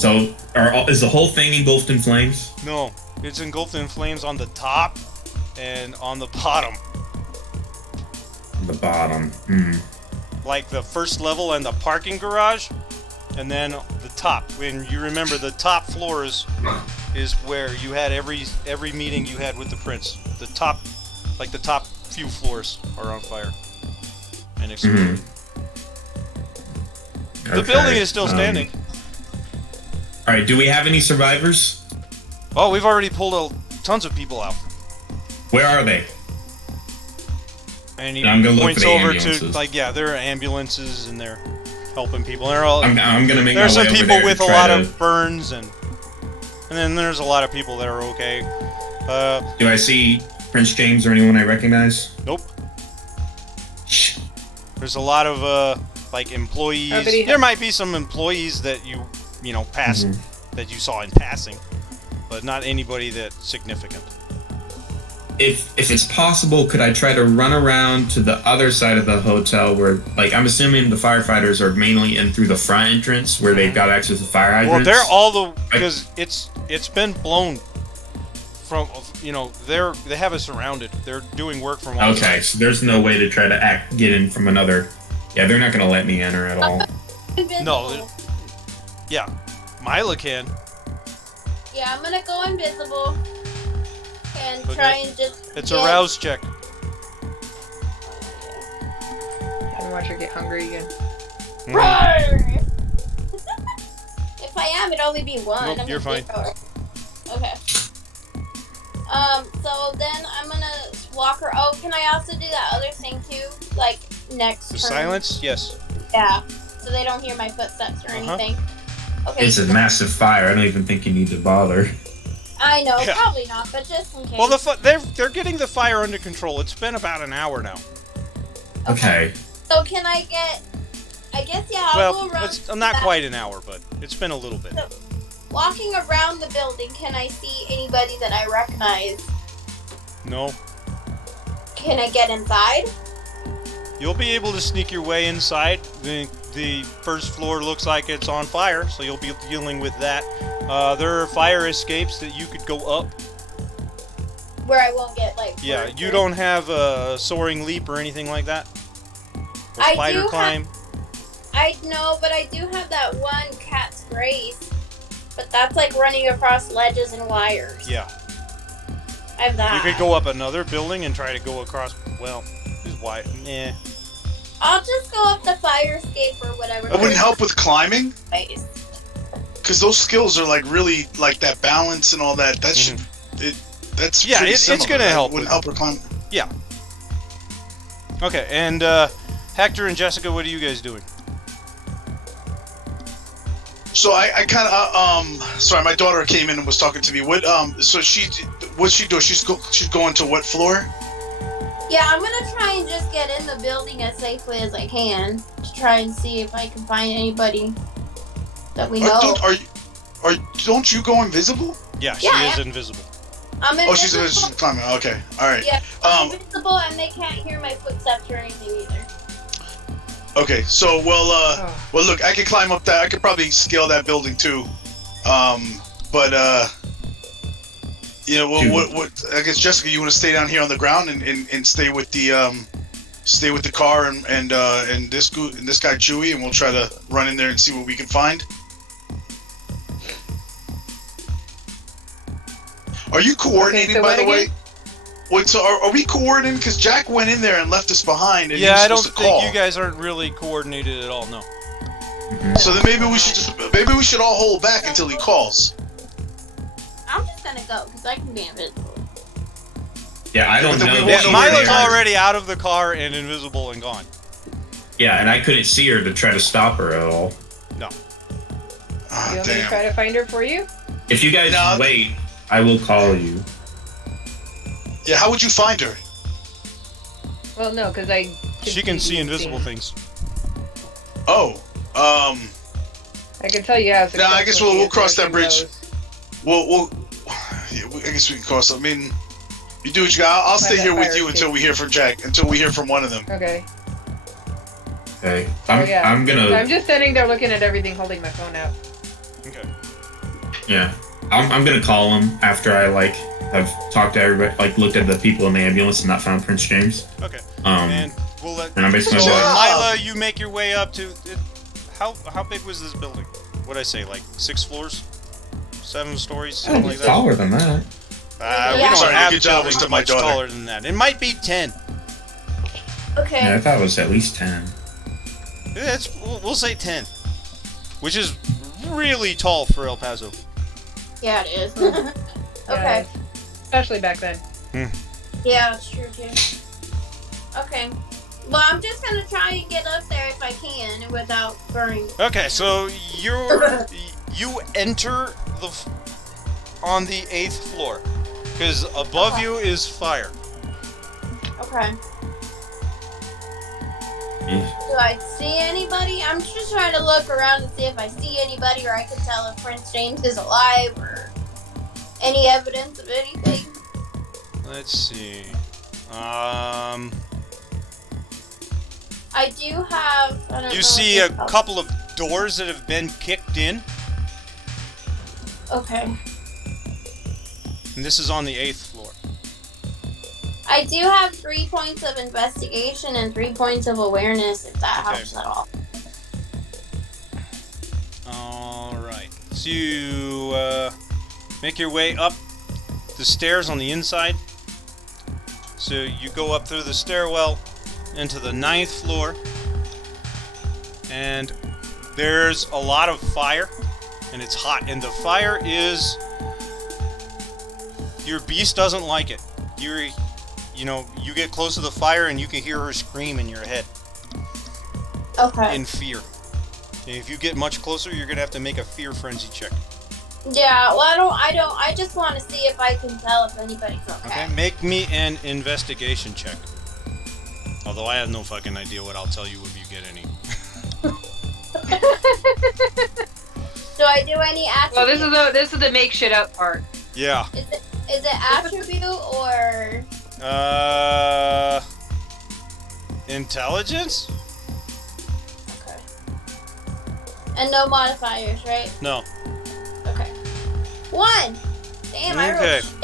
the whole thing engulfed in flames? No, it's engulfed in flames on the top and on the bottom. The bottom. Like the first level and the parking garage, and then the top. When you remember, the top floor is where you had every meeting you had with the prince. The top few floors are on fire and exploding. The building is still standing. All right, do we have any survivors? Oh, we've already pulled tons of people out. Where are they? And he I'm gonna look points for the over to ambulances. there are ambulances and they're helping people. They're all I'm gonna make there's my some way over people there with and a try lot to- of burns and And then there's a lot of people that are okay. Do I see Prince James or anyone I recognize? Nope. There's a lot of like employees. Nobody- There might be some employees that you know passed that you saw in passing, but not anybody that's significant. If it's possible, could I try to run around to the other side of the hotel where, like, I'm assuming the firefighters are mainly in through the front entrance where they've got access to fire hydrants? Well, they're all the because it's been blown from, you know, they have us surrounded. They're doing work from all Okay, sides. so there's no way to try to get in from another. Yeah, they're not gonna let me enter at all. Invisible. No, yeah, Mila can. Yeah, I'm gonna go invisible and Okay. try and just. It's a get- rouse check. And watch her get hungry again. Roar! If I am, it'd only be one. Nope, I'm you're gonna fine. roar. Okay. So then I'm gonna walk her. Oh, can I also do that other thing too? Like next The turn? silence, yes. Yeah. So they don't hear my footsteps or Uh-huh. anything. Okay. It's a massive fire. I don't even think you need to bother. I know, Yeah. probably not, but just in case. Well, they're getting the fire under control. It's been about an hour now. Okay. So can I get? I guess yeah. I'll Well, go around. it's not that- quite an hour, but it's been a little bit. Walking around the building, can I see anybody that I recognize? No, Can I get inside? you'll be able to sneak your way inside. The first floor looks like it's on fire, so you'll be dealing with that. There are fire escapes that you could go up. Where I won't get like. Yeah, burned you or- don't have a soaring leap or anything like that. Or I spider do climb. I know, but I do have that one cat's grace. But that's like running across ledges and wires. Yeah, I have that. you could go up another building and try to go across. Well, it's wide. Nah. I'll just go up the fire escape or whatever. It wouldn't help with climbing, Place. because those skills are like really like that balance and all that. That should that's Yeah, pretty it's similar. gonna That help Wouldn't with- help with climbing. Okay, and Hector and Jessica, what are you guys doing? So I kind of sorry, my daughter came in and was talking to me. What so what's she doing? She's going to what floor? Yeah, I'm gonna try and just get in the building as safely as I can to try and see if I can find anybody that we know. Don't you go invisible? Yeah, she Yeah, is I- invisible. I'm Oh, she's invisible. climbing. Okay, all right. Yeah, I'm Um, invisible and they can't hear my footsteps or anything either. Okay, so well, look, I could climb up that. I could probably scale that building too. But you know, what? I guess Jessica, you want to stay down here on the ground and stay with the car and this guy Chewy, and we'll try to run in there and see what we can find. Are you coordinating, so by what the way? again? Wait, so are we coordinating? Because Jack went in there and left us behind, and he Yeah, was I don't supposed to think call. you guys aren't really coordinated at all. No. So then maybe we should all hold back until he calls. I'm just gonna go because I can be invisible. Yeah, I don't But then know. we that won't she know where was Mila's they are. already out of the car and invisible and gone. Yeah, and I couldn't see her to try to stop her at all. Ah, You want me to damn. try to find her for you? If you guys No. wait, I will call you. Yeah, how would you find her? Well, no, because I. She can see these invisible things. things. Oh, I can tell you how. No, I guess we'll cross that bridge. Goes. Yeah, I guess we can cross. I mean, you do what you got. I'll stay that here with fire you until escape. we hear from Jack. Until we hear from one of them. Okay. Okay. yeah. I'm gonna. I'm just sitting there looking at everything, holding my phone out. Okay. Yeah. I'm gonna call him after I have talked to everybody, looked at the people in the ambulance and not found Prince James. Okay. And And we'll let. I'm basically So, gonna be like, Mila, you make your way up to. How big was this building? What'd I say? Like 6 floors, 7 stories, something like that. taller than that. We Yeah. don't Sorry, have good job buildings to my much daughter. taller than that. It might be 10. Okay. Yeah, I thought it was at least 10. Yeah, we'll say 10, which is really tall for El Paso. Yeah, it is. Yeah, Okay. Especially back then. Yeah, it's true too. Okay. Well, I'm just gonna try and get up there if I can without burning. Okay, so you enter on the 8th floor. Because above you is fire. Okay. Do I see anybody? I'm just trying to look around and see if I see anybody, or I can tell if Prince James is alive, or any evidence of anything. Let's see. I do have. I don't You know see a what this couple of doors that have been kicked in, Okay. and this is on the 8th floor. I do have 3 points of investigation and 3 points of awareness, if that Okay. helps at all. Alright. So you make your way up the stairs on the inside. So you go up through the stairwell into the 9th floor. And there's a lot of fire. And it's hot. And the fire is... Your beast doesn't like it. You know, you get close to the fire and you can hear her scream in your head. Okay. In fear. And if you get much closer, you're gonna have to make a fear frenzy check. Yeah, well, I just want to see if I can tell if anybody's okay. Okay, make me an investigation check. Although I have no fucking idea what I'll tell you if you get any. Do I do any attribute? Well, this is the make shit up part. Yeah. Is it attribute or? Intelligence? Okay. And no modifiers, right? No. Okay. 1! Damn, I rolled Okay. shit.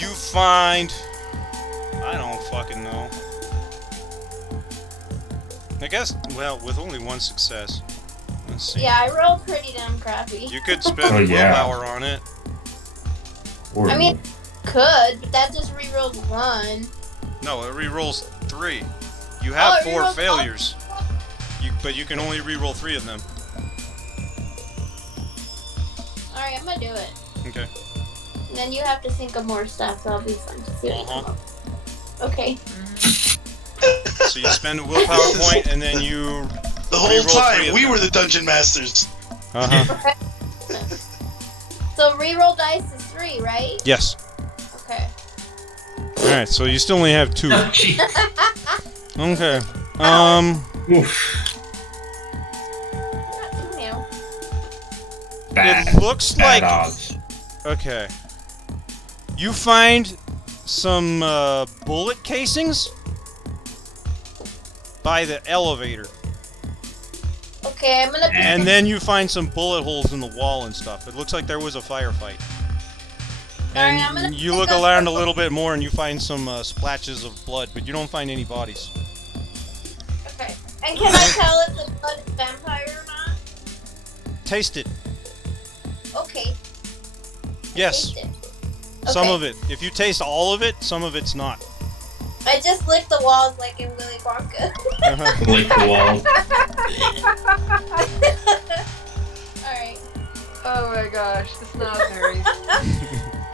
You find... I don't fucking know. I guess, well, with only one success. Let's see. Yeah, I rolled pretty damn crappy. You could spend Oh, yeah. willpower on it. I mean, could, but that just re-rolled 1. No, it re-rolls 3. You have it 4 re-rolls failures. But you can only re-roll 3 of them. Alright, I'm gonna do it. Okay. And then you have to think of more stuff. That'll be fun to see what you come up with. Okay. So you spend a willpower point, and then you... The whole Reroll 3 time, of we them. were the dungeon masters. Uh-huh. So re-roll dice is 3, right? Yes. Okay. Alright, so you still only have 2. Oh, gee. Okay. Oof. Not too new. Bad. It looks Bad like... odds. Okay. You find some bullet casings by the elevator. Okay, I'm gonna pick And then you find some bullet holes in the wall and stuff. It looks like there was a firefight. Alright, I'm gonna And you pick look up around the a little bit more and you find some splatches of blood, but you don't find any bodies. Okay. And can I tell if the blood is vampire or not? Taste it. Okay. Yes. Taste it. Some Okay. of it. If you taste all of it, some of it's not. I just licked the walls like in Willy Wonka. Lick the wall. Alright. Oh my gosh, the snozberries.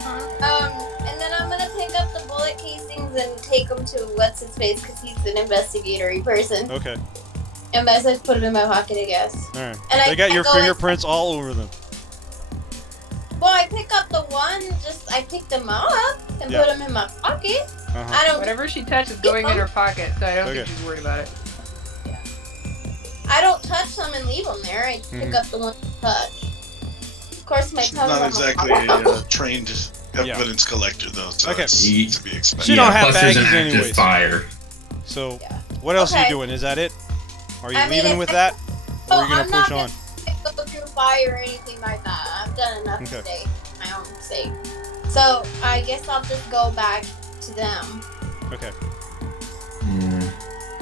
And then I'm gonna pick up the bullet casings and take them to what's his face because he's an investigatory person. Okay. And I just put them in my pocket, I guess. Alright. And They got I your go fingerprints all over them. Well, I pick up the one, I picked them up and Yeah. put them in my pocket. Uh-huh. I don't. Whatever she touches going in her pocket, so I don't Okay. think she's worried about it. I don't touch them and leave them there. I pick Mhm. up the one to touch. Of course, my She's tongue's not on exactly my a trained evidence collector, though, so Okay. that's Ye- to be expected. She don't have plus there's an baggies active anyways. fire. So, Yeah. what else are Okay. you doing? Is that it? Are you I mean, leaving if with I- that? Or are you Oh, gonna I'm not push on? go through fire or anything like that. I've done enough Okay. today for my own sake. So I guess I'll just go back to them. Okay. Mm.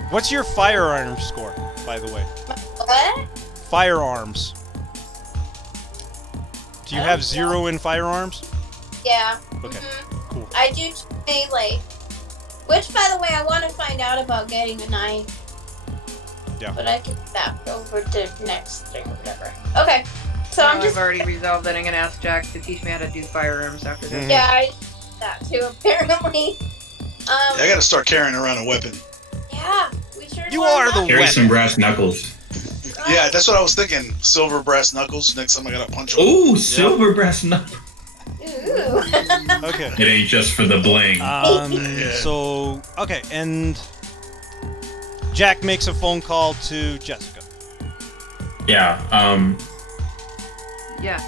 What's your firearm score, by the way? What? Firearms. Do you I have don't 0 in firearms? Yeah. Okay. Mhm. Cool. I do melee. Which, by the way, I want to find out about getting a knife. Yeah. But I can do that over to next thing or whatever. Okay. So I'm just. I've already resolved that I'm gonna ask Jack to teach me how to do firearms after this. Mhm. Yeah, I did that too, apparently. I gotta start carrying around a weapon. Yeah, we sure You do are that. the Carry some weapon. brass knuckles. Yeah, that's what I was thinking. Silver brass knuckles. Next time I gotta punch him. Oh, silver brass knuckles. Okay. It ain't just for the bling. So, okay, and Jack makes a phone call to Jessica. Yeah. Yeah.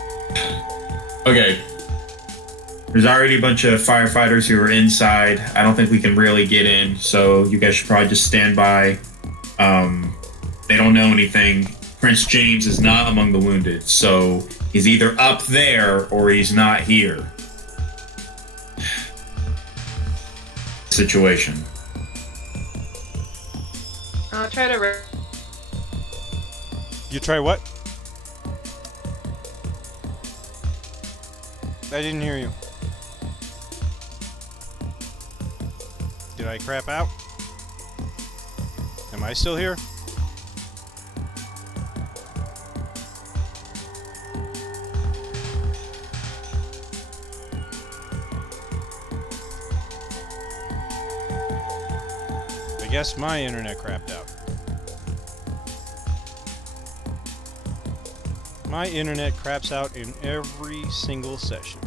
Okay. There's already a bunch of firefighters who are inside. I don't think we can really get in, so you guys should probably just stand by. They don't know anything. Prince James is not among the wounded, so he's either up there or he's not here. Situation. I'll try to. You try what? I didn't hear you. Did I crap out? Am I still here? I guess my internet crapped out. My internet craps out in every single session.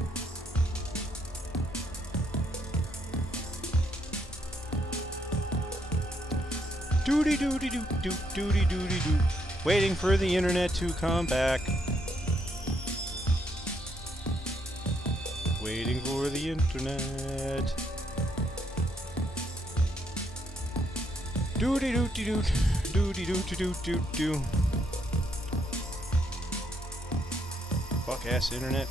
Doody doody doo doo doody doody doo. Waiting for the internet to come back. Waiting for the internet. Doody doody doo doody doody doo doo doo. Fuck ass internet.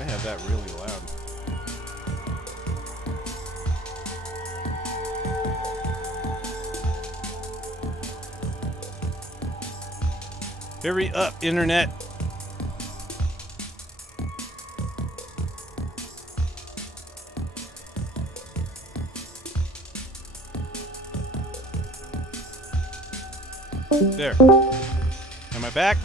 I have that really loud. Hurry up, internet. There. Am I back?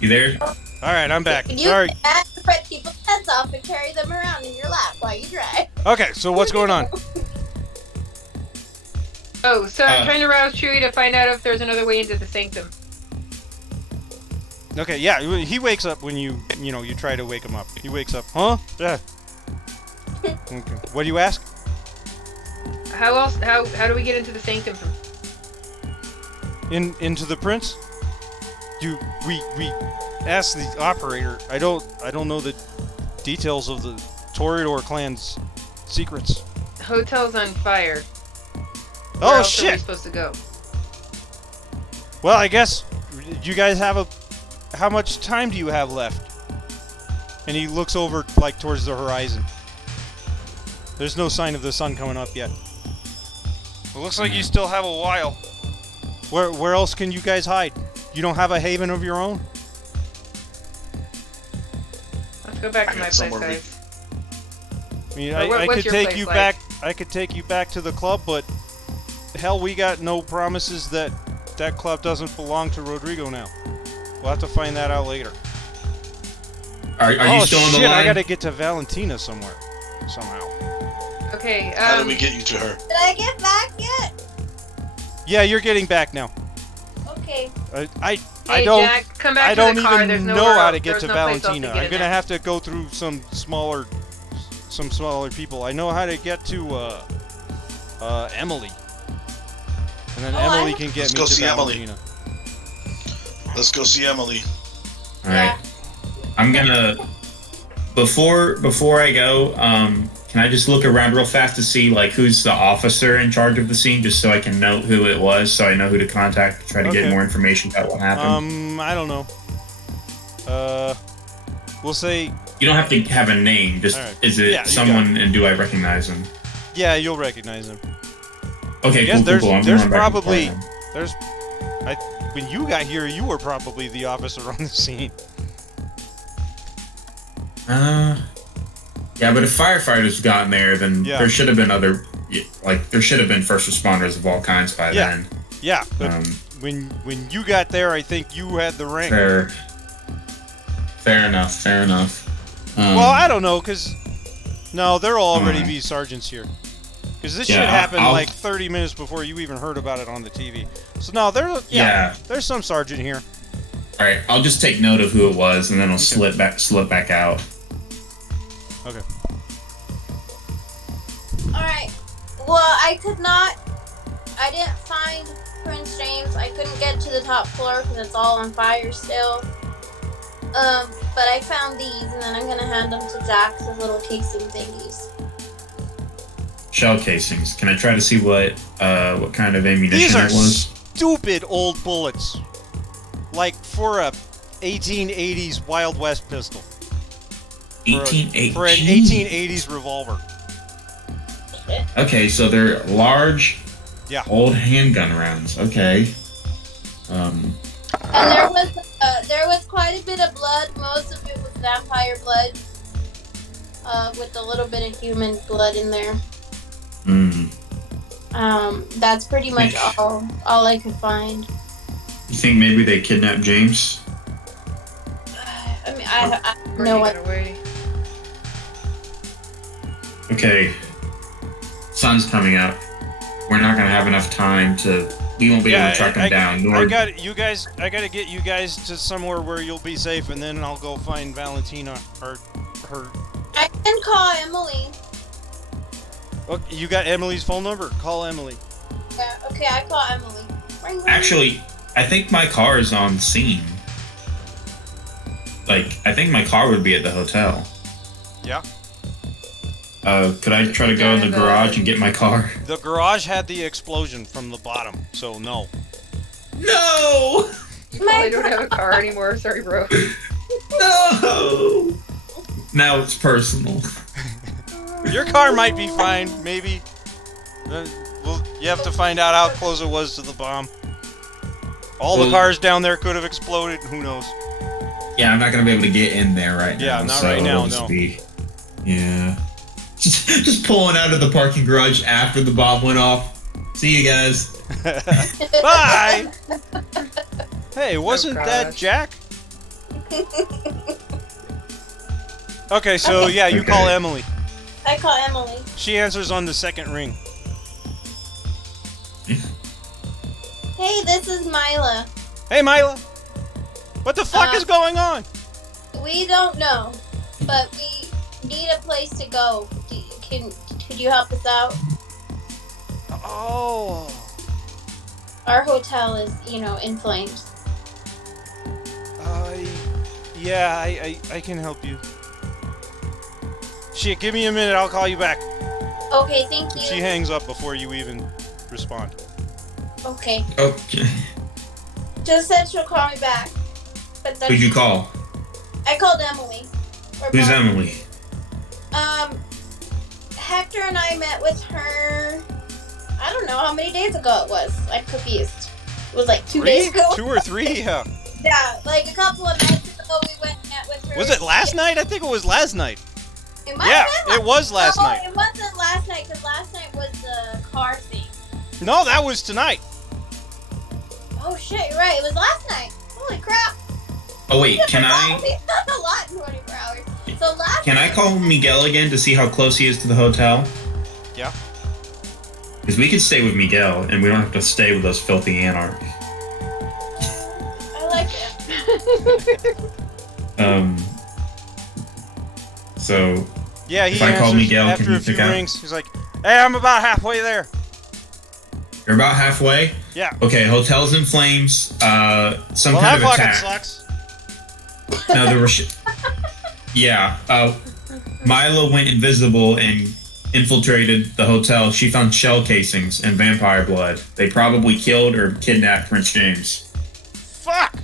You there? Alright, I'm back. You Sorry. can rip people's heads off and carry them around in your lap while you drive. Okay, so what's going on? Oh, so I'm trying to rouse Chewie to find out if there's another way into the sanctum. Okay, yeah, he wakes up when you try to wake him up. He wakes up, huh? Yeah. Okay. What do you ask? How else? How do we get into the sanctum from? Into the prince? We asked the operator. I don't know the details of the Toreador clan's secrets. Hotel's on fire. Where Oh else are we shit! supposed to go? Well, I guess you guys have a. How much time do you have left? And he looks over like towards the horizon. There's no sign of the sun coming up yet. It looks like you still have a while. Where else can you guys hide? You don't have a haven of your own? Let's go back I to my got place, somewhere guys. I mean, Or I what's could your take place you like? back. I could take you back to the club, but hell, we got no promises that that club doesn't belong to Rodrigo now. We'll have to find that out later. Are you still on the shit, line? I gotta get to Valentina somehow. Okay. How do we get you to her? Did I get back yet? Yeah, you're getting back now. Okay. I Hey, don't. Jack, come back I to don't the car. even There's know nowhere how else- to get there's to no place else Valentina. get I'm in gonna there. have to go through some smaller people. I know how to get to Emily, and then Oh, I Emily have- can get Let's me go to see Emily. Valentina. Let's go see Emily. All right. I'm gonna before I go. Can I just look around real fast to see like who's the officer in charge of the scene, just so I can note who it was, so I know who to contact to try to get Okay. more information about what happened. I don't know. We'll say, You don't have to have a name. Just All right. is it Yeah, you someone, and do I recognize him? yeah, you'll recognize him. Okay, Yes, cool. there's I'm gonna run back to the car probably then. when you got here, you were probably the officer on the scene. Yeah, but if firefighters gotten there, then Yeah. there should have been there should have been first responders of all kinds by Yeah. then. Yeah, but Um, when you got there, I think you had the rank. Fair enough. Well, I don't know, cause no, there'll already Alright. be sergeants here. Cause this Yeah, shit happened I'll- like 30 minutes before you even heard about it on the TV. So no, Yeah. there's some sergeant here. All right, I'll just take note of who it was, and then I'll slip back out. Okay. Alright. Well, I didn't find Prince James. I couldn't get to the top floor because it's all on fire still. But I found these, and then I'm gonna hand them to Jax as little casing thingies. Shell casings. Can I try to see what kind of ammunition These are it was? stupid old bullets. Like for a 1880s Wild West pistol. 1880. For an 1880s revolver. Okay, so they're large, old handgun rounds. Okay. And there was quite a bit of blood. Most of it was vampire blood, with a little bit of human blood in there. That's pretty much all I could find. You think maybe they kidnapped James? I mean, I know what. Okay. Sun's coming up. We're not gonna have enough time to. We won't be able to track him down. I gotta get you guys to somewhere where you'll be safe, and then I'll go find Valentina or her. I can call Emily. Okay, you got Emily's phone number? Call Emily. Yeah. Okay, I call Emily. Ring, ring. Actually, I think my car is on scene. Like, I think my car would be at the hotel. Yeah. Could I try to go in the garage and get my car? The garage had the explosion from the bottom, so no. No! I don't have a car anymore. Sorry, bro. No! Now it's personal. Your car might be fine, maybe. Well, you have to find out how close it was to the bomb. All the cars down there could have exploded. Who knows? Yeah, I'm not gonna be able to get in there right now. Yeah, not right now. It'll No. Yeah. Just pulling out of the parking garage after the bomb went off. See you guys. Bye. Hey, wasn't Oh, that gosh. Jack? Okay, so yeah, you Okay. call Emily. I call Emily. She answers on the second ring. Hey, this is Mila. Hey, Mila. What the fuck is going on? We don't know, but we need a place to go. Could you help us out? Oh. Our hotel is, in flames. Yeah, I can help you. Shit, give me a minute. I'll call you back. Okay, thank you. She hangs up before you even respond. Okay. Okay. Just said she'll call me back. But that's, Who'd you call? I called Emily. Who's Emily? Hector and I met with her. I don't know how many days ago it was. I'm confused. It was like 2 days ago. 2 or 3? Yeah. Yeah, like a couple of nights ago we went and met with her. Was it last night? I think it was last night. It might Yeah, have been it was last no, night. It wasn't last night because last night was the car thing. No, that was tonight. Oh shit, you're right. It was last night. Holy crap. Oh wait, can We've I done a lot in 24 hours. So last can I night, call Miguel again to see how close he is to the hotel? Yeah. Because we could stay with Miguel and we don't have to stay with those filthy anarchs. I like it. So Yeah, he If I call answers Miguel, can after you a few pick up? rings. He's like, "Hey, I'm about halfway there." you're about halfway? Yeah. Okay, hotel's in flames. Some Well, kind that of fucking attack. sucks. No, there were yeah. Milo went invisible and infiltrated the hotel. She found shell casings and vampire blood. They probably killed or kidnapped Prince James. Fuck.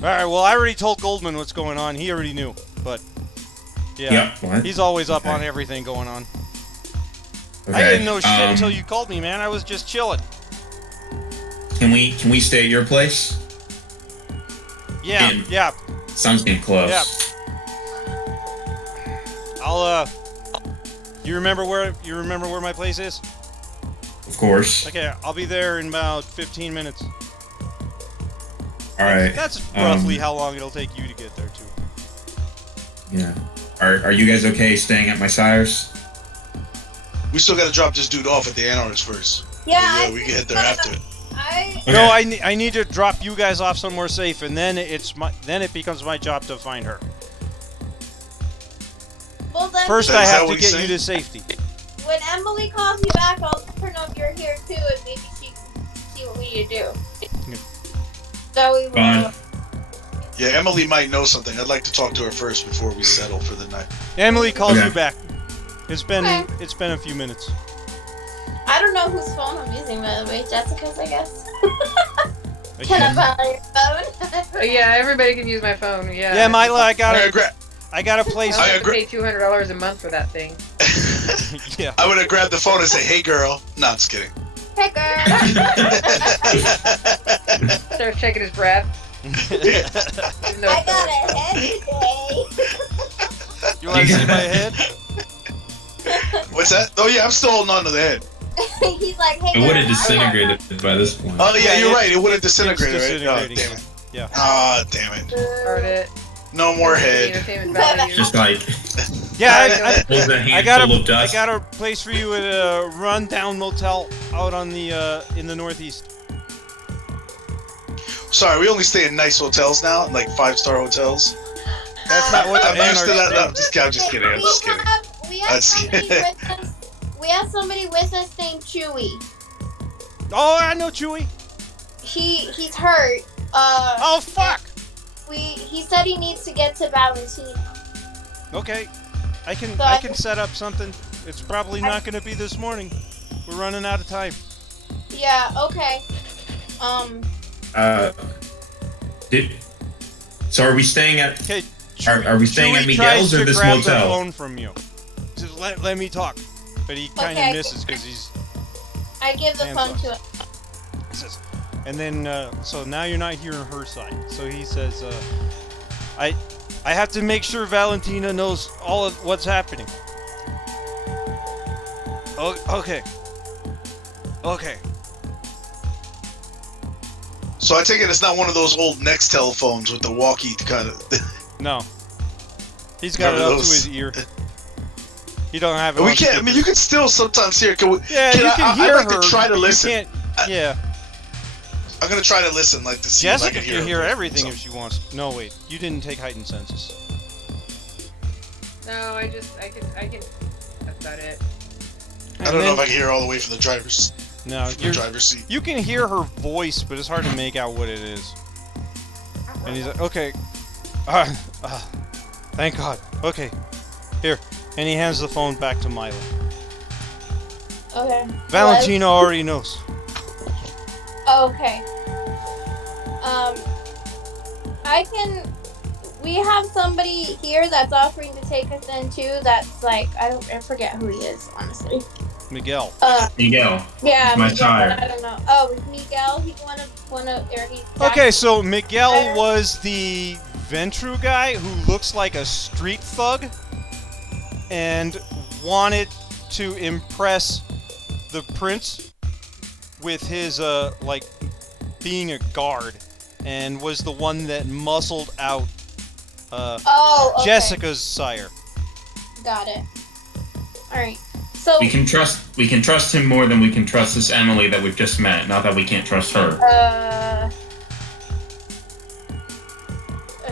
All right. Well, I already told Goldman what's going on. He already knew, but yeah, Yep. What? he's always up Okay. on everything going on. Okay. I didn't know shit until you called me, man. I was just chilling. Can we stay at your place? Yeah. Yeah. Yeah. Sun's getting close. Yeah. I'll You remember where my place is? Of course. Okay, I'll be there in about 15 minutes. All right. That's roughly how long it'll take you to get there too. Yeah. Are you guys okay staying at my sire's? We still gotta drop this dude off at the Anarchist first. Yeah, We can head there after it. I right? Okay. No, I need to drop you guys off somewhere safe, and then it becomes my job to find her. Well, then, First, Is I that have what to he's get you saying? to safety. when Emily calls me back, I'll let her know you're here too, and maybe she can see what we need to do. So we will. Fine. Yeah, Emily might know something. I'd like to talk to her first before we settle for the night. Emily calls Okay. you back. It's been Okay. a few minutes. I don't know whose phone I'm using, by the way. Jessica's, I guess. I Can I can't- borrow your phone? Yeah, everybody can use my phone. Yeah. Yeah, Mila, I I got a place. I I have to agree. pay $200 a month for that thing. Yeah. I would have grabbed the phone and say, "Hey, girl." No, I'm just kidding. Hey, girl. Starts checking his breath. Even though I it's got a head today. You want to see my head? What's that? Oh yeah, I'm still holding on to the head. He's like, hey, It girl, would have I disintegrated by this point. Oh yeah, Yeah, you're it- right. It would have disintegrated, it's right? disintegrating. Oh, damn it. Yeah. Ah, damn it. Heart it. No more The head. entertainment value. Just like Yeah, hold a I got handful of I dust. got a place for you at a rundown motel out on the in the northeast. Sorry, we only stay in nice hotels now, like 5-star hotels. That's not what the I'm used to that. No, anarchist I'm just kidding. I'm just kidding. We have That's- somebody with us. We have somebody with us named Chewy. Oh, I know Chewy. He's hurt. Oh fuck. He said he needs to get to Valentino. Okay, I So can set up something. It's probably not going to be this morning. We're running out of time. Yeah. Okay. So are we staying at? Okay. Are we staying at Chewy Miguel's tries or to this grab the motel? phone from you. Just let me talk, but he kind of Okay. misses because he's. I give the Hands phone off. to him. Says, and then so now you're not hearing her side. So he says, I have to make sure Valentina knows all of what's happening. Oh, okay. Okay. So I take it it's not one of those old Nextel phones with the walkie kind of. No. He's got it None of up to those. his ear. He don't have it. We on can't. I speaker. mean, you can still sometimes hear. Can we, Yeah, can you can hear I'd like her. to try to but you listen. can't- Yeah. I'm gonna try to listen, like to see Jessica if I can can hear her. everything if she wants. No, wait. You didn't take heightened senses. No, I can. That's about it. I don't know if I can hear all the way from the driver's No, driver's seat. you can hear her voice, but it's hard to make out what it is. And he's like, okay. Thank God. Okay. Here. And he hands the phone back to Milo. Okay. Valentina already knows. Okay. We have somebody here that's offering to take us in too. That's like I forget who he is, honestly. Miguel. Miguel. Yeah, My Miguel, tire. but I don't know. Oh, is Miguel? He's one of or he's Okay, so Miguel was the Ventru guy who looks like a street thug and wanted to impress the prince with his like being a guard, and was the one that muscled out okay. Jessica's sire. Got it. All right. So We can trust him more than we can trust this Emily that we've just met. Not that we can't trust her. I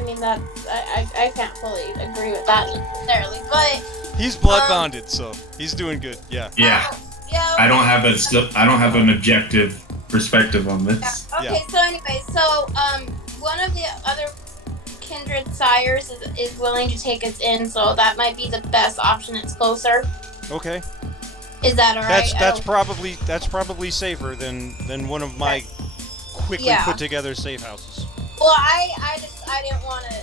mean that's I can't fully agree with that necessarily, but He's blood bonded, so he's doing good. Yeah. Yeah. yeah. I don't have an objective perspective on this. Okay, Yeah. so anyway, one of the other kindred sires is willing to take us in, so that might be the best option. It's closer. Okay. Is that alright? That's probably safer than one of my quickly Yeah. put together safe houses. Well, I didn't want to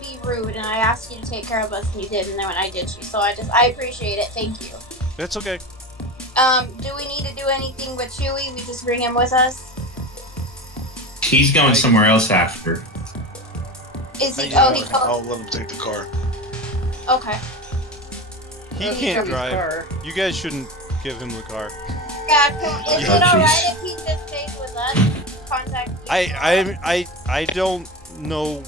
be rude, and I asked you to take care of us, and you did, and then when I did you, so I appreciate it. Thank you. That's okay. Do we need to do anything with Chewy? We just bring him with us? He's going somewhere else after. Is he? Yeah, Oh, he's I'll let him take the car. okay. He Well, can't got his drive. car. You guys shouldn't give him the car. Yeah. Is Yeah, it all jeez. right if he just stays with us? Contact you. I don't know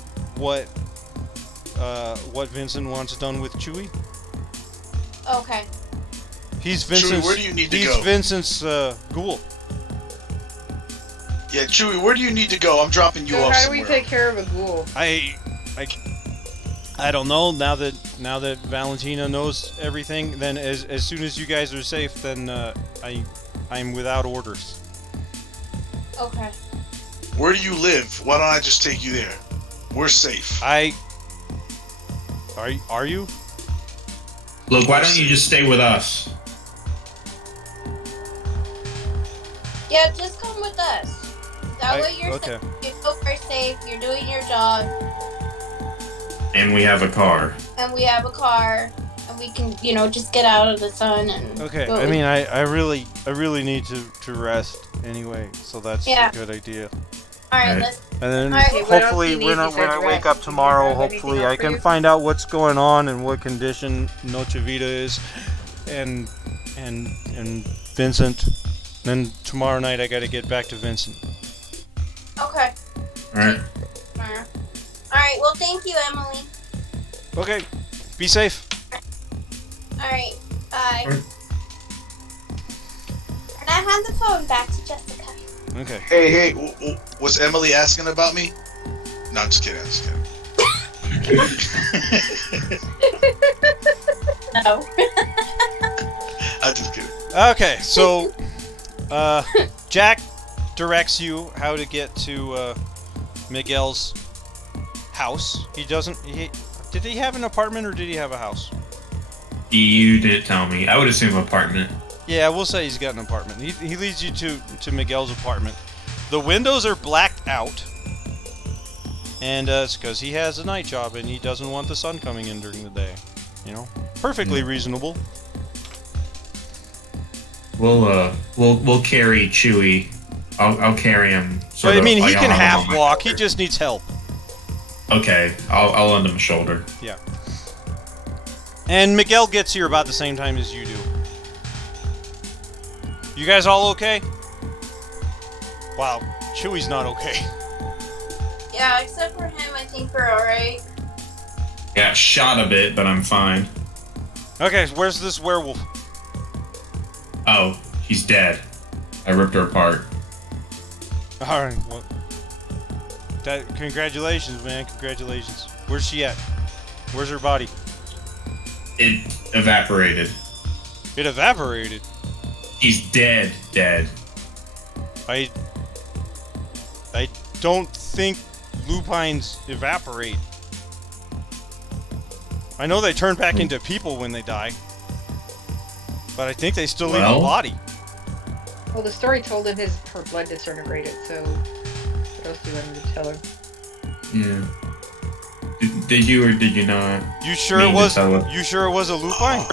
what Vincent wants done with Chewy. Okay. He's Chewie, Vincent's. where do you need to he's go? Vincent's ghoul. Yeah, Chewie, where do you need to go? I'm dropping you So off how do we somewhere. take care of a ghoul? I don't know. Now that Valentina knows everything, then as soon as you guys are safe, then I'm without orders. Okay. Where do you live? Why don't I just take you there? We're safe. Are you? Look, why don't you just stay with us? Yeah, just come with us. That way you're okay. safe. You know we're safe. You're doing your job, And we have a car. and we have a car, and we can, just get out of the sun and. Okay. go. I mean, I really need to rest anyway, so that's Yeah. a good idea. All right, Alright. let's. And then Alright. Okay, what else hopefully do you when need I besides wake rest? up Do you tomorrow, have anything hopefully else I for can you? find out what's going on and what condition Noche Vida is, and Vincent. Then tomorrow night I got to get back to Vincent. Okay. Alright. All right. Well, thank you, Emily. Okay. Be safe. All right. Bye. Alright. And I hand the phone back to Jessica. Okay. Hey, was Emily asking about me? No, I'm just kidding. I'm just kidding. No. I'm just kidding. Okay. So, Jack directs you how to get to Miguel's house. He doesn't. Did he have an apartment or did he have a house? You didn't tell me. I would assume apartment. Yeah, we'll say he's got an apartment. He leads you to Miguel's apartment. The windows are blacked out, and it's because he has a night job and he doesn't want the sun coming in during the day. You know, perfectly reasonable. We'll carry Chewie. I'll carry him. So I mean, he I'll can have him half on my walk. He shoulder. just needs help. Okay, I'll lend him a shoulder. Yeah. And Miguel gets here about the same time as you do. You guys all okay? Wow, Chewie's not okay. Yeah, except for him, I think we're all right. Got shot a bit, but I'm fine. Okay, where's this werewolf? Oh, she's dead. I ripped her apart. All right. Well, congratulations, man. Congratulations. Where's she at? Where's her body? It evaporated. It evaporated. She's dead. Dead. I don't think lupines evaporate. I know they turn back into people when they die, but I think they still leave a Well? body. Well, the story told him her blood disintegrated, so what else do you want him to tell her? Yeah. Did you or did you not? You sure mean it to was? tell her? You sure it was a lupine?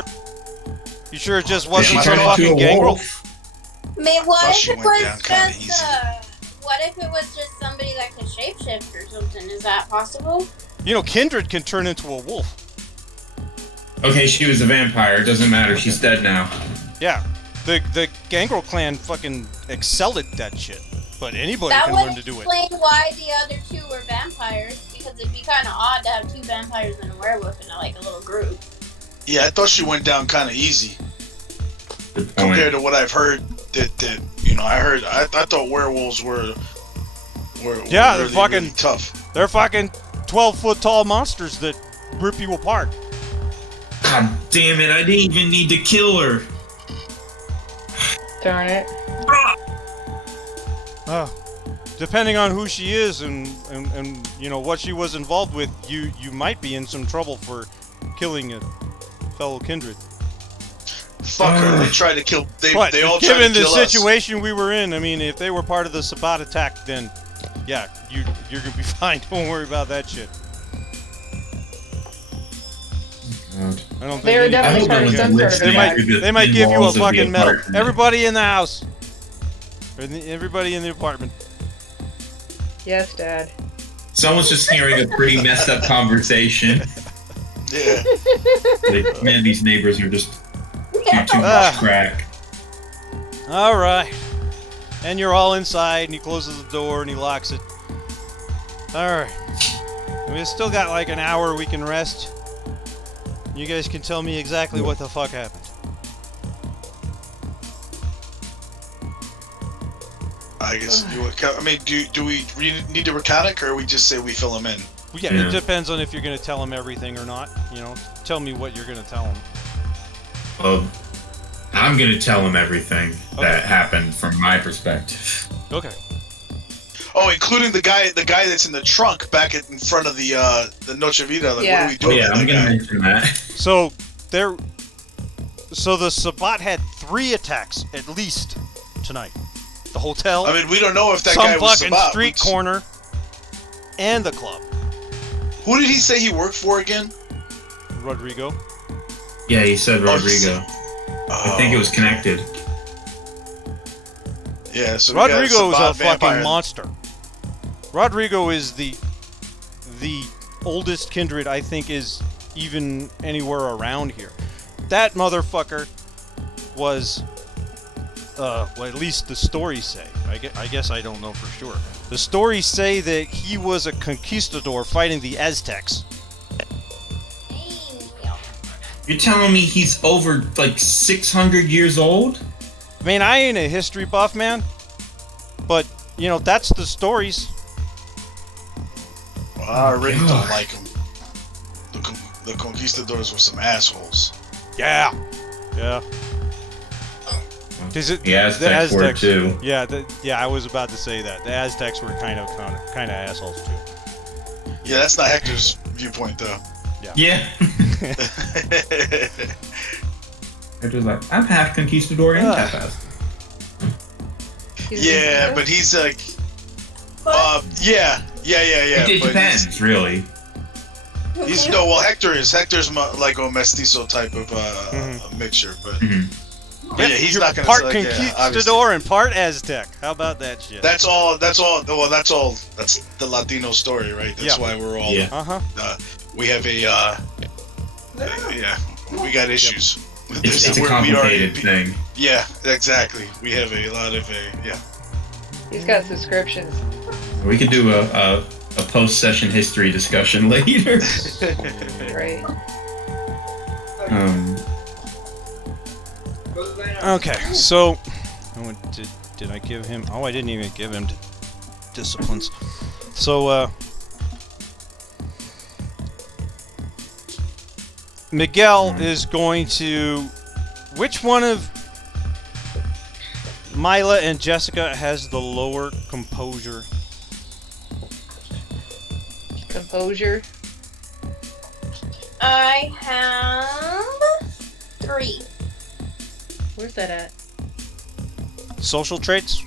You sure it just Did wasn't she some turn into fucking a gangrel? wolf? Man, what Thought if she it went was down kinda just easy. what if it was just somebody that could shapeshift or something? Is that possible? You know, Kindred can turn into a wolf. Okay, she was a vampire. It doesn't matter. She's dead now. Yeah, the Gangrel clan fucking excelled at that shit. But anybody That can would learn to do it. explain why the other two were vampires. Because it'd be kind of odd to have two vampires and a werewolf in like a little group. Yeah, I thought she went down kind of easy Good point. compared to what I've heard. I thought werewolves were Yeah, they're really, fucking- really tough. They're fucking 12-foot tall monsters that rip you apart. God damn it! I didn't even need to kill her. Darn it. Depending on who she is and you know what she was involved with, you might be in some trouble for killing a fellow kindred. Fuck her. They tried to kill. But They all tried given to the kill us. situation we were in, I mean, if they were part of the Sabbat attack, then yeah, you're gonna be fine. Don't worry about that shit. God. I don't They were think definitely I hope part no of one's some sort of listening attack. to the they might thin give you a walls of the fucking medal. apartment. Everybody in the house. Everybody in the apartment. Yes, Dad. Someone's just hearing a pretty messed up conversation. Yeah. Like, man, these neighbors are just too Ah. much crack. All right. And you're all inside, and he closes the door and he locks it. All right. We've still got like an hour we can rest. You guys can tell me exactly what the fuck happened. I guess. I mean, do we need to recount it, or we just say we fill him in? Well, yeah, it depends on if you're going to tell him everything or not. You know, tell me what you're going to tell him. Well, I'm gonna tell him everything that happened from my perspective. Okay. Oh, including the guy that's in the trunk back in front of the Noche Vida. Like, Yeah. what are we doing? Yeah, with I'm that gonna guy? mention that. So the Sabbat had 3 attacks at least tonight. The hotel, I mean, we don't know if that some guy was fucking Sabat. street corner, and the club. Who did he say he worked for again? Rodrigo. Yeah, he said Rodrigo. I think it was connected. Yeah, so we got Rodrigo is a Sabat fucking vampire. monster. Rodrigo is the oldest kindred I think is even anywhere around here. That motherfucker was, well, at least the stories say. I guess I don't know for sure. The stories say that he was a conquistador fighting the Aztecs. You're telling me he's over like 600 years old? I mean, I ain't a history buff, man, but you know that's the stories. Well, I really don't like him. The conquistadors were some assholes. Yeah. The Aztecs were too. Yeah, I was about to say that. The Aztecs were kind of assholes too. Yeah, that's not Hector's viewpoint, though. Yeah. Hector's like, I'm half conquistador and half Aztec. Yeah, but he's like, yeah. It but depends, really. He's no, well, Hector's like a mestizo type of a mixture, but yeah, he's You're not gonna part say, conquistador and part Aztec. How about that shit? That's all. That's the Latino story, right? That's why we're all. Uh-huh. We have a. We got issues. It's a complicated thing. Yeah, exactly. We have a lot of He's got subscriptions. We could do a post-session history discussion later. Right. Okay, so did I give him? Oh, I didn't even give him disciplines. So Miguel is going to. Which one of Mila and Jessica has the lower composure? Composure. I have 3. Where's that at? Social traits?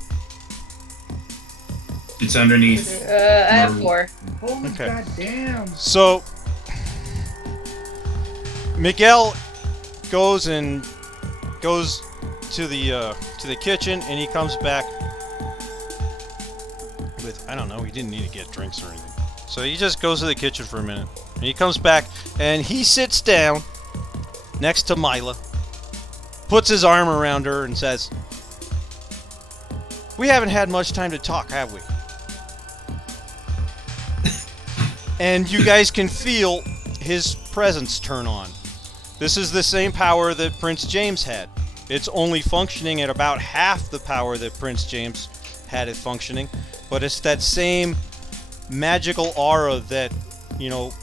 It's underneath. I have 4. Holy Okay. goddamn! So Miguel goes to the kitchen and he comes back with, I don't know, he didn't need to get drinks or anything. So he just goes to the kitchen for a minute. And he comes back and he sits down next to Mila, puts his arm around her and says, "We haven't had much time to talk, have we?" And you guys can feel his presence turn on. This is the same power that Prince James had. It's only functioning at about half the power that Prince James had it functioning, but it's that same magical aura that, you know,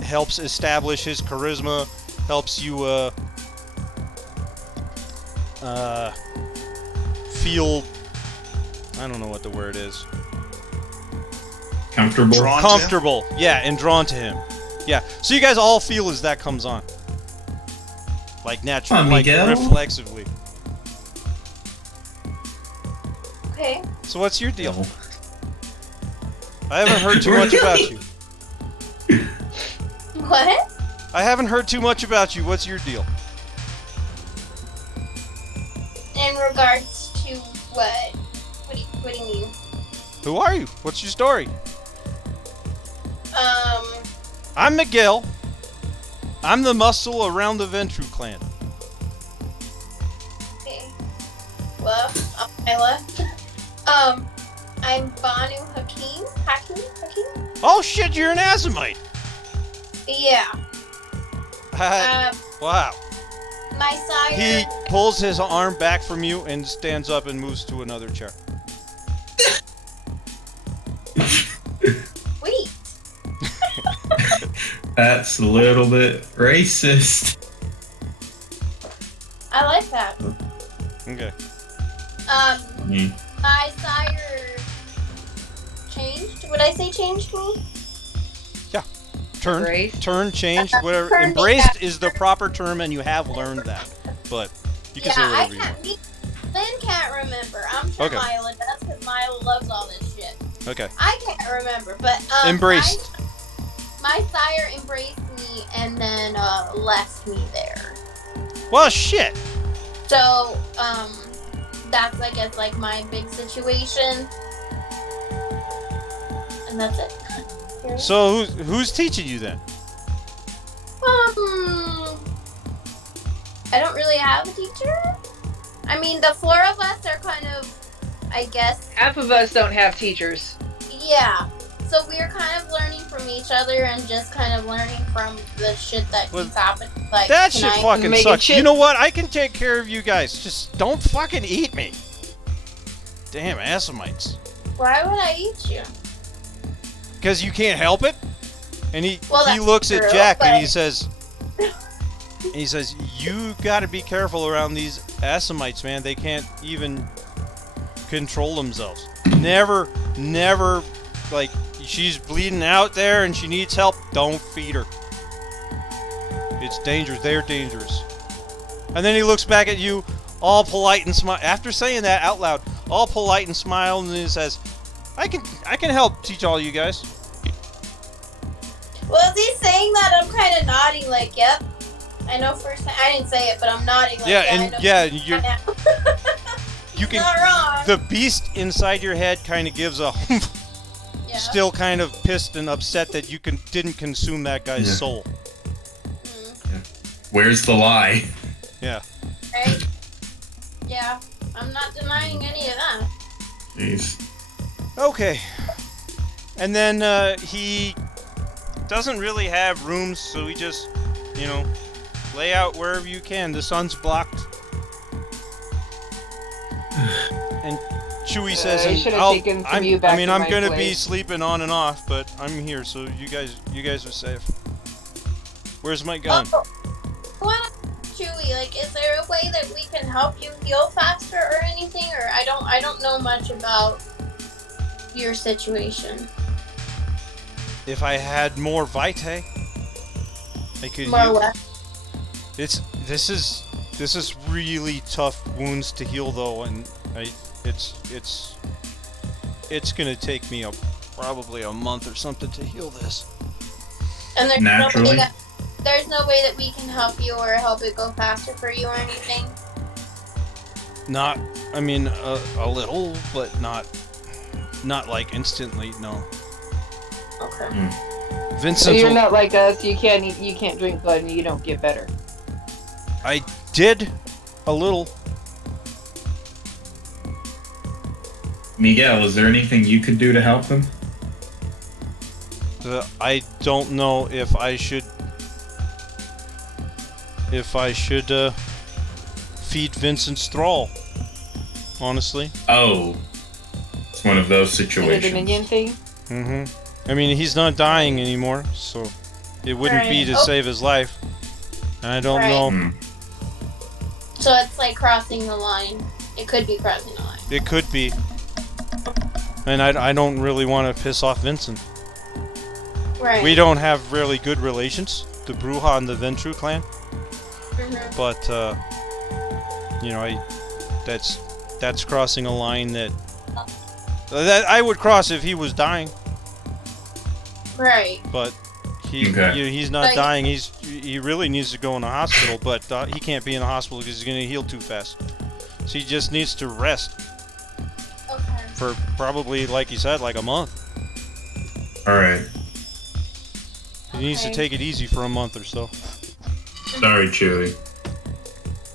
helps establish his charisma, helps you feel, I don't know what the word is. Comfortable. Comfortable, yeah, and drawn to him. Yeah, so you guys all feel as that comes on. Like naturally, like Miguel. reflexively. Okay. So what's your deal? I haven't heard too much about you. What? I haven't heard too much about you. What's your deal? In regards to what? What do you mean? Who are you? What's your story? Um. I'm Miguel. I'm the muscle around the Ventru clan. Okay. Well, Isla. I'm Banu Hakim. Hakim. Oh shit, you're an Azimite. Yeah. Wow. My sire. He pulls his arm back from you and stands up and moves to another chair. That's a little bit racist. I like that. Okay. Mm. My sire changed. Would I say changed me? Turn, Embraced? change, whatever. Turned, Embraced yeah. is the proper term, and you have learned that. But you can say I whatever you can't. want. Lynn can't remember. I'm sure Okay. Mila does because Mila loves all this shit. Okay. I can't remember, but Embraced. My sire embraced me and then left me there. Well, shit. So that's I guess like my big situation, and that's it. So who's teaching you then? I don't really have a teacher. I mean, the four of us are kind of, I guess, Half of us don't have teachers. yeah. So we're kind of learning from each other and just kind of learning from the shit that Well, keeps happening. Like That shit tonight. fucking Make it sucks. shit- You know what? I can take care of you guys. Just don't fucking eat me. Damn Assamites. Why would I eat you? Because you can't help it. And he Well, that's looks at true, Jack and but- he says, you got to be careful around these Assamites, man. They can't even control themselves. Never, like, she's bleeding out there and she needs help. Don't feed her. It's dangerous. They're dangerous. And then he looks back at you, all polite and smile. After saying that out loud, all polite and smile, and then he says, I can help teach all you guys. Well, is he saying that? I'm kind of nodding, like, yep. I know first. I didn't say it, but I'm nodding. Like, Yeah, I and know yeah, first you're hand. you He's can. not wrong. The beast inside your head kind of gives a Yeah. still kind of pissed and upset that you didn't consume that guy's Yeah. soul. Where's the lie? Yeah. Right? Yeah. I'm not denying any of that. Jeez. Okay. And then he doesn't really have rooms, so he just, lay out wherever you can. The sun's blocked. And Chewie says, I and should have I'll- taken from I'm- you back I mean, to I'm my gonna be place. sleeping on and off, but I'm here, so you guys are safe. Where's my gun? Oh, what, Chewie? Like, is there a way that we can help you heal faster or anything? Or I don't know much about your situation. If I had more vitae, I could More or heal. less. This is really tough wounds to heal though, and it's gonna take me probably a month or something to heal this. And there's Naturally. there's no way that we can help you or help it go faster for you or anything. I mean, a little, but not like instantly. No. Okay. So Vincent, you're not like us. You can't drink blood and you don't get better. I did a little. Miguel, is there anything you could do to help him? I don't know if I should feed Vincent's thrall. Honestly. Oh. It's one of those Is it a situations. minion thing? I mean, he's not dying anymore, so it wouldn't be Right. to Oh. save his life. And I don't Right. know. Hmm. So it's like crossing the line. It could be crossing the line. It could be. And I don't really want to piss off Vincent. Right. We don't have really good relations, the Bruja and the Ventru clan. Mhm. But, that's crossing a line that I would cross if he was dying. Right. But Okay. he's not Like- dying. He really needs to go in the hospital, but he can't be in the hospital because he's gonna heal too fast. So he just needs to rest Okay. for probably, like you said, like a month. Alright. He needs to Okay. take it easy for a month or so. Sorry, Chewie.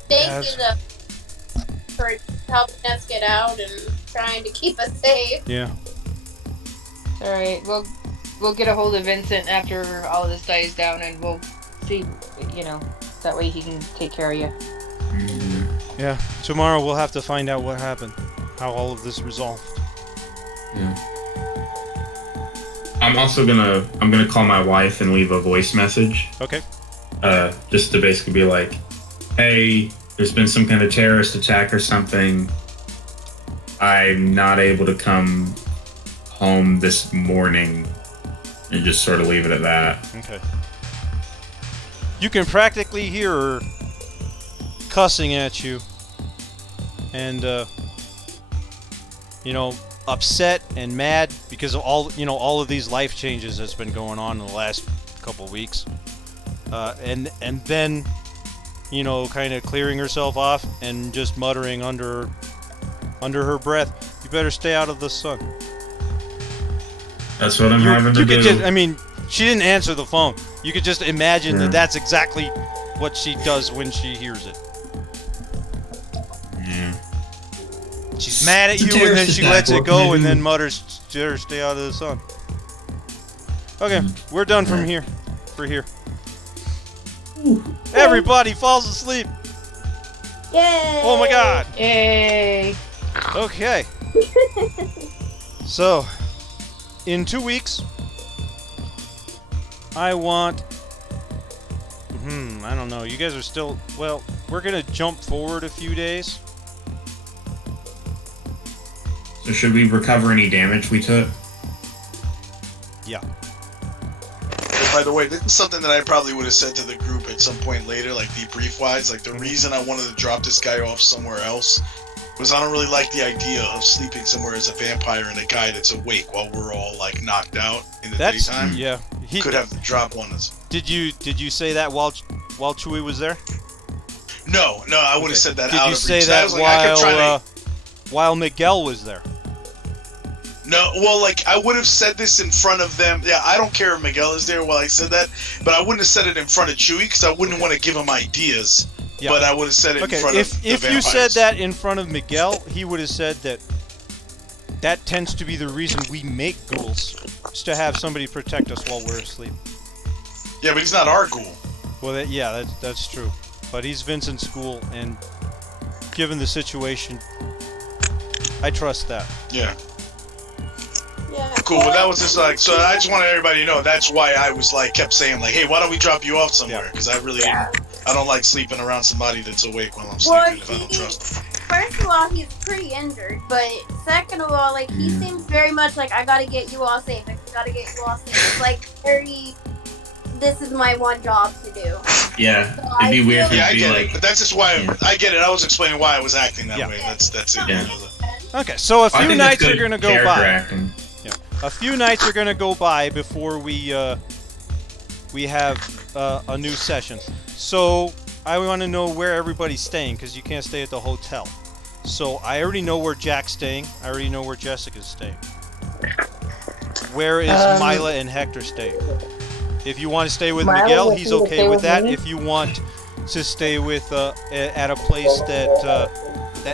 Thank Yes. you though for helping us get out and trying to keep us safe. Yeah. All right. We'll get a hold of Vincent after all this dies down, and we'll see. That way he can take care of you. Yeah. Tomorrow we'll have to find out what happened, how all of this resolved. Yeah. I'm also gonna call my wife and leave a voice message. Okay. Just to basically be like, hey, there's been some kind of terrorist attack or something. I'm not able to come home this morning, and just sort of leave it at that. Okay. You can practically hear her cussing at you and upset and mad because of all of these life changes that's been going on in the last couple weeks. And then kind of clearing herself off and just muttering under her breath, "You better stay out of the sun." That's what I'm having to do. She didn't answer the phone. You could just imagine that that's exactly what she does when she hears it. Yeah. She's mad at you, and then she lets it go, and then mutters, "Better stay out of the sun." Okay, we're done from here. For here. Everybody falls asleep. Yay! Oh my god. Yay! Okay. So, in 2 weeks, I want... I don't know. You guys are still... Well, we're gonna jump forward a few days. So should we recover any damage we took? Yeah. By the way, this is something that I probably would have said to the group at some point later, like debrief-wise. Like, the reason I wanted to drop this guy off somewhere else was I don't really like the idea of sleeping somewhere as a vampire and a guy that's awake while we're all, like, knocked out in the daytime. Yeah. He Could have the drop on us. Did you say that while Chewie was there? No, I would have said that Did out you of say reach. that I was like, I kept trying while Miguel was there? No, well, like, I would have said this in front of them. Yeah, I don't care if Miguel is there while I said that, but I wouldn't have said it in front of Chewie because I wouldn't want to give him ideas. Yeah. But I would have said it in front of the if you vampires. said that in front of Miguel, he would have said that tends to be the reason we make ghouls, is to have somebody protect us while we're asleep. Yeah, but he's not our ghoul. Well, that's true. But he's Vincent's ghoul, and given the situation, I trust that. Yeah. Yeah. Cool, but that was just like, so I just wanted everybody to know that's why I was like, kept saying like, hey, why don't we drop you off somewhere? Because I really, I don't like sleeping around somebody that's awake while I'm sleeping if I don't trust them. First of all, he's pretty injured, but second of all, like, he seems very much like, I gotta get you all safe. I gotta get you all safe. It's like this is my one job to do. Yeah, So it'd be weird if Yeah, I it'd be get like... it, but that's just why Yeah. I get it. I was explaining why I was acting that Yeah. way. That's it. Yeah. Okay, so a I few think nights that's are good gonna go character by. acting. A few nights are gonna go by before we have a new session. So I want to know where everybody's staying because you can't stay at the hotel. So I already know where Jack's staying. I already know where Jessica's staying. Where is Mila and Hector staying? If you want to stay with Miguel, he's okay with that. If you want to stay with at a place that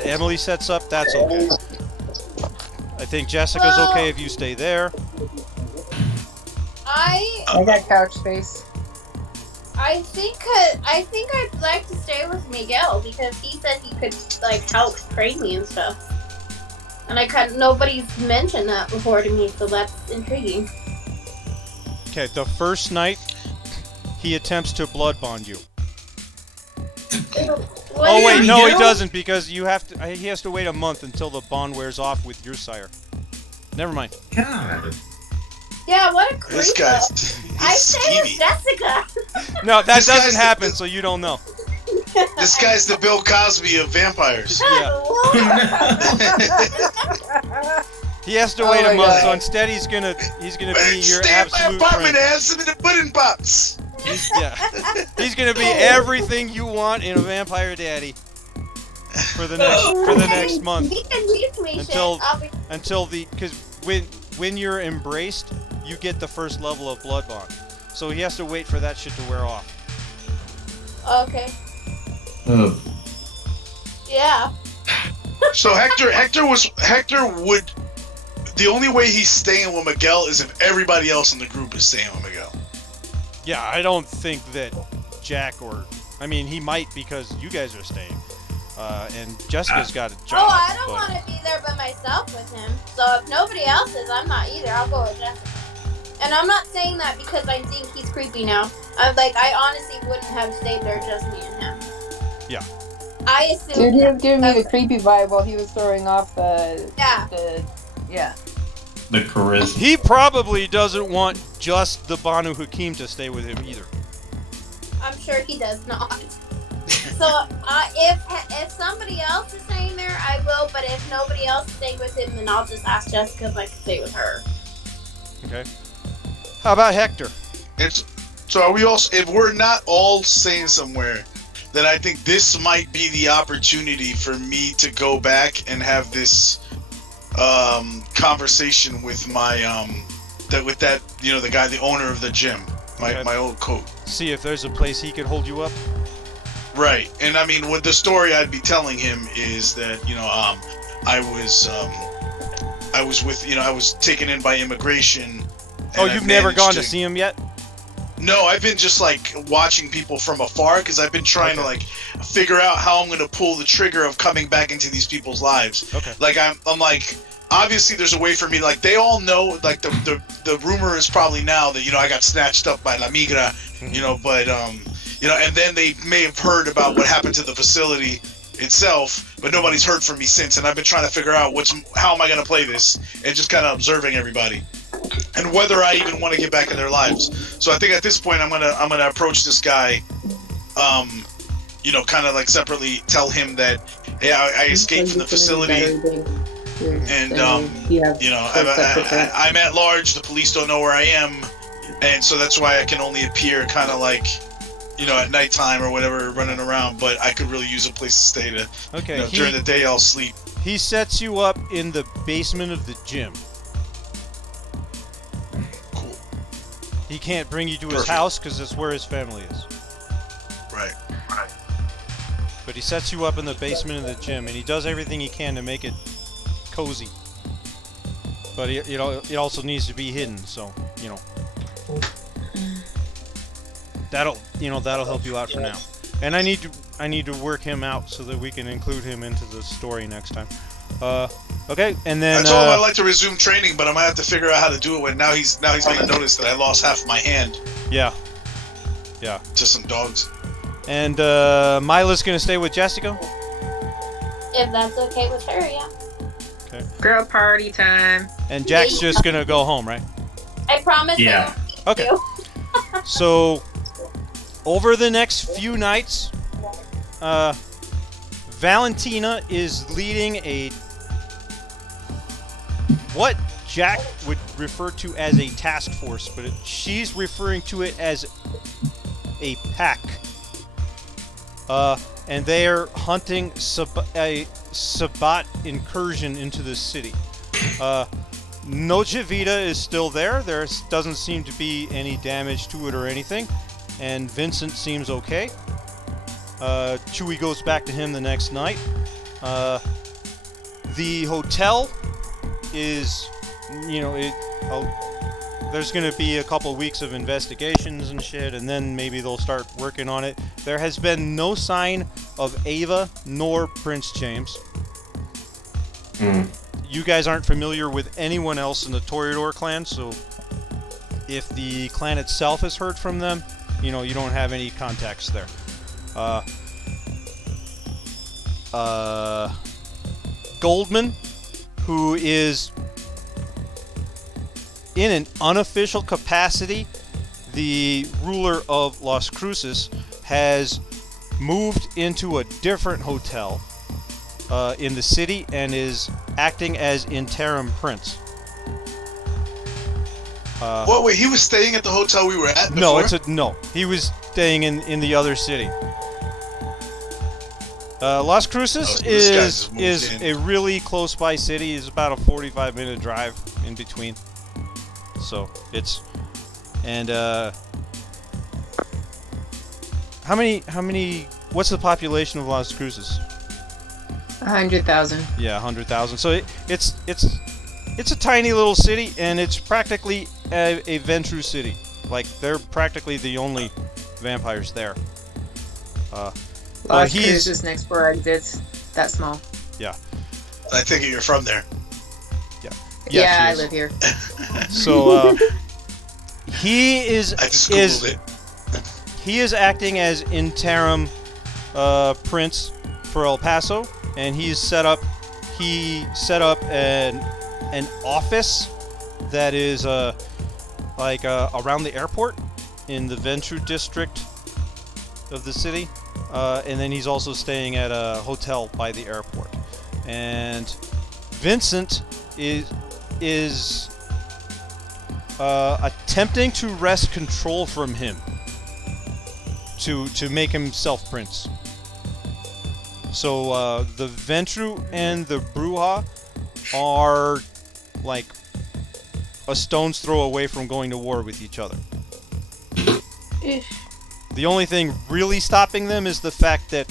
Emily sets up, that's okay. I think Jessica's okay if you stay there. I got couch space. think I'd like to stay with Miguel because he said he could like help train me and stuff. And nobody's mentioned that before to me, so that's intriguing. Okay, the first night, he attempts to blood bond you. Oh wait, no, he doesn't because he has to wait a month until the bond wears off with your sire. Never mind. God. Yeah, what a creep. This guy's I stay with skeevy. Jessica. No, that This guy's doesn't happen, so you don't know. This guy's the Bill Cosby of vampires. He has to wait Oh a my month, God. so instead he's gonna be your Stay at my absolute apartment friend. and have some of the pudding pops. He's gonna be everything you want in a vampire daddy for the next month He can teach me Until- shit. I'll be until because when you're embraced, you get the first level of blood bond. So he has to wait for that shit to wear off. okay. Oh. Yeah. So Hector would. The only way he's staying with Miguel is if everybody else in the group is staying with Miguel. Yeah, I don't think that Jack he might because you guys are staying. And Jessica's got a job. Oh, I don't but- want to be there by myself with him. So if nobody else is, I'm not either. I'll go with Jessica. And I'm not saying that because I think he's creepy now. I honestly wouldn't have stayed there, just me and him. Yeah. I Dude, assume. he was giving me the creepy vibe while he was throwing off the. Yeah. Yeah. The charisma. He probably doesn't want just the Banu Hakim to stay with him either. I'm sure he does not. So if somebody else is staying there, I will. But if nobody else is staying with him, then I'll just ask Jessica if I can stay with her. Okay. How about Hector? So are we all? If we're not all staying somewhere, then I think this might be the opportunity for me to go back and have this conversation with my the guy, the owner of the gym, my old coach. See if there's a place he could hold you up. Right, and I mean, what the story I'd be telling him is that I was taken in by immigration. Oh, and you've I never managed gone to see him yet? No, I've been just like watching people from afar because I've been trying to like figure out how I'm going to pull the trigger of coming back into these people's lives. Okay. Like I'm like, obviously there's a way for me. Like they all know. Like the rumor is probably now that I got snatched up by La Migra. But and then they may have heard about what happened to the facility itself, but nobody's heard from me since. And I've been trying to figure out how am I going to play this, and just kind of observing everybody. And whether I even want to get back in their lives. So I think at this point I'm gonna approach this guy, kind of like separately, tell him that I escaped from the facility, and I'm at large. The police don't know where I am, and so that's why I can only appear kind of like at nighttime or whatever, running around. But I could really use a place to stay to. Okay. During the day I'll sleep. He sets you up in the basement of the gym. He can't bring you to his house because that's where his family is. Right. But he sets you up in the basement of the gym, and he does everything he can to make it cozy. But it also needs to be hidden, so that'll help you out for now. And I need to work him out so that we can include him into the story next time. Okay, and then I told him I'd like to resume training, but I'm gonna have to figure out how to do it. When now he's gonna notice that I lost half my hand. Yeah. To some dogs. And Mila's gonna stay with Jessica. If that's okay with her, yeah. Okay. Girl party time. And Jack's just gonna go home, right? I promise. Yeah. Okay. So, over the next few nights, Valentina is leading what Jack would refer to as a task force, but she's referring to it as a pack. And they are hunting a Sabbat incursion into the city. Noche Vida is still there. There doesn't seem to be any damage to it or anything. And Vincent seems okay. Chewie goes back to him the next night. The hotel is, there's going to be a couple weeks of investigations and shit, and then maybe they'll start working on it. There has been no sign of Ava nor Prince James. You guys aren't familiar with anyone else in the Toreador clan, so if the clan itself has heard from them, you don't have any contacts there. Goldman, who is in an unofficial capacity the ruler of Las Cruces, has moved into a different hotel in the city and is acting as interim prince. Wait, he was staying at the hotel we were at before? No, he was staying in the other city. Las Cruces is a really close by city. It's about a 45-minute drive in between. So it's how many? What's the population of Las Cruces? 100,000. Yeah, 100,000. So it's a tiny little city, and it's practically a Ventru city. Like, they're practically the only vampires there. Las Cruces next 4 exits. That small. Yeah. I think you're from there. Yeah. Yeah, I live here. So He is I just googled it. he is acting as interim prince for El Paso, and he set up an office that is around the airport in the Venture district of the city, and then he's also staying at a hotel by the airport. And Vincent is attempting to wrest control from him to make himself prince. So the Ventru and the Bruja are like a stone's throw away from going to war with each other. The only thing really stopping them is the fact that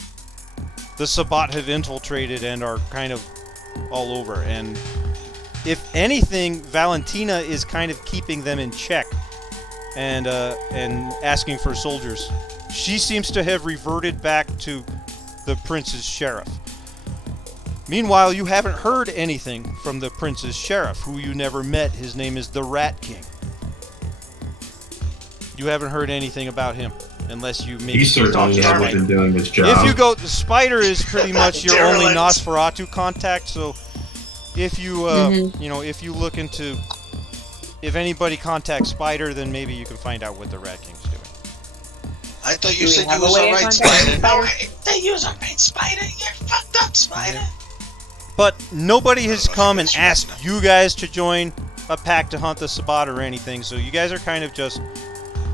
the Sabbat have infiltrated and are kind of all over. And if anything, Valentina is kind of keeping them in check and asking for soldiers. She seems to have reverted back to the prince's sheriff. Meanwhile, you haven't heard anything from the prince's sheriff, who you never met. His name is the Rat King. You haven't heard anything about him, unless you maybe He certainly talked to hasn't Spider. been doing his job. If you go, Spider is pretty much your only Derelict. Nosferatu contact. So, if you if you look into if anybody contacts Spider, then maybe you can find out what the Rat King's doing. I thought Do you we said have you a was way of alright, contacting Spider. No, Spider? that you was alright, Spider. You're fucked up, Spider. But nobody has Oh, come and that's asked right. you guys to join a pack to hunt the Sabbat or anything, so you guys are kind of just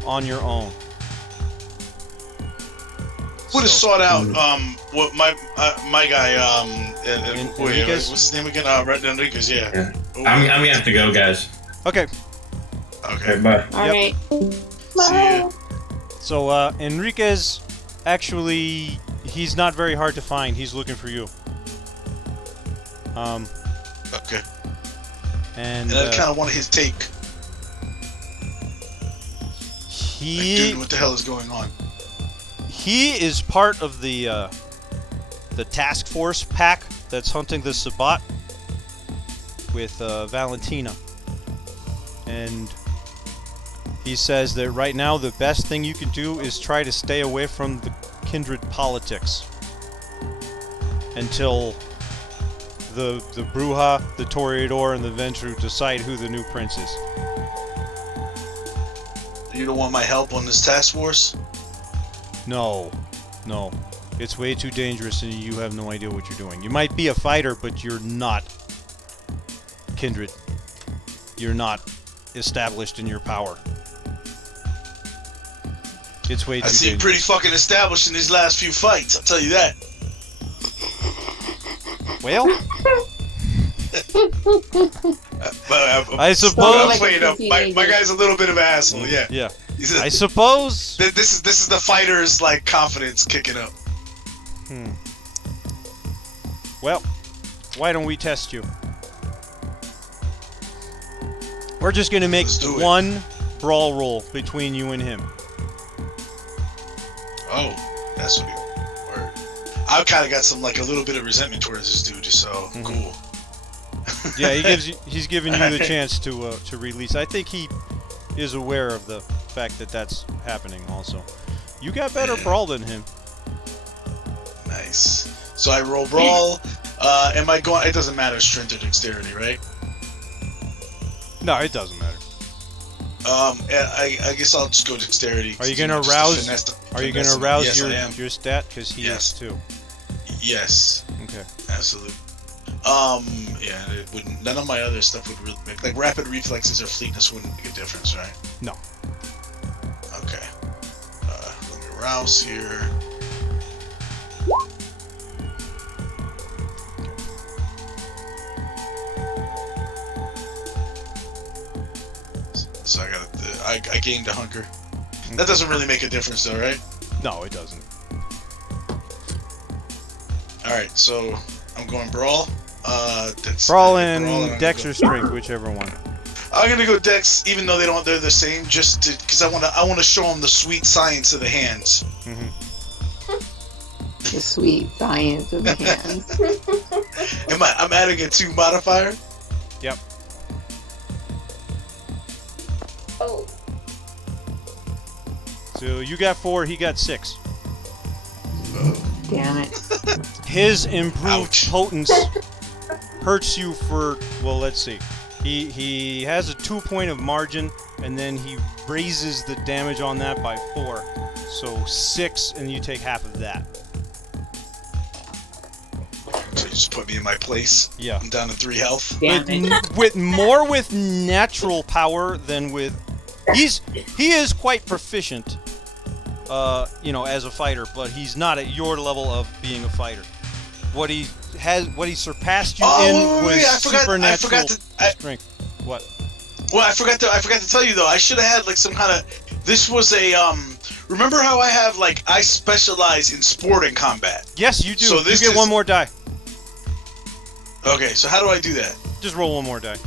on your own. Would have So- sought out what my guy Enriquez? what's his name again? Red Enriquez, yeah. Yeah. Oh, I'm gonna have to go, guys. Okay, okay. Okay, bye. All right. See ya. so Enriquez, actually, he's not very hard to find. He's looking for you. Okay. And And I kind of wanted his take. Like, he dude, what the hell is going on? he is part of the task force pack that's hunting the Sabbat with Valentina. And he says that right now the best thing you can do is try to stay away from the kindred politics until the Bruja, the Toreador, and the Ventru decide who the new prince is. You don't want my help on this task force? No. It's way too dangerous and you have no idea what you're doing. You might be a fighter, but you're not kindred. You're not established in your power. It's way too I seem dangerous. pretty fucking established in these last few fights, I'll tell you that. Well, But I suppose... I'm playing up. My guy's a little bit of an asshole, yeah. Yeah. He's I suppose... this is the fighter's like confidence kicking up. Well, why don't we test you? We're just gonna make Let's do it. one brawl roll between you and him. Oh, that's what he. Word. I kind of got some like a little bit of resentment towards this dude, so cool. Yeah, he's giving you the chance to release. I think he is aware of the fact that that's happening. Also, you got better Yeah. brawl than him. Nice. So I roll brawl. Am I going? It doesn't matter. Strength or dexterity, right? No, it doesn't matter. I guess I'll just go dexterity. Are you gonna Just to rouse? finesse the- Are you finesse gonna him. rouse Yes, I am. your stat? Because he Yes. is too. Yes, Okay. absolutely. Yeah, it wouldn't. None of my other stuff would really make like rapid reflexes or fleetness wouldn't make a difference, right? No. Okay. Let me rouse here. So I gained a hunker. That doesn't really make a difference though, right? No, it doesn't. Alright, so I'm going brawl. Dex, Brawl and and Dex or Strength, whichever one. I'm gonna go Dex, even though they're the same, just to because I wanna show them the sweet science of the hands. The sweet science of the hands. I'm adding a 2 modifier. Yep. Oh. So you got 4, he got 6. Damn it. His improved Ouch. potence hurts you for, well, let's see. He has a 2-point of margin, and then he raises the damage on that by 4. So 6, and you take half of that. So you just put me in my place. Yeah. I'm down to 3 health. Damn With, it. with more with natural power than with... He is quite proficient, you know, as a fighter, but he's not at your level of being a fighter. What he surpassed you in was supernatural strength. What? Well, I forgot to tell you though. I should have had like some kind of. This was a Remember how I have like I specialize in sport and combat. Yes, you do. So this you get is- 1 more die. Okay, so how do I do that? Just roll 1 more die.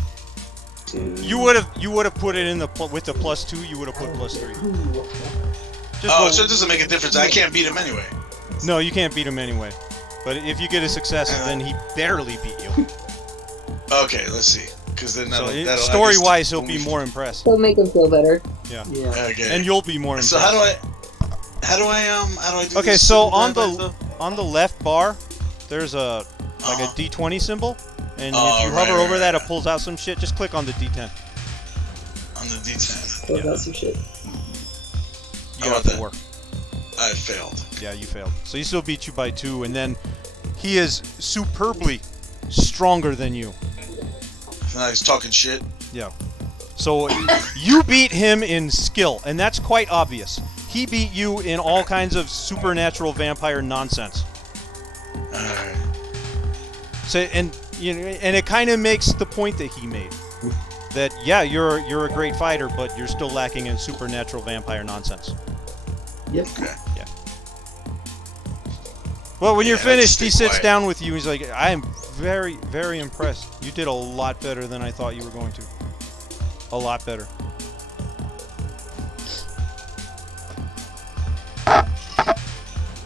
You would have put it in the with the +2. You would have put +3. Just Oh, roll- so it doesn't make a difference. I can't beat him anyway. No, you can't beat him anyway. But if you get a success, then he barely beat you. Okay, let's see. Because then So that'll story-wise, he'll be more impressed. It'll make him feel better. Yeah. Okay. And you'll be more impressed. So how do I do Okay, this? so Simple on the left bar, there's a like Uh-huh. a D20 symbol, and Oh, if you right, hover right, over that, right. it pulls out some shit. Just click on the D10. on the D10. What about some shit? You How got about 4. I failed. Yeah, you failed. So he still beat you by 2, and then he is superbly stronger than you. Now he's talking shit. Yeah. So you beat him in skill, and that's quite obvious. He beat you in all kinds of supernatural vampire nonsense. Alright. So and it kind of makes the point that he made. That yeah, you're a great fighter, but you're still lacking in supernatural vampire nonsense. Yep. Okay. Yeah. Well, when you're Yeah, finished, he just stay sits quiet. down with you. He's like, I am very, very impressed. You did a lot better than I thought you were going to. A lot better.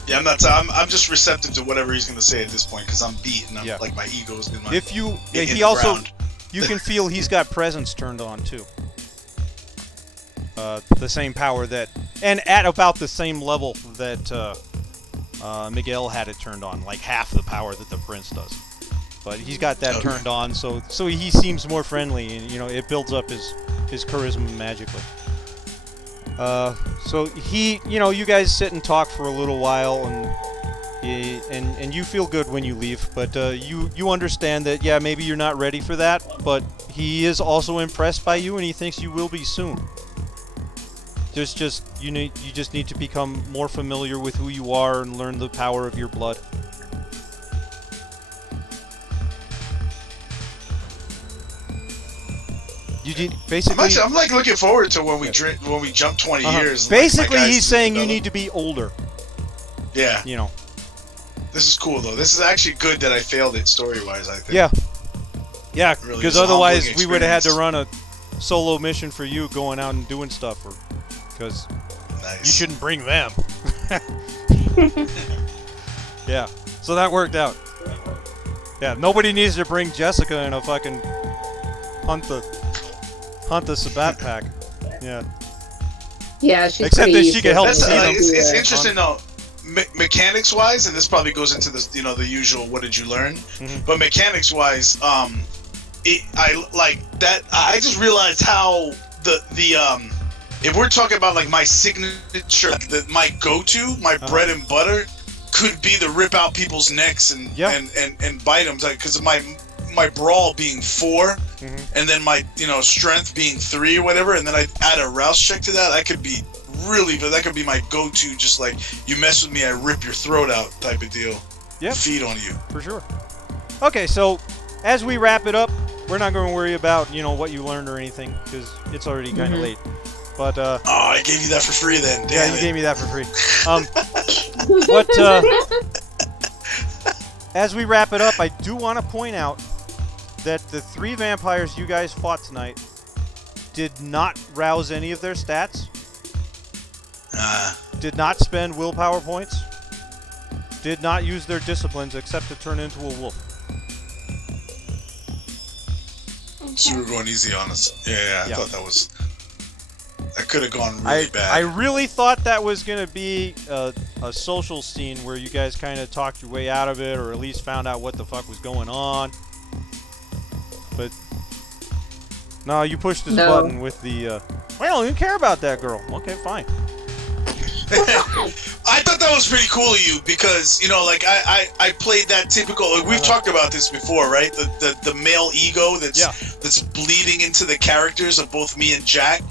Yeah, I'm just receptive to whatever he's gonna say at this point because I'm beat and I'm Yeah. like my ego's in my. If you, yeah, in he the also, ground. you can feel he's got presence turned on too. The same power that, and at about the same level that Miguel had it turned on, like half the power that the prince does. But he's got that Okay. turned on, so he seems more friendly, and it builds up his charisma magically. So he, you guys sit and talk for a little while, and you feel good when you leave, but you understand that yeah, maybe you're not ready for that, but he is also impressed by you, and he thinks you will be soon. You just need to become more familiar with who you are and learn the power of your blood. Basically. I'm like looking forward to when we jump 20 years. Basically, like my guys he's do saying you develop. need to be older. Yeah, You know. this is cool though. This is actually good that I failed it story-wise. I think. Yeah. Yeah, Really because is a otherwise humbling we would have had to experience. run a solo mission for you going out and doing stuff, because Nice. you shouldn't bring them. Yeah, so that worked out. Yeah, nobody needs to bring Jessica in a fucking hunt the Sabat pack. Yeah. Yeah, she's Except pretty that she could help That's, see them. it's Yeah. interesting though. Mechanics wise, and this probably goes into the the usual. What did you learn? Mhm. But mechanics wise, I like that. I just realized how the if we're talking about like my signature, my go-to, my bread and butter, could be to rip out people's necks and Yeah. and bite them, because of my brawl being 4, Mhm. and then my strength being 3 or whatever, and then I add a rouse check to that. I could be really, but that could be my go-to. Just like you mess with me, I rip your throat out type of deal. Yep. Feed on you. For sure. Okay, so as we wrap it up, we're not going to worry about what you learned or anything, because it's already kind of late. But Oh, I gave you that for free then. yeah, Damn you it. gave me that for free. But as we wrap it up, I do want to point out that the 3 vampires you guys fought tonight did not rouse any of their stats, did not spend willpower points, did not use their disciplines except to turn into a wolf. So we were going easy on us. Yeah, I Yeah. thought that was. That could have gone I really bad. really thought that was gonna be a social scene where you guys kind of talked your way out of it, or at least found out what the fuck was going on. But no, you pushed this No. button with the. Well, you care about that girl. Okay, fine. I thought that was pretty cool of you because, you know, like I played that typical. Like, we've talked about this before, right? The male ego that's bleeding into the characters of both me and Jack,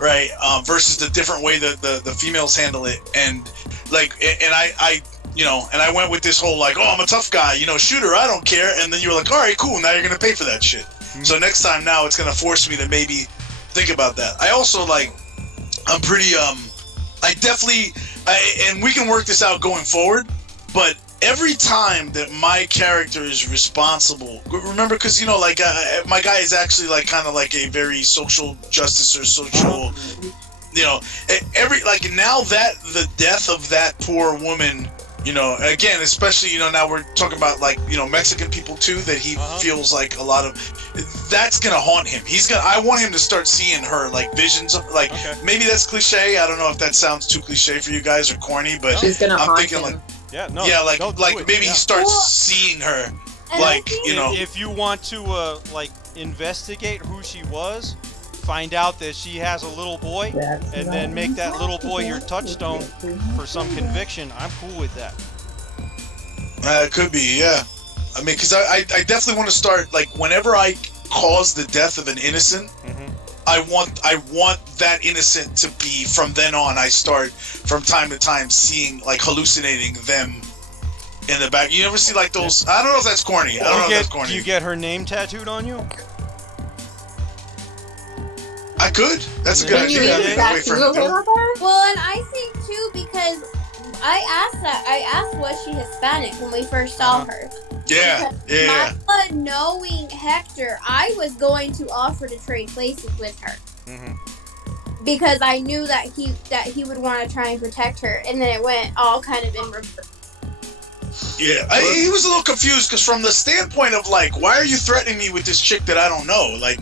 right? Versus the different way that the females handle it, and like, and I you know, and I went with this whole like, oh, I'm a tough guy, you know, shooter, I don't care, and then you were like, all right, cool, now you're gonna pay for that shit. So next time, now it's gonna force me to maybe think about that. I also like, I'm pretty I definitely, and we can work this out going forward, but every time that my character is responsible, remember, because, you know, like, my guy is actually, like, kind of like a very social justice or social, you know, like, now that the death of that poor woman, you know, again, especially, you know, now we're talking about, like, you know, Mexican people, too, that he feels like a lot of, that's gonna haunt him. I want him to start seeing her, like, visions of, like, maybe that's cliche. I don't know if that sounds too cliche for you guys or corny, but She's gonna I'm haunt thinking, him. like, Yeah, no. yeah, like, don't do like it. maybe he Yeah. starts seeing her, And like, I think- you know, If you want to, like, investigate who she was, find out that she has a little boy, and then make that little boy your touchstone for some conviction, I'm cool with that. it could be, yeah. I mean, because I definitely want to start, like, whenever I cause the death of an innocent, I want that innocent to be, from then on, I start from time to time seeing, like, hallucinating them in the back. You ever see, like, those, I don't know if that's corny. I don't know if that's corny. Do you get her name tattooed on you? I could. That's a good Can you idea. use Wait that for him to do it. Well, and I think too, because I asked was she Hispanic when we first saw her. Yeah, yeah. Mila, knowing Hector, I was going to offer to trade places with her because I knew that he would want to try and protect her, and then it went all kind of in reverse. Yeah, he was a little confused because from the standpoint of, like, why are you threatening me with this chick that I don't know? Like,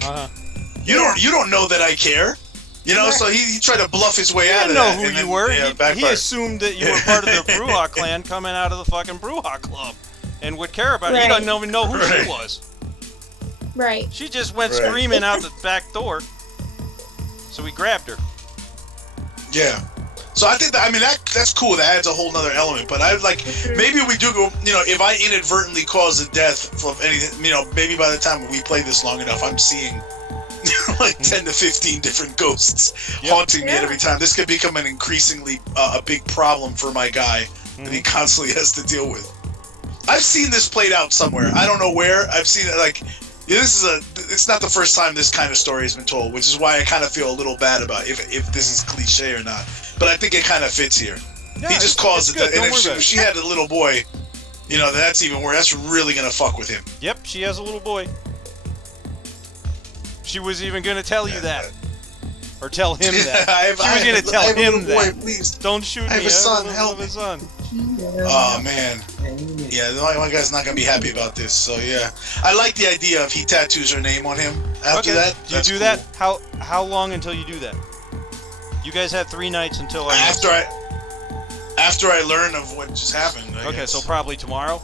you don't know that I care. You know, so he tried to bluff his way out of that. He didn't know who and you then, were. yeah, He backfired. assumed that you were part of the Bruja clan coming out of the fucking Bruja club and would care about it. He Right. doesn't even know who she was. Right. She just went Right. screaming out the back door. So we grabbed her. Yeah. So I think that, I mean, that's cool. That adds a whole nother element. But I like, maybe we do go, you know, if I inadvertently cause a death from anything, you know, maybe by the time we play this long enough, I'm seeing like 10 to 15 different ghosts haunting me at every time. This could become an increasingly a big problem for my guy that he constantly has to deal with. I've seen this played out somewhere. I don't know where. I've seen it, like, it's not the first time this kind of story has been told, which is why I kind of feel a little bad about if this is cliche or not. But I think it kind of fits here. Yeah, He just caused it. And if she had a little boy, you know, that's even worse. That's really going to fuck with him. Yep, she has a little boy. She was even going to tell you that. Or tell him that. She was going to tell him that. Boy, please. Don't shoot me. I have a son, I help have a son. Oh, man. Yeah, my guy's not going to be happy about this. So, yeah. I like the idea of he tattoos her name on him after that. Do you do that? How long until you do that? You guys have 3 nights until After I learn of what just happened. I Okay, guess. so probably tomorrow.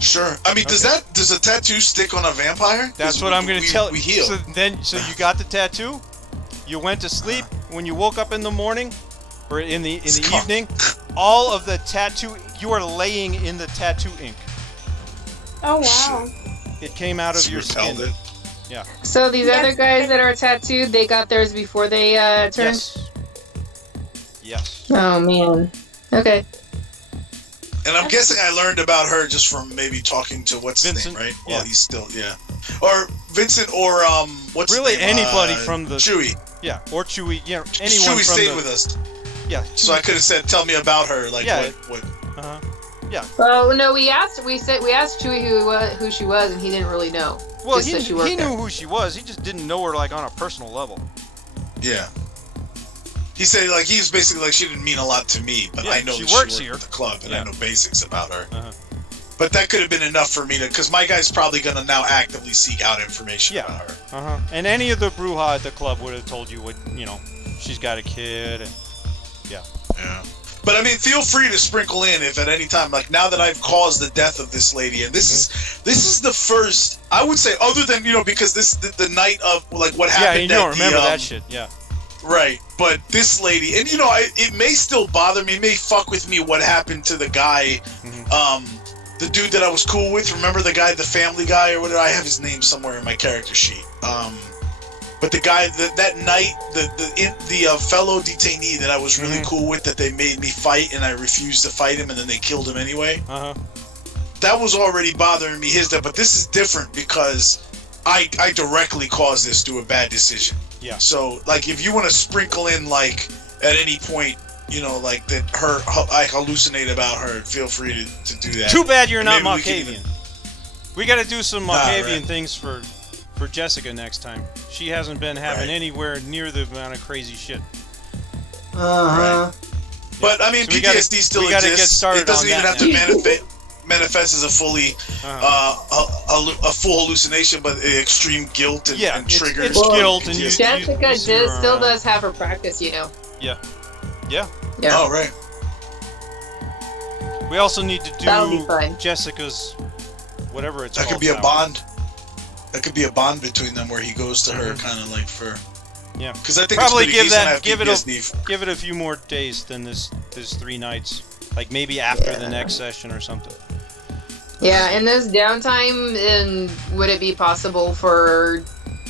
Sure. I mean, does a tattoo stick on a vampire? That's what I'm going to tell you. We heal. So you got the tattoo. You went to sleep. When you woke up in the morning, or in the evening, all of the tattoo, you are laying in the tattoo ink. Oh wow. It came out of your skin. Repelled it. Yeah. So these Yes. other guys that are tattooed, they got theirs before they turned? Yes. Oh, man. Okay. And I'm guessing I learned about her just from maybe talking to what's his Vincent, name, right? yeah. Well, he's still, or Vincent, or what's Really, his name? anybody from the Chewy. Yeah, or Chewy. Yeah, anyone Chewy from stayed the with us, Yeah. so I could have said, "Tell me about her." Like Yeah. what? Oh no, we asked Chewy who she was, and he didn't really know. Well, Just that she he worked knew there. who she was. He just didn't know her like on a personal level. Yeah. He said like he's basically like she didn't mean a lot to me, but Yeah, I know she that works she here. worked at the club, and Yeah. I know basics about her. Uh-huh. But that could have been enough for me to, because my guy's probably gonna now actively seek out information Yeah. about her. And any of the Bruja at the club would have told you what she's got a kid, and Yeah. But I mean, feel free to sprinkle in if at any time, like now that I've caused the death of this lady, and this is the first, I would say, other than because this the night of like what yeah, happened. you don't at remember the, that shit. Yeah. Right, but this lady, and it may still bother me, it may fuck with me what happened to the guy, the dude that I was cool with. Remember the guy, the family guy, or whatever? I have his name somewhere in my character sheet. But the guy that night, the fellow detainee that I was really cool with, that they made me fight, and I refused to fight him, and then they killed him anyway. That was already bothering me, his death. But this is different because I directly caused this through a bad decision. Yeah. So, like, if you want to sprinkle in, like, at any point, like that I hallucinate about her, feel free to do that. Too bad you're And not maybe Malkavian. We got to do some Malkavian right. things for Jessica next time. She hasn't been having anywhere near the amount of crazy shit. Right. But I mean, So PTSD still we gotta exists. get started It doesn't on even that have to manifest as a fully a full hallucination, but extreme guilt and, and triggers. It's guilt, and Jessica still does have her practice, Yeah. Yeah. Oh, right. We also need to That'll be do fun. Jessica's whatever it's That called. could be a now. bond. That could be a bond between them where he goes to her, kind of like for. Yeah. Because I think Probably it's pretty give decent to that have give PTSD. it a few more days than this 3 nights. Like maybe after the next session or something. Yeah, in this downtime, would it be possible for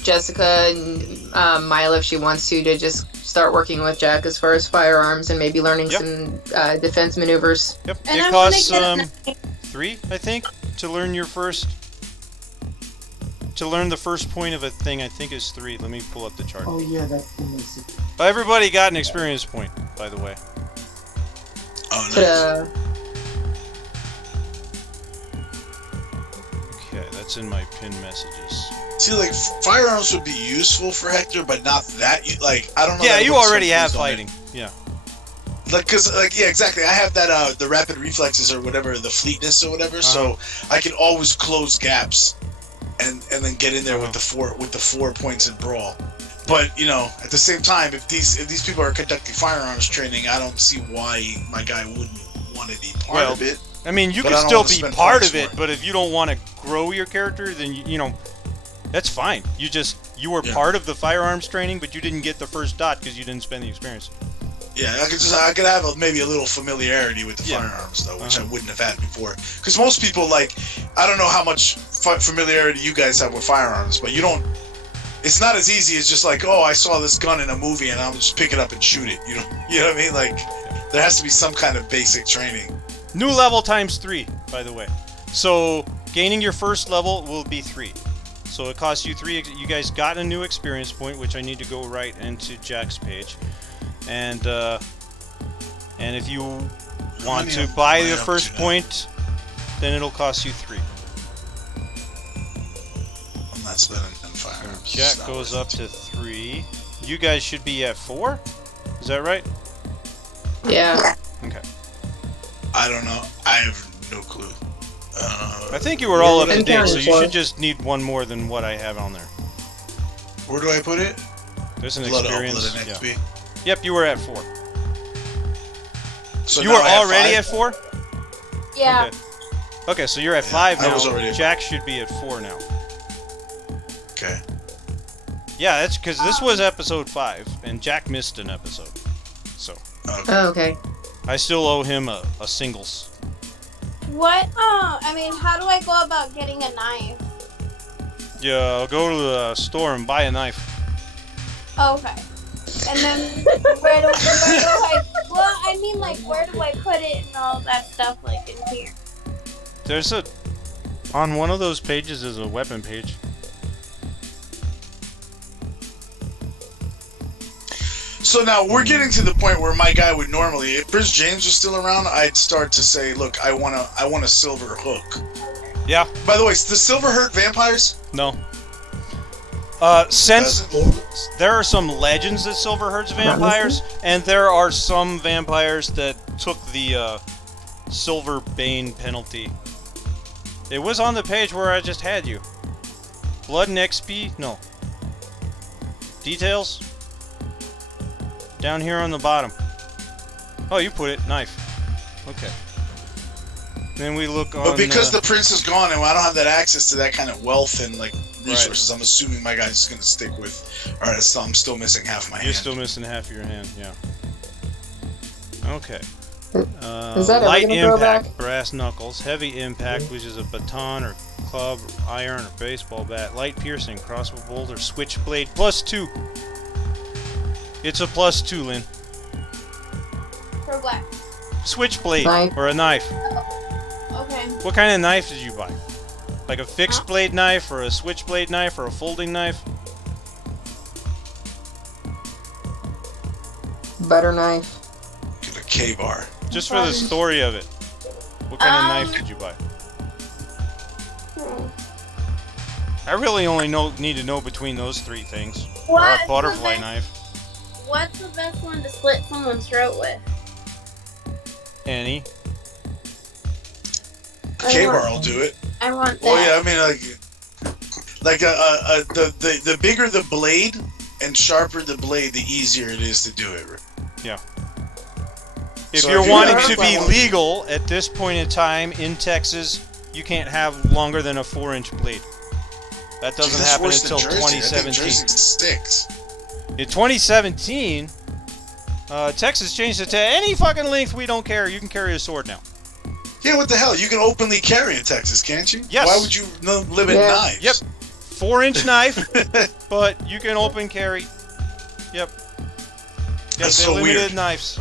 Jessica and Mila, if she wants to just start working with Jack as far as firearms and maybe learning some defense maneuvers? Yep. And it I costs wanna get 3, I think, to learn your first. To learn the first point of a thing, I think is 3. Let me pull up the chart. Oh yeah, that's the message. Everybody got an experience point, by the way. Oh, nice. Okay, that's in my pin messages. See, like firearms would be useful for Hector, but not that. Like I don't know. Yeah, that you what already some have things on fighting. Yeah. Like, cause, like, yeah, exactly. I have that, the rapid reflexes or whatever, the fleetness or whatever, so I can always close gaps, and then get in there with the 4 points in brawl. But at the same time, if these people are conducting firearms training, I don't see why my guy wouldn't want to be part of it. I mean, you But can I don't still wanna be spend part points of it, for it. but if you don't want to grow your character, then that's fine. You were part of the firearms training, but you didn't get the first dot because you didn't spend the experience. Yeah, I could have maybe a little familiarity with the firearms though, which I wouldn't have had before. Because most people, like, I don't know how much familiarity you guys have with firearms, but you don't. It's not as easy as just like, oh, I saw this gun in a movie and I'll just pick it up and shoot it. You know what I mean? Like, there has to be some kind of basic training. New level times 3, by the way. So gaining your first level will be 3. So it costs you 3. You guys got a new experience point, which I need to go right into Jack's page. And if you want to buy the first point, then it'll cost you 3. I'm not spending on firearms. Jack goes up to 3. You guys should be at 4? Is that right? Yeah. Okay. I don't know. I have no clue. I think you were all up to I'm date, so counting you for. should just need one more than what I have on there. Where do I put it? There's an Let experience. it next be. Yep, you were at 4. So You now were I have already 5? at 4? Yeah. Okay. Okay, so you're at 5 I now. was already at Jack should be at 4 now. Okay. Yeah, that's because this was episode 5, and Jack missed an episode. So Okay. Oh, okay. I still owe him a singles. What? I mean, how do I go about getting a knife? Yeah, I'll go to the store and buy a knife. Oh, okay. And then where do I? Well, I mean, like, where do I put it and all that stuff, like in here? There's on one of those pages is a weapon page. So now we're getting to the point where my guy would normally, if Prince James was still around, I'd start to say, look, I want a silver hook. Yeah. By the way, does silver hurt vampires? No. Since there are some legends that silver hurts vampires, and there are some vampires that took the silver bane penalty. It was on the page where I just had you. Blood and XP? No. Details? Down here on the bottom. Oh, you put it. Knife. Okay. Then we look on... But because the prince is gone and I don't have that access to that kind of wealth and like resources, I'm assuming my guy's just gonna stick with. All right, so I'm still missing half my hand. You're still missing half of your hand. Yeah. Okay. Is that ever light gonna grow impact, back? brass knuckles. Heavy impact, which is a baton or club, or iron or baseball bat. Light piercing, crossbow bolt or switchblade. +2. It's a +2, Lynn. For what? Switchblade Knife. or a knife. Okay. What kind of knife did you buy? Like a fixed blade knife or a switchblade knife or a folding knife? Butter knife. Get a K-bar. Just for the story of it. What kind of knife did you buy? I really only need to know between those three things. Or a butterfly knife. What's the best one to split someone's throat with? Any. K-bar will do it. I want that. Well, yeah, I mean, the bigger the blade and sharper the blade, the easier it is to do it. Yeah. If So you're if you wanting have to be one- legal at this point in time in Texas, you can't have longer than a 4-inch blade. That doesn't That's happen worse than until Jersey. I think 2017. Jersey sticks. In 2017, Texas changed it to any fucking length, we don't care. You can carry a sword now. Yeah, what the hell? You can openly carry in Texas, can't you? Yes. Why would you limit Yeah. knives? Yep. 4-inch knife, but you can open carry. Yep. That's they so limited weird. knives.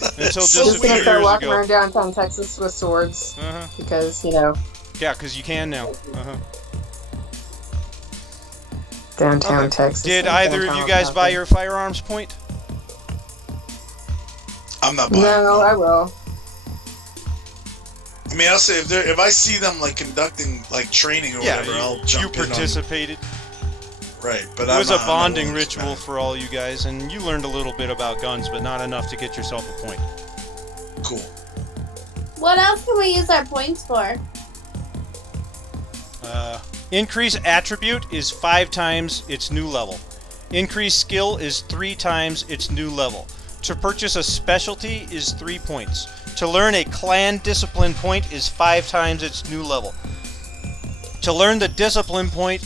Until That's just so a Just few gonna years start walking ago. around downtown Texas with swords Uh-huh. because, you know, Yeah, because you can now. Uh-huh. downtown Okay. Texas. Did and either of downtown you guys buy Austin. your firearms point? I'm not buying. No, I will. I mean, I'll say if I see them like conducting like training or whatever, I'll you jump in on. participated. Right, but It was I'm a not bonding willing to ritual spend for all you guys, and you learned a little bit about guns, but not enough to get yourself a point. it. Cool. What else can we use our points for? Increase attribute is 5 times its new level. Increase skill is 3 times its new level. To purchase a specialty is 3 points. To learn a clan discipline point is 5 times its new level. To learn the discipline point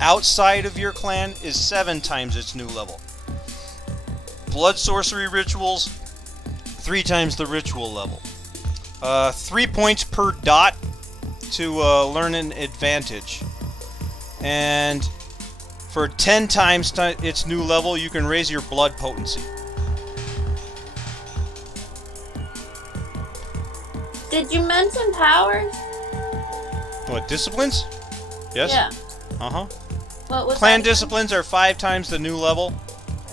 outside of your clan is 7 times its new level. Blood sorcery rituals, 3 times the ritual level. 3 points per dot to learn an advantage. And for 10 times its new level, you can raise your blood potency. Did you mention powers? What, disciplines? Yes? Yeah. Uh-huh. What was Clan that? disciplines are 5 times the new level,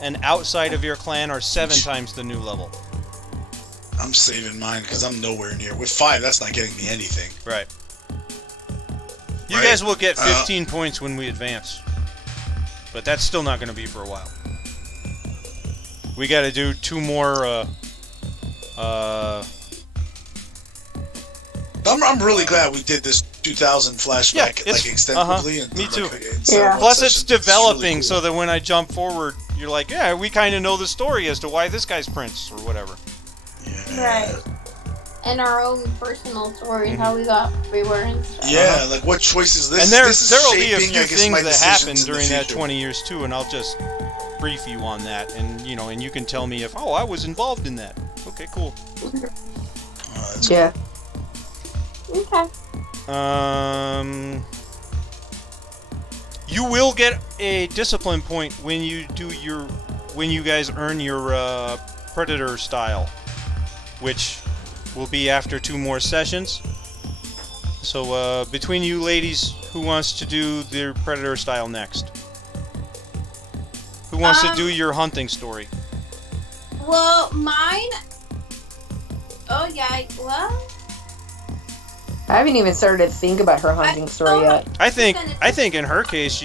and outside of your clan are 7 times the new level. I'm saving mine because I'm nowhere near. With 5, that's not getting me anything. Right. You Right. guys will get 15 points when we advance. But that's still not going to be for a while. We got to do 2 more, I'm really glad we did this 2000 flashback Yeah, like it's- extensively. me too. Yeah. Plus, it's developing really cool. so that when I jump forward, you're like, yeah, we kind of know the story as to why this guy's Prince, or whatever. Yeah. Right. And our own personal story, how we got where we were and stuff. Yeah, like what choices this And this is there'll be a shaping, few I guess, things my that decisions happened in the during that future. 20 years, too, and I'll just brief you on that, and, you know, and you can tell me if, oh, I was involved in that. Okay, cool. That's Yeah. Okay. You will get a discipline point when you guys earn your Predator style, which will be after 2 more sessions. So between you ladies, who wants to do their Predator style next? Who wants to do your hunting story? Well, mine. Oh yeah. Well. I haven't even started to think about her hunting story yet. I think in her case,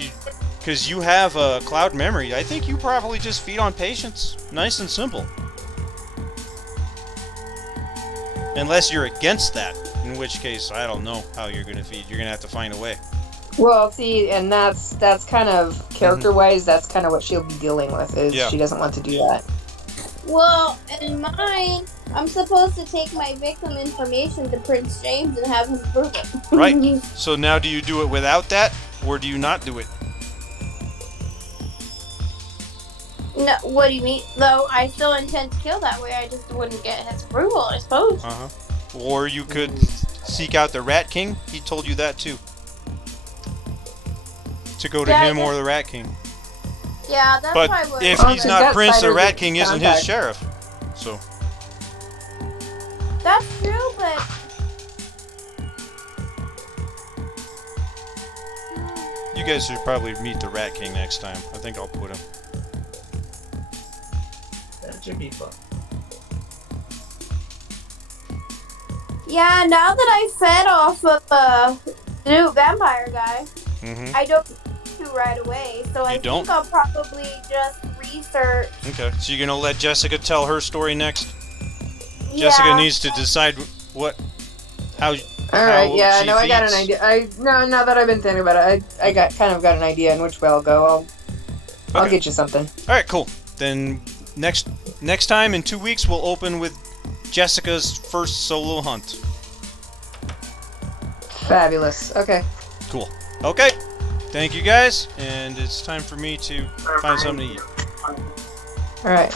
because you have a cloud memory, I think you probably just feed on patience. Nice and simple. Unless you're against that, in which case I don't know how you're gonna feed. You're gonna have to find a way. Well, see, and that's kind of character-wise. That's kind of what she'll be dealing with. Is Yeah. she doesn't want to do that. Well, in mine, I'm supposed to take my victim information to Prince James and have him prove it. Right. So now do you do it without that, or do you not do it? No, what do you mean? Though I still intend to kill that way, I just wouldn't get his approval, I suppose. Uh-huh. Or you could seek out the Rat King. He told you that too. To go to Yeah, I him or guess- the Rat King. Yeah, that's But why I would. if Well, he's since not that Prince, the spider Rat gets King isn't his contact. sheriff. So, That's true, but you guys should probably meet the Rat King next time. I think I'll put him. That should be fun. yeah, now that I fed off of the new vampire guy, Mm-hmm. I don't do right away. So I You don't? think I'll probably just research. Okay. So you're gonna let Jessica tell her story next? Yeah. Jessica needs to decide how. All right. how Yeah. she No, I got an feeds. idea. Now that I've been thinking about it, I got an idea in which way I'll go. I'll Okay. get you something. All right, cool. Then next time in 2 weeks we'll open with Jessica's first solo hunt. Fabulous. Okay. Cool. Okay. Thank you guys, and it's time for me to find something to eat. All right.